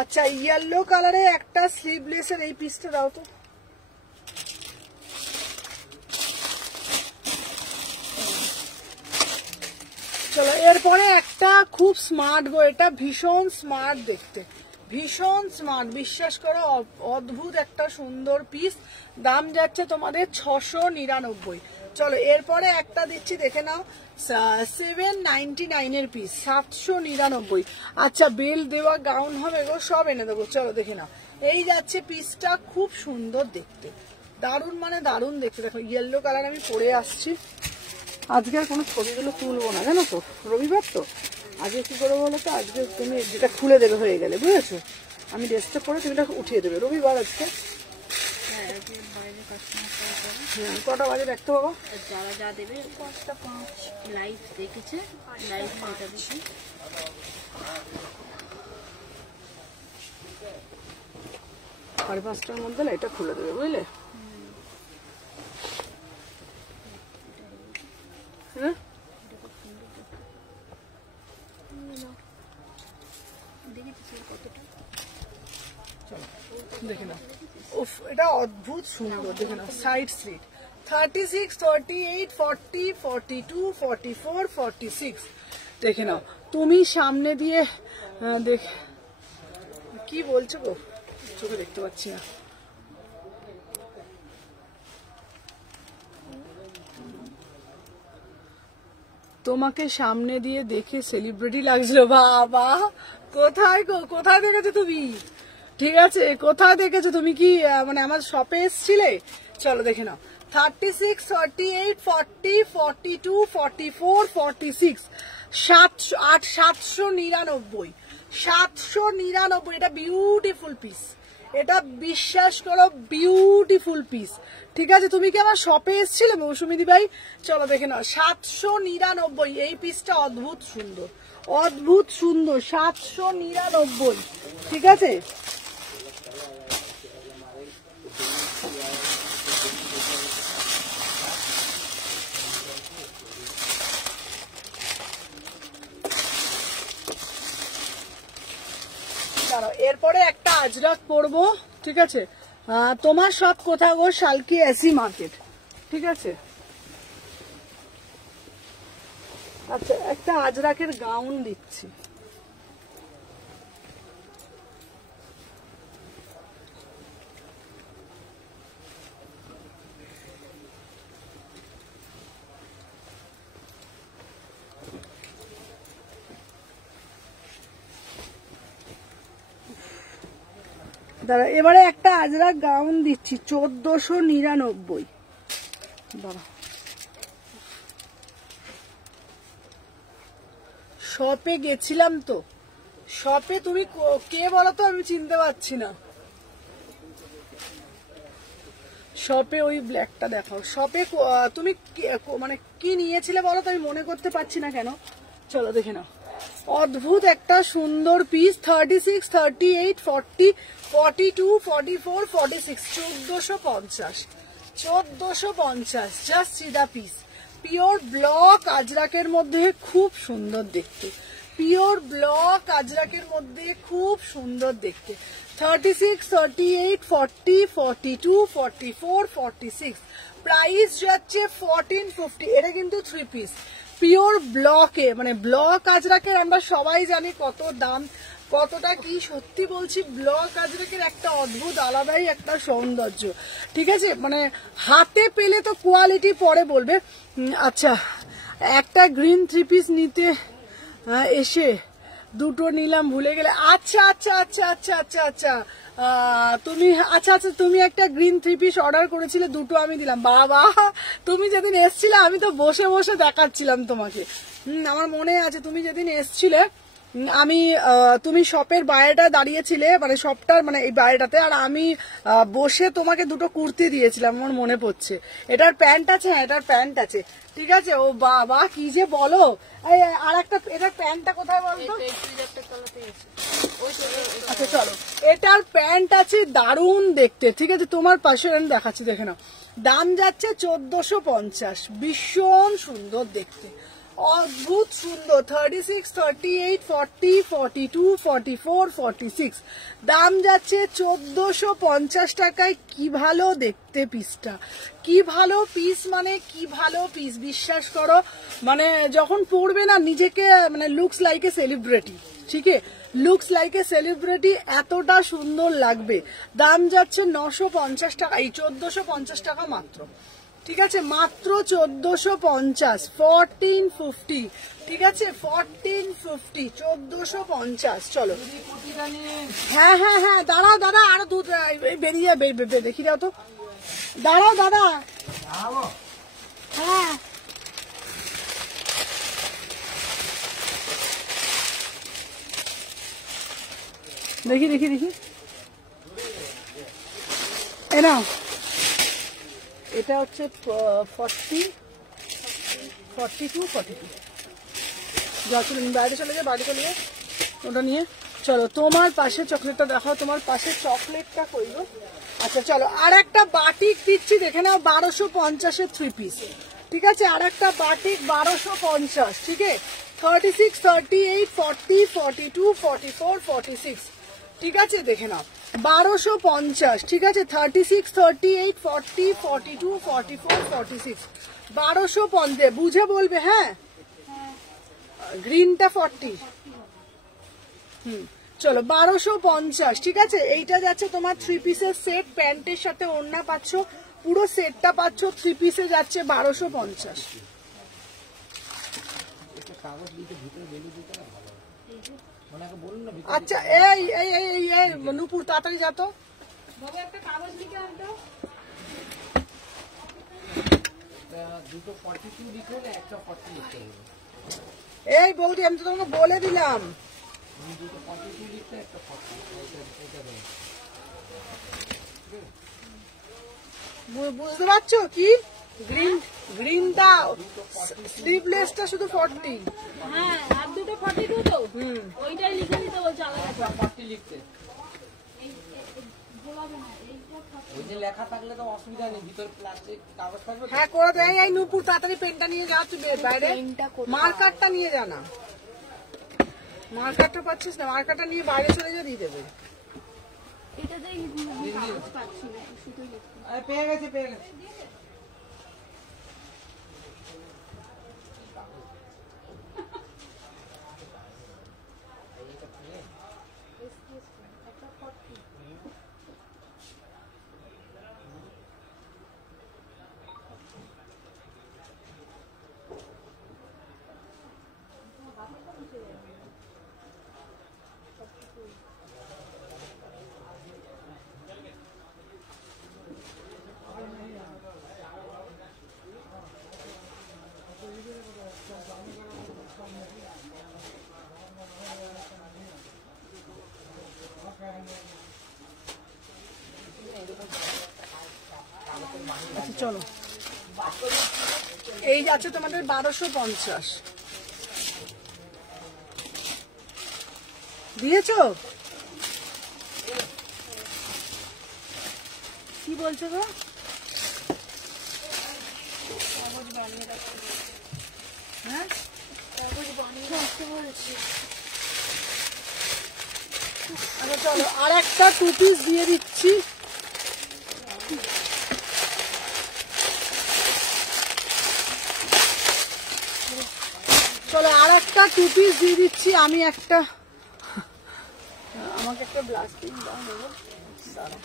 আচ্ছা ইয়েলো কালারে একটা স্লিভলেসের এই পিসটা দাও তো। চলো এরপরে একটা খুব স্মার্ট গো, এটা ভীষণ স্মার্ট দেখতে, ভীষণ স্মার্ট, বিশ্বাস করো অদ্ভুত একটা সুন্দর পিস। দাম যাচ্ছে তোমাদের 699। চলো এরপরে একটা দিচ্ছি, দেখে নাও 799 এর পিস, 799। আচ্ছা বেল দেওয়া গাউন হবে গো, সব এনে দেবো। চলো দেখে নাও, এই যাচ্ছে পিসটা, খুব সুন্দর দেখতে, দারুণ, মানে দারুণ দেখতে। দেখো ইয়েলো কালার আমি পরে আসছি, আজকে আর কোনো ছবিগুলো তুলবো না, জানো তো রবিবার তো। আজকে কি করবো বলো তো, আজকে তুমি যেটা খুলে দেবে হয়ে গেলে, বুঝেছো, আমি ড্রেসটা পরে তুমি এটা উঠিয়ে দেবে, রবিবার আজকে। হ্যাঁ কটা বাজে দেখতে পাবো, যারা যা দেবে 5 লাইভ দেখেছে, লাইভ এটা দিচ্ছি। 5:30টার মধ্যে না এটা খুলে দেবে, বুঝলে। হ্যাঁ দেখে নাও, উফ এটা অদ্ভুত সুন্দর, দেখে নাও সাইড স্লিট। 36, 38, 40, 42, 44, 46, দেখে নাও। তুমি সামনে দিয়ে দেখ, কি বলছো গো, চোখে দেখতে পাচ্ছি না। তোমাকে সামনে দিয়ে দেখে সেলিব্রিটি লাগছিল, বাবা কোথায় গো, কোথায় দেখেছো তুমি, ঠিক আছে কোথায় দেখেছো তুমি, কি মানে আমার শপে এসছিলে। চলো দেখে নাও 36, 38, 40, 42, 44, 46, 799, 799, এটা বিউটিফুল পিস, এটা বিশ্বাস করো বিউটিফুল পিস, ঠিক আছে। তুমি কি আমার শপে এসেছিলে মৌসুমী ভাই? চলো দেখে নাও 799, এই পিসটা অদ্ভুত সুন্দর, অদ্ভুত সুন্দর, 799, ঠিক আছে। এরপরে একটা আজরাক পরবো, ঠিক আছে। তোমার সব কোথাও গো, শালকি এসি মার্কেট, ঠিক আছে। আচ্ছা একটা আজরাকের গাউন দিচ্ছি, দাঁড়া এবারে একটা আজরাক গাউন দিচ্ছি 1499। দাঁড়া শপে গেছিলাম তো, শপে তুমি কে বলো তো, আমি চিনতে পারছি না। শপে ওই ব্ল্যাকটা দেখাও, শপে তুমি মানে কি নিয়েছিলে বলো তো, আমি মনে করতে পারছি না কেন। চলো দেখে নাও, অদ্ভুত একটা সুন্দর পিস। 36, 38, 40, 42, 44, 46, 1450, 1450। জাস্ট সি দা পিস। পিওর ব্লক আজরাকের মধ্যে খুব সুন্দর দেখতে, পিওর ব্লক আজরাকের মধ্যে খুব সুন্দর দেখতে। 36, 38, 40, 42, 44, 46, প্রাইস যাচ্ছে 1450। এটা কিন্তু 3 পিস পিওর ব্লকে, মানে ব্লক আজরাকের আমরা সবাই জানি কত দাম, কতটা কি। সত্যি বলছি, ব্লক আজরাকের একটা অদ্ভুত আলাদাই একটা সৌন্দর্য, ঠিক আছে। মানে হাতে পেলে তো কোয়ালিটি পরে বলবে। আচ্ছা একটা গ্রিন 3 পিস নিতে এসে দুটো নিলাম ভুলে গেলে। আচ্ছা আচ্ছা আচ্ছা আচ্ছা আচ্ছা আচ্ছা তুমি আচ্ছা আচ্ছা তুমি একটা গ্রিন 3 পিস অর্ডার করেছিলে, দুটো আমি দিলাম। বাবা তুমি যেদিন এসছিলে আমি তো বসে বসে দেখাচ্ছিলাম তোমাকে। আমার মনে আছে তুমি যেদিন এসছিলে, আমি তুমি শপের বাইরেটা দাঁড়িয়েছিলে, মানে শপটার মানে এই বাইরেটাতে, আর আমি বসে তোমাকে দুটো কুর্তি দিয়েছিলাম, আমার মনে পড়ছে। এটার প্যান্ট আছে, হ্যাঁ এটার প্যান্ট আছে, ঠিক আছে। ও বাবা কি যে বলো। আর একটা এটার প্যান্টটা কোথায় বলতো? আচ্ছা চলো, এটার প্যান্ট আছে দারুণ দেখতে, ঠিক আছে। তোমার পাশে আমি দেখাচ্ছি, দেখে নাও। দাম যাচ্ছে 1450, ভীষণ সুন্দর দেখতে, অদ্ভুত সুন্দর। 36, 38, 40, 42, 44, 46, দাম যাচ্ছে 1450 টাকায়। কি ভালো দেখতে পিসটা, কি ভালো পিস, মানে কি ভালো পিস, বিশ্বাস করো। মানে যখন পরবে না নিজেকে, মানে লুকস লাইক এ সেলিব্রিটি, ঠিক আছে, লুকস লাইক এ সেলিব্রিটি, এতটা সুন্দর লাগবে। দাম যাচ্ছে 950 টাকা, এই 1450 টাকা মাত্র, ঠিক আছে, মাত্র 1450, 1450, ঠিক আছে, 1450, 1450। চলো হ্যাঁ হ্যাঁ হ্যাঁ, দাঁড়াও দাদা, আরো দুধ বেরিয়ে দেখি দাও তো, দাঁড়াও দাদা। হ্যাঁ দেখি দেখি দেখি, এ নাও, এটা হচ্ছে 40, 42, 42। যা চলে বাইরে চলে যায়, বাইরে চলে যায়, ওটা নিয়ে চলো। তোমার পাশে চকলেটটা দেখাও, তোমার পাশে চকলেটটা কইব। আচ্ছা চলো, আর একটা বাটিক দিচ্ছি, দেখে নাও, 1250-এর 3 পিস, ঠিক আছে। আর একটা বাটিক 1250, ঠিক আছে। 36, 38, 40, 42, 44, 46, ঠিক আছে, দেখে নাও, 1250, ঠিক আছে। 36, 38, 40, 42, 44, 46, 1250, বুঝে বলবে, হ্যাঁ। গ্রিনটা 40, চলো 1250, ঠিক আছে। এইটা যাচ্ছে তোমার 3 পিসের সেট, প্যান্টের সাথে ওড়না পাচ্ছ, পুরো সেটটা পাচ্ছ, 3 পিসে যাচ্ছে 1250। আচ্ছা এই এই এই এই নূপুর তাড়াতাড়ি যা তো, একটা কাগজ লিখে আনতো। দুটো 42 লিখে একটা 40 লিখতে হবে। এই বৌদি আমি তো তোমাকে বলে দিলাম, দুটো 42 লিখতে একটা 40, বুঝতে পারছো কি? গ্রিন গ্রিনটা স্লিভলেসটা শুধু 40, হ্যাঁ আর দুটো 42 তো, ওইটাই লিখে দিতে বলছে আলাদা 40 লিখতে। ওই যে লেখা থাকলে তো অসুবিধা নেই, ভিতর প্লাস্টিক কাগজ থাকবে। হ্যাঁ করে দেয়। এই নূপুর তাড়াতাড়ি পেনটা নিয়ে যা, তুই বাইরে মার্কারটা নিয়ে যা না, মার্কারটা পাচ্ছিস না, মার্কারটা নিয়ে বাইরে চলে যা, দিয়ে দেবে। এটাতে কাগজ পাচ্ছি না, শুধু পেয়ে গেছে পেয়ে গেছে। চলো এই যাচ্ছে তোমাদের 1250 দিয়েছো? কি বলছো গো? হ্যাঁ আচ্ছা চলো আর একটা 2 পিস দিয়ে দিচ্ছি। চলো আর একটা 2 পিস দিয়ে দিচ্ছি। আমি একটা আমাকে একটা ব্লাস্টিং দাও নেবো, দাঁড়াও।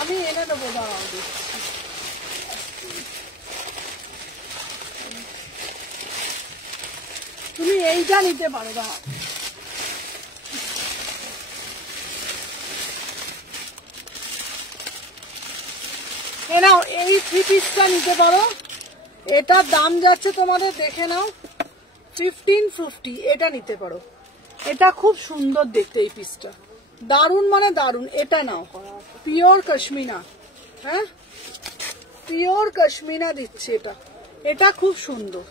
আমি এনে দেবো, দাঁড়াও দিচ্ছি। তুমি এইটা নিতে পারো, দাঁড়াও। এ নাও এই 3 পিসটা নিতে পারো। এটার দাম যাচ্ছে তোমাদের দেখে নাও 1550। এটা নিতে পারো, এটা খুব সুন্দর দেখতে এই পিসটা, দারুন মানে দারুন। এটা নাও পিওর কাশ্মীনা, হ্যাঁ পিওর কাশ্মীনা দিচ্ছে এটা, এটা খুব সুন্দর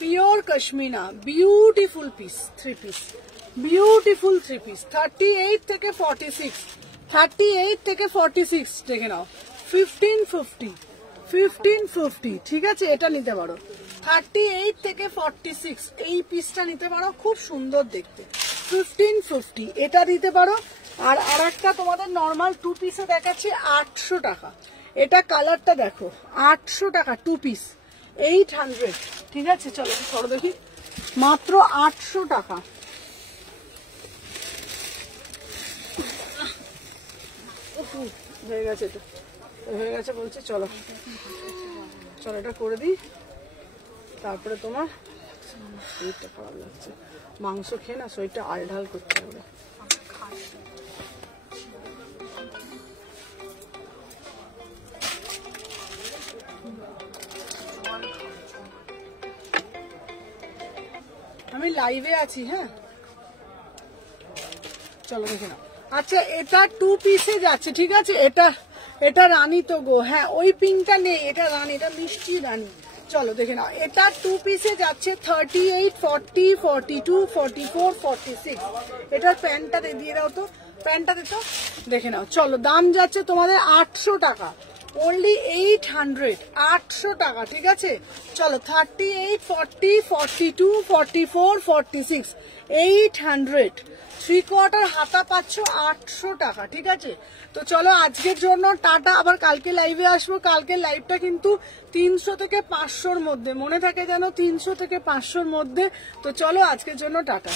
পিওর কাশ্মীনা, beautiful piece 3 piece, beautiful 3 piece. 38 থেকে 46, 38 থেকে 46 দেখে নাও 1550, 1550 ঠিক আছে। এটা নিতে পারো 38 থেকে 46 এই পিসটা নিতে পারো, খুব সুন্দর দেখতে 1550 এটা দিতে পারো। আর আরেকটা তোমাদের নর্মাল 2 পিসে দেখাচ্ছি 800 টাকা। এটা কালারটা দেখো 800 টাকা 2 পিস 800 ঠিক আছে। চলো করো দেখি, মাত্র 800 টাকা। হয়ে গেছে, এটা হয়ে গেছে বলছে। চলো চলো এটা করে দিই, তারপরে তোমার শরীরটা খারাপ লাগছে, মাংস খেয়ে না শরীরটা আলঢাল করতে হবে। আমি লাইভে আছি, হ্যাঁ চলো দেখে নাও। আচ্ছা এটা 2 পিসে যাচ্ছে ঠিক আছে। এটা এটা রানী তো গো, হ্যাঁ ওই পিঙ্কটা নেই, এটা রানী, এটা মিষ্টি রানী। চলো দেখে নাও, এটা 2 পিসে যাচ্ছে 38, 40, 42, 44, 46। এটার প্যান্টটা দিয়ে দাও তো, প্যান্টটা তো দেখে নাও। চলো দাম যাচ্ছে তোমাদের 800 টাকা, only 800, 800 টাকা ঠিক আছে। চলো 38, 40, 42, 44, 46, 800। 3/4 হাতা পাচ্ছ 800 টাকা ঠিক আছে। তো চলো আজকের জন্য টাটা, আবার কালকে লাইভে আসবো। কালকে লাইভটা কিন্তু 300 থেকে 500-র মধ্যে, মনে থাকে যেন 300 থেকে 500-র মধ্যে। তো চলো আজকের জন্য টাটা।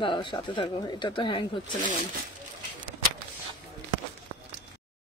দাঁড়াও সাথে থাকো, এটা তো হ্যাং হচ্ছে না কেন।